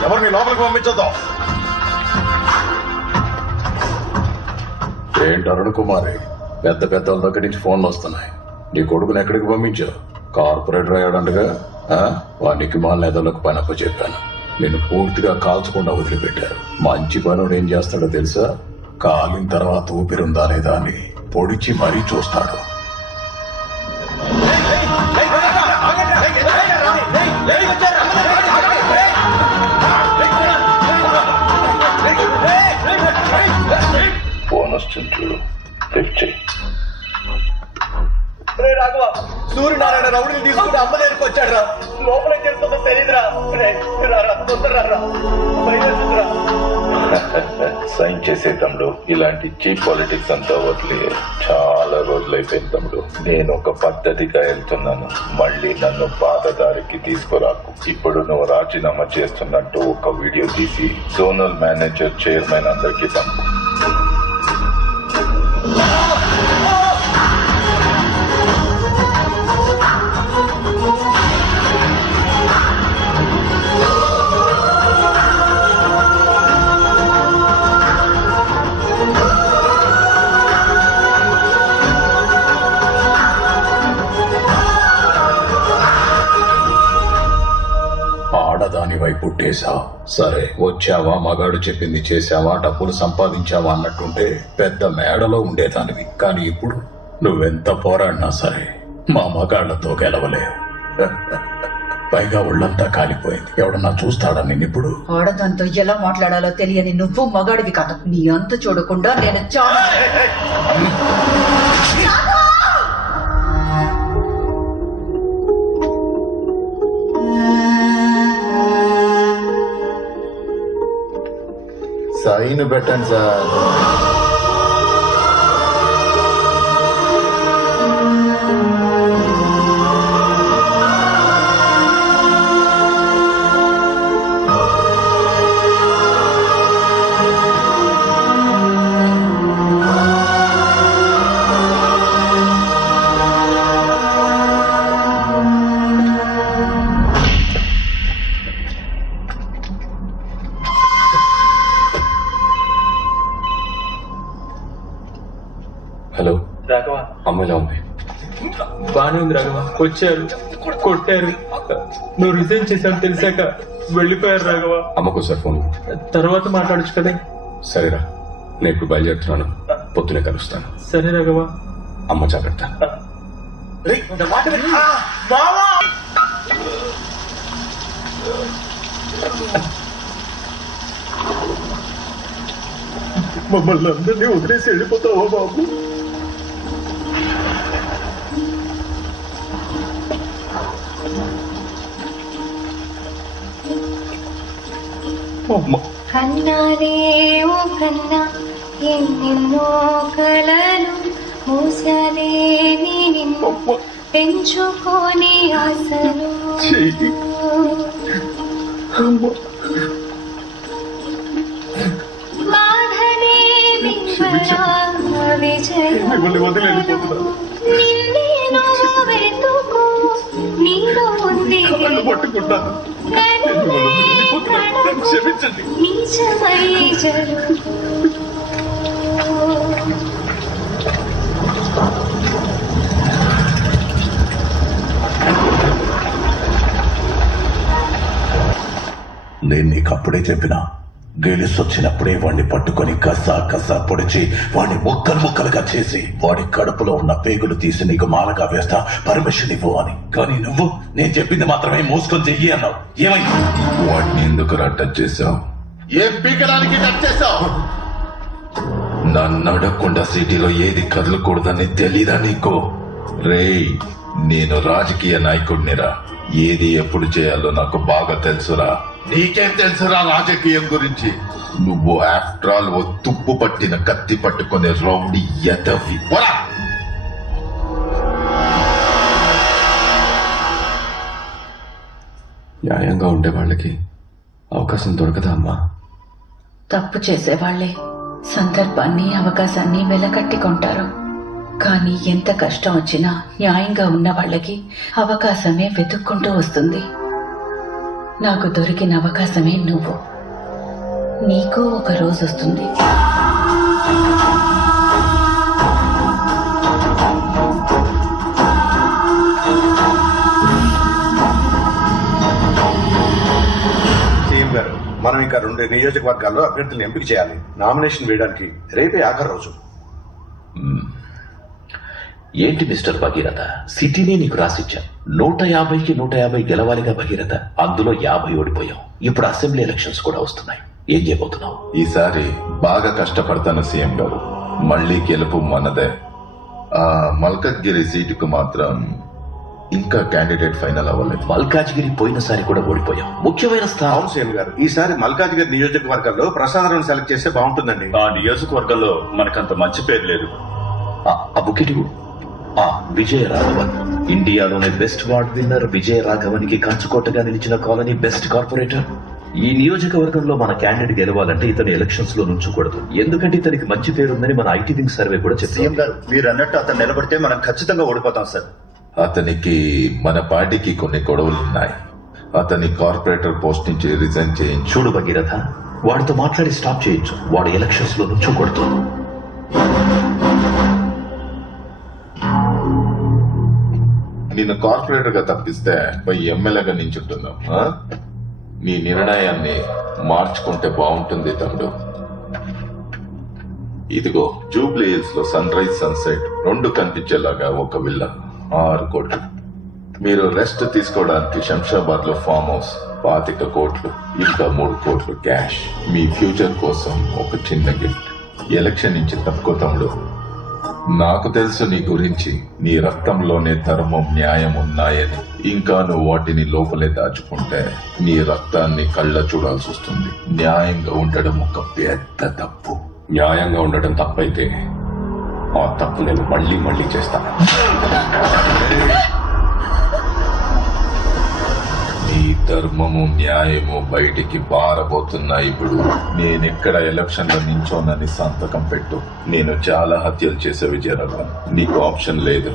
ఎవరిని లోపలికి పంపించొద్దాం. ఏంటి అరుణ్ కుమారి, పెద్ద పెద్దల దగ్గర నుంచి ఫోన్లు వస్తున్నాయి. నీ కొడుకుని ఎక్కడికి పంపించావు? కార్పొరేటర్ అయ్యాడంటగా. వానికి మా నేతలకు పని అప్ప చెప్పాను. నేను పూర్తిగా కాల్చకుండా వదిలిపెట్టారు. మంచి పనుడు ఏం చేస్తాడో తెలుసా? కాలిన తర్వాత ఊపిరుందా లేదా అని పొడిచి మరీ చూస్తాడు. ఫోన్ వస్తుంది చూడు, లిఫ్ట్ చెయ్యి. రాఘవ, సూర్యనారాయణ రౌడీని తీసుకుని అమ్మ దగ్గరికి వచ్చాడు రా. లోపల ఏం చేస్తుందో తెలియదురా. తొందరరా సైన్ చేసే తమ్ముడు, ఇలాంటి చీప్ పాలిటిక్స్ అంతా వదిలే చాలా రోజులైపోయింది తమ్ముడు. నేను ఒక పద్ధతిగా వెళ్తున్నాను, మళ్ళీ నన్ను పాతదారికి తీసుకురాకు. ఇప్పుడు నువ్వు రాజీనామా చేస్తున్నట్టు ఒక వీడియో తీసి జోనల్ మేనేజర్, చైర్మన్ అందరికీ పంపు. ఆడదాని వైపు పుట్టేశావు. సరే, వచ్చావా, మగాడు చెప్పింది చేశావా, డబ్బులు సంపాదించావా అన్నట్టుంటే పెద్ద మేడలో ఉండేదానివి. కానీ ఇప్పుడు నువ్వెంత పోరాడినా సరే మా మగాళ్లతో గెలవలేవు. పైగా ఒళ్ళంతా కాలిపోయింది. ఎవడన్నా చూస్తాడా నిన్నిప్పుడు? ఆడదాంతో ఎలా మాట్లాడాలో తెలియని నువ్వు మగాడివి కాదు. నీ అంత చూడకుండా నేను చాలా సైన్ పెట్టండి సార్. హలో రాఘవ, అమ్మాయిలా ఉంది. బానే ఉంది రాఘవ. వచ్చారు, కొట్టారు, నువ్వు రిజైన్ చేశావు తెలిసాక వెళ్ళిపోయారు రాఘవ. అమ్మకు సార్ ఫోన్. తర్వాత మాట్లాడచ్చు కదా. సరేరా, నేను ఇప్పుడు బయలుదేరుతున్నాను. పొద్దునే కలుస్తాను. సరే రాఘవ. అమ్మ జాగ్రత్త. మమ్మల్ని అందరినీ వదిలేసి వెళ్ళిపోతావా బాబు? కన్నాలే ఓ కన్నా ఎన్నెన్నో కలలు మూసాలే నీ నిన్ను పెంచుకొని ఆశలు. బాధనే నిన్నేనో వెతుకు నీలో ఉంది నిజమై జరు. నేను నీకు అప్పుడే చెప్పినా, గెలిసొచ్చినప్పుడే వాడిని పట్టుకొని కసా కసా పొడిచి వాడిని ముక్కలు ముక్కలుగా చేసి వాడి కడుపులో ఉన్న పేగులు తీసి నీకు మాలగా వేస్తా, పర్మిషన్ ఇవ్వు అని. కానీ నువ్వు నేను చెప్పింది మాత్రమే మోసుకొని చెయ్యి అన్నావు. ఏమైంది? వాడిని ఎందుకు టచ్ చేశావు? ఏం పీకడానికి టచ్ చేశావు? నన్ను అడగకుండా సిటీలో ఏది కదలకూడదని తెలీదా నీకు? రేయ్, నేను రాజకీయ నాయకుడినిరా. ఏది ఎప్పుడు చేయాలో నాకు బాగా తెలుసురా. నీకేం తెలుసురా రాజకీయం గురించి? నువ్వు ఆఫ్టర్ ఆల్ ఓ తుప్పు పట్టిన కత్తి పట్టుకునే రౌడీ ఎదవి. పోరా! న్యాయంగా ఉండే వాళ్ళకి అవకాశం దొరకదా అమ్మా? తప్పు చేసేవాళ్లే సందర్భాన్ని, అవకాశాన్ని వెలకట్టి కొంటారు. కానీ ఎంత కష్టం వచ్చినా న్యాయంగా ఉన్న వాళ్ళకి అవకాశమే వెతుక్కుంటూ వస్తుంది. నాకు దొరికిన అవకాశమే నువ్వు. నీకు ఒక రోజు వస్తుంది. సీఎం గారు, మనం ఇంకా 2 నియోజకవర్గాల్లో అభ్యర్థులను ఎంపిక చేయాలి. నామినేషన్ వేయడానికి రేపే ఆఖరి రోజు. ఏంటి మిస్టర్ భగీరథ, సిటీనే నీకు రాసిచ్చా. 150కి 150 గెలవాలిగా భగీరథ. అందులో 50 ఓడిపోయాం. ఇప్పుడు అసెంబ్లీ ఎలక్షన్స్ కూడా వస్తున్నాయి. ఏం చేయబోతున్నావు? ఈసారి బాగా కష్టపడతాను సీఎం గారు. మళ్లీ గెలుపు మనదే. ఆ మల్కజ్గిరి సీటుకు మాత్రం ఇంకా క్యాండిడేట్ ఫైనల్ అవ్వలేదు. మల్కాజ్గిరి పోయినసారి కూడా ఓడిపోయాం. ముఖ్యమైన స్థానం. అవును సీఎం గారు, ఈసారి మల్కాజ్గిరి నియోజకవర్గంలో ప్రసాదరావుని సెలెక్ట్ చేస్తే బాగుంటుందండి. ఆ నియోజకవర్గంలో మనకంత మంచి పేరు లేదు. ఆ బుకెట్ విజయ రాఘవన్, ఇండియాలోనే best ward winner Vijaya Raghavan కి కంచుకోటగా నిలిచిన కాలనీ బెస్ట్ కార్పొరేటర్. ఈ నియోజకవర్గంలో మన క్యాండిడేట్ గెలవాలంటే ఇతను ఎలక్షన్స్ లో నుంచకూడదు. ఎందుకంటే ఇతనికి మంచి పేరుందని మన ఐటీ వింగ్ సర్వే కూడా చెప్పింది. మీరు అన్నట్టు అతను నిలబడితే మనం ఖచ్చితంగా ఓడిపోతాం సార్. అతనికి మన పార్టీకి కొన్ని గొడవలున్నాయి. అతని కార్పొరేటర్ పోస్ట్ నుంచి రిజైన్ చేయించు. చూడు భగీరథ, వాడితో మాట్లాడి స్టాప్ చేయొచ్చు. వాడు ఎలక్షన్స్ లో నుంచోకూడదు. నిన్ను కార్పొరేటర్ గా తప్పిస్తే పోయి ఎమ్మెల్యేగా నించుంటున్నావు. నీ నిర్ణయాన్ని మార్చుకుంటే బాగుంటుంది తమ్ముడు. ఇదిగో జూబ్లీ హిల్స్ లో సన్ రైజ్ సన్సెట్ రెండు కనిపించేలాగా ఒక విల్లా 6 కోట్లు. మీరు రెస్ట్ తీసుకోవడానికి శంషాబాద్ లో ఫామ్ హౌస్ 25 కోట్లు, ఇంకా 3 కోట్లు క్యాష్. మీ ఫ్యూచర్ కోసం ఒక చిన్న గిఫ్ట్. ఎలక్షన్ నుంచి తప్పుకో తమ్ముడు. నాకు తెలుసు నీ గురించి. నీ రక్తంలోనే ధర్మం న్యాయం ఉన్నాయని. ఇంకా నువ్వు వాటిని లోపలే దాచుకుంటే నీ రక్తాన్ని కళ్ళ చూడాల్సి వస్తుంది. న్యాయంగా ఉండడం ఒక పెద్ద తప్పు. న్యాయంగా ఉండటం తప్పైతే ఆ తప్పు నేను మళ్ళీ మళ్ళీ చేస్తాను. నీ ధర్మము న్యాయము బయటికి పారబోతున్నాయి. ఇప్పుడు నేనెక్కడ ఎలక్షన్ లో నించోనని సంతకం పెట్టు. నేను చాలా హత్యలు చేసే విజయరాఘవన్. నీకు ఆప్షన్ లేదు.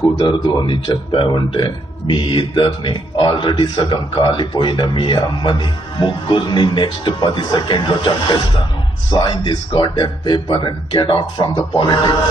కుదరదు అని చెప్పావంటే మీ ఇద్దరిని, ఆల్రెడీ సగం కాలిపోయిన మీ అమ్మని, ముగ్గురిని నెక్స్ట్ 10 సెకండ్లో చంపేస్తాను. Sign this goddamn paper and get out from the politics.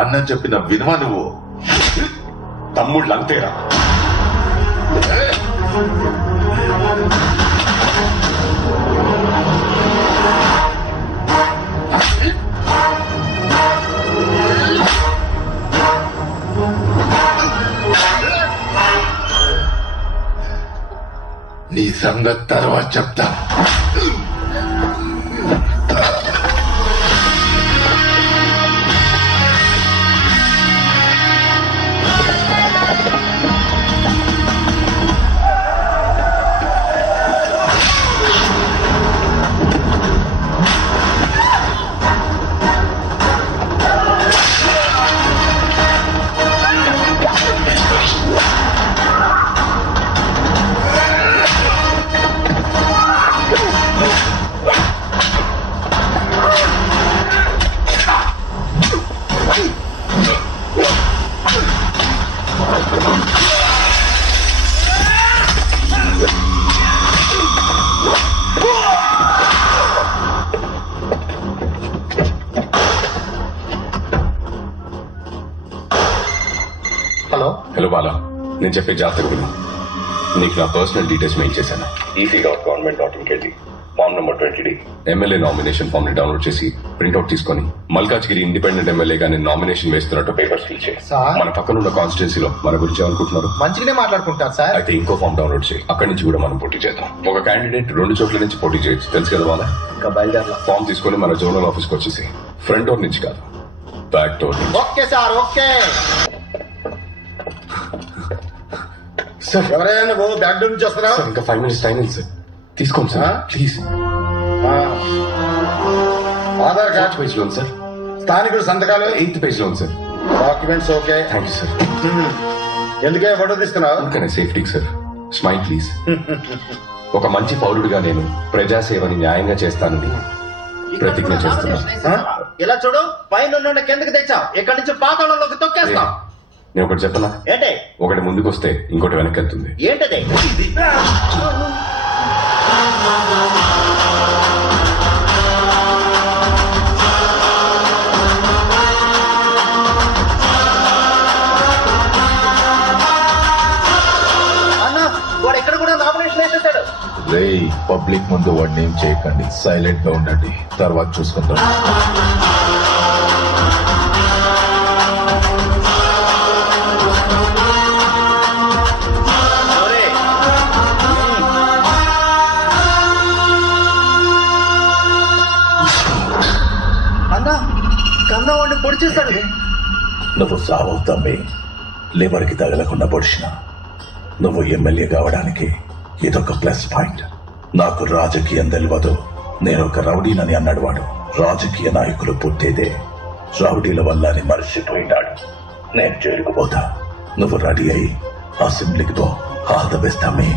అన్న చెప్పిన వినవా నువ్వు? తమ్ముళ్ళు అంతేరా. నీ సంగతి తర్వాత చెప్తా. హలో బాలా, నేను చెప్పే జాతక విను. నీకు నా పర్సనల్ డీటెయిల్స్ మెయిల్ చేశాను. easy.government.in కెళ్ళి form number 20D MLA nomination form ని డౌన్లోడ్ చేసి ప్రింట్అవుట్ తీసుకొని మల్కాజ్గిరి ఇండిపెండెంట్ ఎమ్మెల్యేగా నేను నామినేషన్ వేస్తున్నట్టు పేపర్స్ ఫిల్ చేయి. మన పక్కనున్న కాన్స్టిట్యున్సీలో మన గురించి ఏమనుకుంటున్నారు? మంచిగానే మాట్లాడుకుంటారు సార్. అయితే ఇంకో ఫామ్ డౌన్లోడ్ చేయి. అక్కడి నుంచి కూడా మనం పోటీ చేద్దాం. ఒక క్యాండిడేట్ 2 చోట్ల నుంచి పోటీ చేయొచ్చు, తెలుసు కదా వాళ్ళ. ఇంకా బయలుదేరలా. ఫామ్ తీసుకొని మన జోనల్ ఆఫీస్కి వచ్చేసి ఫ్రంట్ డోర్ నుంచి కాదు, బ్యాక్ డోర్ నుంచి. Okay sir, okay. సార్ ఎవరైనా నువ్వు బ్యాక్ డోర్ నుంచి వస్తున్నావు? ఇంకా 5 minutes టైం ఉంది సార్, తీసుకోండి sir please. Aadhaar card page లో ఉంది సార్. స్థానికుడు సంతకాలు 8th పేజ్ లో ఉంది sir. Documents okay. Thank you sir. ఎందుకే ఫోటో తీసుకున్నావు? అందుకనే సేఫ్టీకి సార్. Smile please. ఒక మంచి పౌరుడిగా నేను ప్రజాసేవని న్యాయంగా చేస్తానని ప్రతిజ్ఞ చేస్తున్నాను. ఇలా చూడు, పైన కిందకి తెచ్చావు, ఇక్కడి నుంచి పాతాళంలోకి తొక్కేస్తావు. నేను ఒకటి చెప్పనా? ఏంటి? ఒకటి ముందుకు వస్తే ఇంకోటి వెనక్కి వెళ్తుంది. ఏంటది? అన్న పబ్లిక్ ముందు వాడిని ఏం చేయకండి, సైలెంట్ గా ఉండండి, తర్వాత చూసుకుందాం. అన్నా కన్నా వాడిని పొడి చేస్తాడు. నువ్వు సావవుతామే, లివర్ కి తగలకుండా పొడిచిన. నువ్వు ఎమ్మెల్యే కావడానికి ఇదొక ప్లస్ పాయింట్. నాకు రాజకీయం తెలియదు, నేను ఒక రౌడీనని అన్నాడు వాడు. రాజకీయ నాయకులు పుట్టేదే రౌడీల వల్ల అని మర్చిపోయినాడు. నేను జైలుకు పోతా, నువ్వు రెడీ అయి అసెంబ్లీకి పో. ఆల్ ద బెస్ట్ అమ్మే.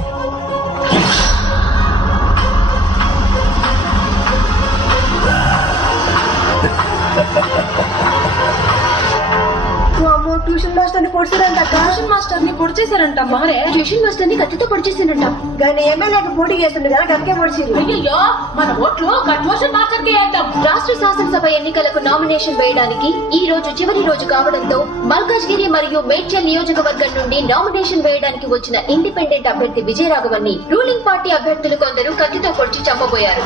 ట్యూషన్ మాస్టర్ ని పొడిచారంట. ట్యూషన్ మాస్టర్ ని పొడి చేశారంట. మారే ట్యూషన్ మాస్టర్ ని కత్తితో పొడి చేశారంట. కానీ ఎమ్మెల్యేకి పోటీ చేస్తుండే కదా, కత్తికే పొడిచారు. అయ్యో మన ఓట్లు ట్యూషన్ మాస్టర్ కి వేద్దాం. రాష్ట్ర శాసనసభ ఎన్నికలకు నామినేషన్ వేయడానికి ఈ రోజు చివరి రోజు కావడంతో మల్కాజ్గిరి మరియు మేడ్చల్ నియోజకవర్గం నుండి నామినేషన్ వేయడానికి వచ్చిన ఇండిపెండెంట్ అభ్యర్థి విజయరాఘవన్ ని రూలింగ్ పార్టీ అభ్యర్థులు కొందరు కత్తితో పొడిచి చంపబోయారు.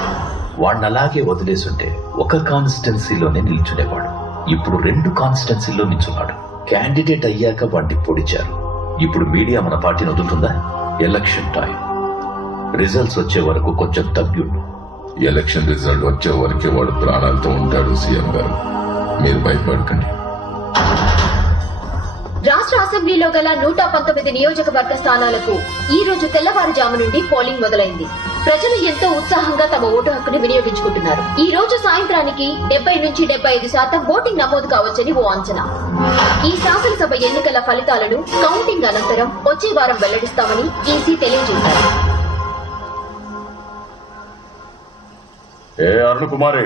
వాడిని అలాగే వదిలేసుంటే ఒక కాన్స్టిట్యున్సీలోనే నిల్చునేవాడు. ఇప్పుడు 2 కాన్స్టిట్యున్సీల్లో నిల్చున్నాడు. క్యాండిడేట్ అయ్యాక వాడిని పొడిచారు. ఇప్పుడు మీడియా మన పార్టీని వదులుతుందా? ఎలక్షన్ టైం, రిజల్ట్స్ వచ్చే వరకు కొంచెం తగ్గుండు. ఎలక్షన్ రిజల్ట్ వచ్చే వరకే వాడు ప్రాణాలతో ఉంటాడు. సీఎం గారు, మీరు భయపడకండి. రాష్ట్ర అసెంబ్లీలో గల 119 నియోజకవర్గ స్థానాలకు ఈ రోజు తెల్లవారుజాము నుండి పోలింగ్ మొదలైంది. ప్రజలు ఎంతో ఉత్సాహంగా తమ ఓటు హక్కును వినియోగించుకుంటున్నారు. ఈ రోజు సాయంత్రానికి 70 నుంచి 75% ఓటింగ్ నమోదు కావచ్చని ఓ అంచనా. ఈ శాసనసభ ఎన్నికల ఫలితాలను కౌంటింగ్ అనంతరం వచ్చే వారం వెల్లడిస్తామని ఈసీ తెలియజేశారు. ఏ అరుణ్ కుమారి,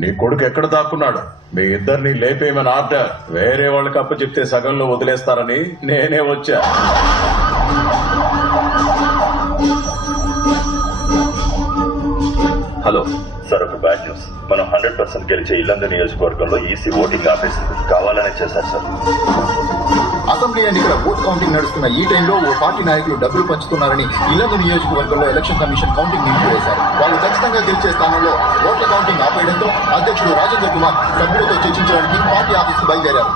నీ కొడుకు ఎక్కడ దాక్కున్నాడు? మీ ఇద్దరిని లేపేయమని ఆర్డర్. వేరే వాళ్ళకి అప్పు చెప్తే సగంలో వదిలేస్తారని నేనే వచ్చా. హలో సార్, ఒక బ్యాడ్ న్యూస్. మనం 100% గెలిచే ఇల్లందు నియోజకవర్గంలో ఈసీ ఓటింగ్ ఆపేసింది. కావాలనే చేశారు సార్. అసెంబ్లీ ఎన్నికల ఓట్ కౌంటింగ్ నడుస్తున్న ఈ టైంలో ఓ పార్టీ నాయకులు డబ్బులు పంచుతున్నారని ఇల్లందు నియోజకవర్గంలో ఎలక్షన్ కమిషన్ కౌంటింగ్ నిలిపివేశారు. వాళ్ళు ఖచ్చితంగా గెలిచే స్థానంలో ఓట్ల కౌంటింగ్ ఆపేయడంతో అధ్యక్షుడు రాజేంద్ర కుమార్ సభ్యులతో చర్చించడానికి పార్టీ ఆఫీస్ బయలుదేరారు.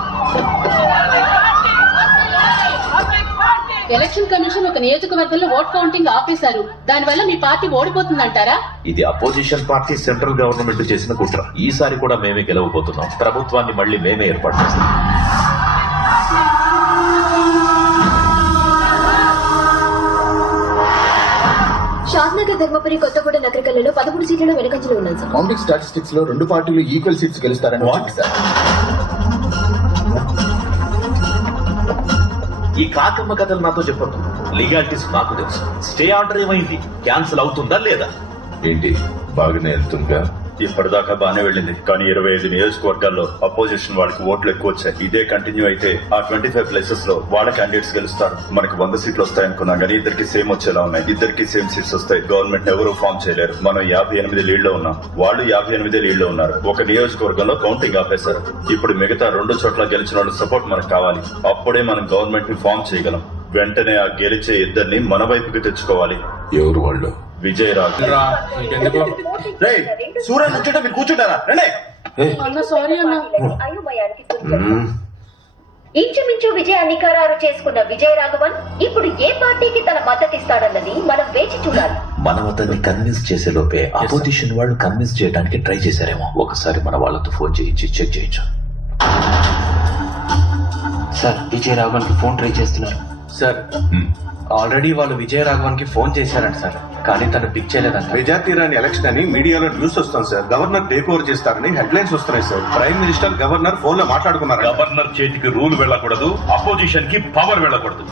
ఎలక్షన్ కమిషన్ ఒక నియోజకవర్గంలో ఓట్ కౌంటింగ్ ఆపేశారు. దానివల్ల మీ పార్టీ ఓడిపోతుందంటారా? ఇది అపోజిషన్ పార్టీ సెంట్రల్ గవర్నమెంట్ చేసిన కుట్ర. ఈసారి కూడా మేమే గెలవబోతున్నాం. ప్రభుత్వాన్ని మళ్ళీ మేమే ఏర్పాటు చేస్తాం. షాద్నగర్, ధర్మపురి, కొత్తగూడ నగరికల్లో 13 సీట్లలో వెనుకంజలో ఉన్నాయి సార్. కౌంటింగ్ స్టాటిస్టిక్స్ లో 2 పార్టీలు ఈక్వల్ సీట్స్ గెలుస్తారని చెప్పారు. ఈ కాకమ్మ కథలు నాతో చెప్పొద్దు. లీగాలిటీస్ నాకు తెలుసు. స్టే ఆర్డర్ ఏమైంది? క్యాన్సిల్ అవుతుందా లేదా? ఏంటి, బాగానే వెళ్తుందిగా? ఇప్పటిదాకా బానే వెళ్ళింది, కానీ 25 నియోజకవర్గాల్లో అపోజిషన్ వాళ్ళకి ఓట్లు ఎక్కువ వచ్చాయి. ఇదే కంటిన్యూ అయితే ఆ 25 ప్లేసెస్ లో వాళ్ళ క్యాండిడేట్స్ గెలుస్తారు. మనకు 100 సీట్లు వస్తాయనుకున్నాం, కానీ ఇద్దరికి సేమ్ వచ్చేలా ఉన్నాయి. ఇద్దరికి సేమ్ సీట్స్ వస్తాయి. గవర్నమెంట్ ఎవరూ ఫామ్ చేయలేరు. మనం 58 లీడ్లో ఉన్నాం, వాళ్ళు 58 లీడ్లో ఉన్నారు. ఒక నియోజకవర్గంలో కౌంటింగ్ ఆపేశారు. ఇప్పుడు మిగతా 2 చోట్ల గెలిచిన వాళ్ళ సపోర్ట్ మనకు కావాలి. అప్పుడే మనం గవర్నమెంట్ ని ఫామ్ చేయగలం. వెంటనే ఆ గెలిచే ఇద్దరిని మన వైపుకి తెచ్చుకోవాలి. ఎవరు వాళ్ళు? విజయరాఘవన్. సూర్య కూర్చుంటే మీరు కూర్చుంటారా? అన్న సారీ అన్న. ఇంచుమించు విజయాన్ని ఖరారు చేసుకున్న విజయరాఘవన్ ఇప్పుడు ఏ పార్టీకి తన మద్దతిస్తాడన్నది మనం వేచి చూడాలి. మనం అతన్ని కన్విన్స్ చేసే లోపే అపోజిషన్ వాళ్ళు కన్విన్స్ చేయడానికి ట్రై చేశారేమో. ఒకసారి మన వాళ్ళతో ఫోన్ చేయించి చెక్ చేయొచ్చు. సార్, విజయరాఘవన్ కి ఫోన్ ట్రై చేస్తున్నారు సార్. ఆల్రెడీ వాళ్ళు విజయరాఘవన్ కి ఫోన్ చేశారంట సార్, కానీ తను పిక్ చేయలేదంట. మెజార్టీ రాని ఎలక్షన్ అని మీడియాలో న్యూస్ వస్తుంది సార్. గవర్నర్ టేక్ ఓవర్ చేస్తారని హెడ్లైన్స్ వస్తున్నాయి sir. Prime minister governor phone లో మాట్లాడుకున్నారు. గవర్నర్ చేతికి రూల్ వెళ్ళకూడదు, అపోజిషన్ కి పవర్ వెళ్ళకూడదు.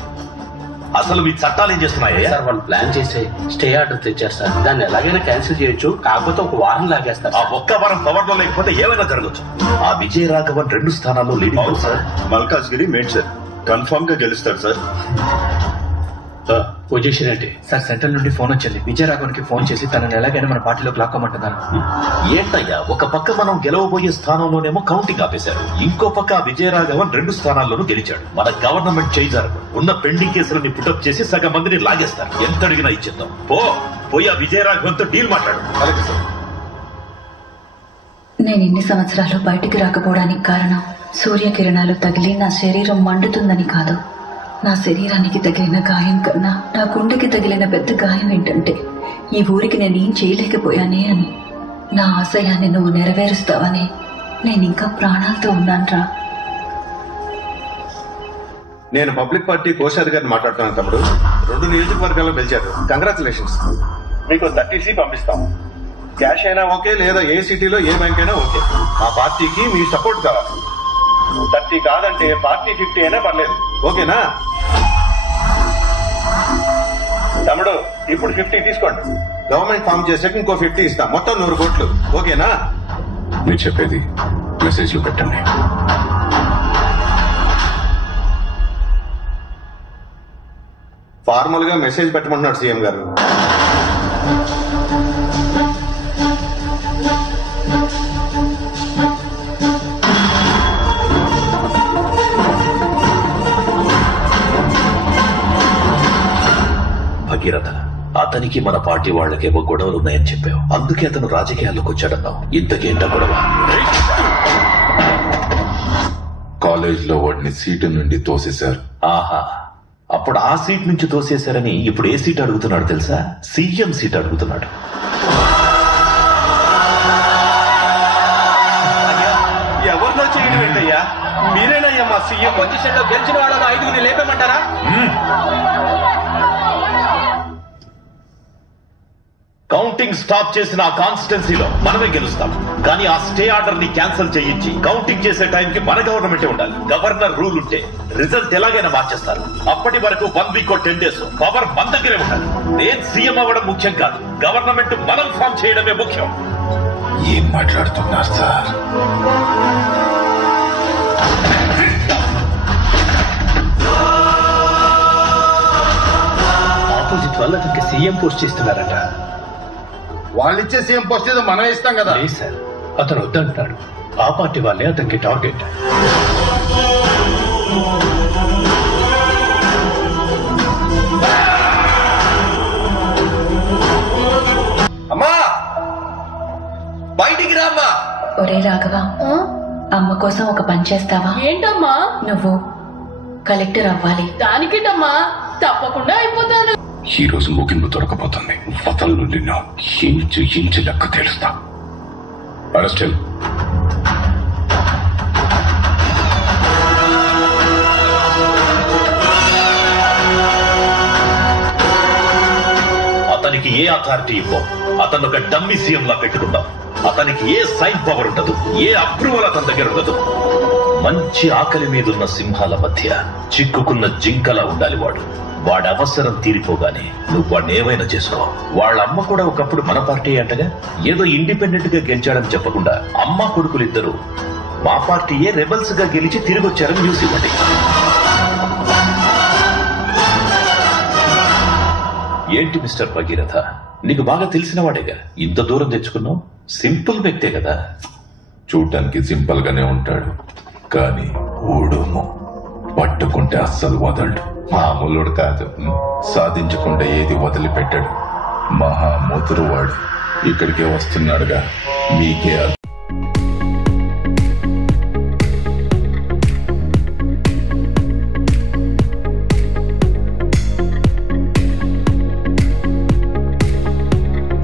అసలు మీ చట్టాలు ఏం చేస్తున్నాయి సార్? వాళ్ళు ప్లాన్ చేసి స్టే ఆర్డర్ తెచ్చారు సార్. దాన్ని ఎలాగైనా క్యాన్సిల్ చేయొచ్చు, కాకపోతే ఒక వారం లాగేస్తారు. ఆ ఒక్క వారం పవర్ లో లేకపోతే ఏమైనా జరగచ్చు. ఆ విజయరాఘవన్ 2 స్థానాల్లో leading sir. Malkajgiri, Medchal confirm గా గెలుస్తారు సార్. పొజిషన్ ఏంటి? సార్ సెంట్రల్ నుండి ఫోన్ వచ్చింది. విజయరాఘవన్కి ఫోన్ చేసి తనని ఎలాగైనా మన పార్టీలోకి లాక్కోమంటున్నారు. ఏంటయ్యా, ఒక పక్క మనం గెలవబోయే స్థానంలోనేమో కౌంటింగ్ ఆపేశారు, ఇంకో పక్క విజయరాఘవన్ 2 స్థానాల్లోనూ గెలిచాడు. మన గవర్నమెంట్ చేయిజారు ఉన్న పెండింగ్ కేసులని పుటప్ చేసి సగం మందిని లాగేస్తారు. ఎంత అడిగినా ఇచ్చేద్దాం. పోయి ఆ విజయరాఘవన్ తో డీల్ మాట్లాడు. నేను ఇన్ని సంవత్సరాలు బయటికి రాకపోవడానికి కారణం సూర్యకిరణాలు తగిలి నా శరీరం మండుతుందని కాదు. నా శరీరానికి తగిలిన గాయం కన్నా నా గుండెకి తగిలిన పెద్ద గాయం ఏంటంటే ఈ ఊరికి నేనేం చేయలేకపోయానే అని. నా ఆశయాన్ని నువ్వు నెరవేరుస్తావని నేను ఇంకా ప్రాణాలతో ఉన్నాన్రా. నేను పబ్లిక్ పార్టీ కోశాధికారిని మాట్లాడుతున్నాను తమ్ముడు. 2 నియోజకవర్గాల్లో గెలిచారు. కంగ్రాచులేషన్స్. మీకు 30C పంపిస్తాం. క్యాష్ అయినా ఓకే, లేదా ఏ సిటీలో ఏ బ్యాంక్ అయినా ఓకే. మా పార్టీకి మీ సపోర్ట్ కావాలి. 30 కాదంటే పార్టీ 50 అయినా పర్లేదు. ఓకేనా తమ్ముడు? ఇప్పుడు 50 తీసుకోండి. గవర్నమెంట్ ఫామ్ చేసాక ఇంకో 50 ఇస్తాం. మొత్తం 100 కోట్లు. ఓకేనా? మీరు చెప్పేది మెసేజ్ లో పెట్టండి. ఫార్మల్ గా మెసేజ్ పెట్టమంటున్నాడు సీఎం గారు. భగీరథ, అతనికి మన పార్టీ వాళ్ళకేవో గొడవలున్నాయని చెప్పావు, అందుకే అతను రాజకీయాల్లోకి వచ్చాడన్నావు. ఇంతకేంట గొడవ? కాలేజ్ లో వాడిని సీటు నుండి తోసేశారు. ఆహా, అప్పుడు ఆ సీట్ నుంచి తోసేశారని ఇప్పుడు ఏ సీట్ అడుగుతున్నాడు తెలుసా? సీఎం సీట్ అడుగుతున్నాడు. ఎవరిలో చేయడం ఏంటయ్యా? మీరేనయ్యా మా సీఎం. పొజిషన్ లో గెలిచిన వాళ్ళను 5గురిని లేపేమంటారా? కౌంటింగ్ స్టాప్ చేసిన ఆ కాన్స్టిట్యున్సీలో మనమే గెలుస్తాం. కానీ ఆ స్టే ఆర్డర్ ని క్యాన్సిల్ చేయించి కౌంటింగ్ చేసే టైంకి మన గవర్నమెంటే ఉండాలి. గవర్నర్ రూల్ ఉంటే రిజల్ట్ ఎలాగైనా మార్చేస్తారు. అప్పటి వరకు 1 వీక్ 10 డేస్ పవర్ మన దగ్గరే ఉండాలి. నేను సీఎం అవ్వడం ముఖ్యం కాదు, గవర్నమెంట్ మనం ఫామ్ చేయడమే ముఖ్యం. ఏం మాట్లాడుతున్నారు సార్? ఆపోజిట్ వాళ్ళు అతనికి సీఎం పోస్ట్ చేస్తున్నారట. వాళ్ళిచ్చే సీఎం పోస్ట్ ఏదో మనం ఇస్తాం కదా. లేదు సార్, అతను వద్దంటున్నాడు. ఆ పార్టీ వాళ్ళే అతనికి టార్గెట్. అమ్మా బయటికి రామ్మా. ఒరే రాఘవ, అమ్మ కోసం ఒక పని చేస్తావా? ఏంటమ్మా? నువ్వు కలెక్టర్ అవ్వాలి. దానికేటమ్మా, తప్పకుండా అయిపోతాను. ఈ రోజు ముగింపు దొరకపోతుంది. వతల నుండి ఇంచు లెక్క తెలుస్తా. అరెస్ట్ అతనికి ఏ అథారిటీ ఇవ్వం. అతను ఒక డమ్మీ సీఎం లా పెట్టుకుంటాం. అతనికి ఏ సైన్ పవర్ ఉండదు, ఏ అప్రూవల్ అతని దగ్గర ఉండదు. మంచి ఆకలి మీదున్న సింహాల మధ్య చిక్కుకున్న జింకలా ఉండాలి వాడు. వాడి అవసరం తీరిపోగానే నువ్వు వాడిని ఏమైనా చేసుకో. వాళ్ళ అమ్మ కూడా ఒకప్పుడు మన పార్టీ అంటగా. ఏదో ఇండిపెండెంట్ గా గెలిచాడని చెప్పకుండా అమ్మ కొడుకులిద్దరూ మా పార్టీయే రెబల్స్ గా గెలిచి తిరిగి వచ్చారని న్యూస్ ఇవ్వండి. ఏంటి మిస్టర్ భగీరథ, నీకు బాగా తెలిసిన వాడేగా, ఇంత దూరం తెచ్చుకున్నావు? సింపుల్ వ్యక్తే కదా. చూడటానికి సింపుల్ గానే ఉంటాడు, కానీ ఊడుము పట్టుకుంటే అస్సలు వదలడు. మామూలుడు కాదు, సాధించకుండా ఏది వదిలిపెట్టాడు. మహా ముదురువాడు. ఇక్కడికే వస్తున్నాడుగా, మీకే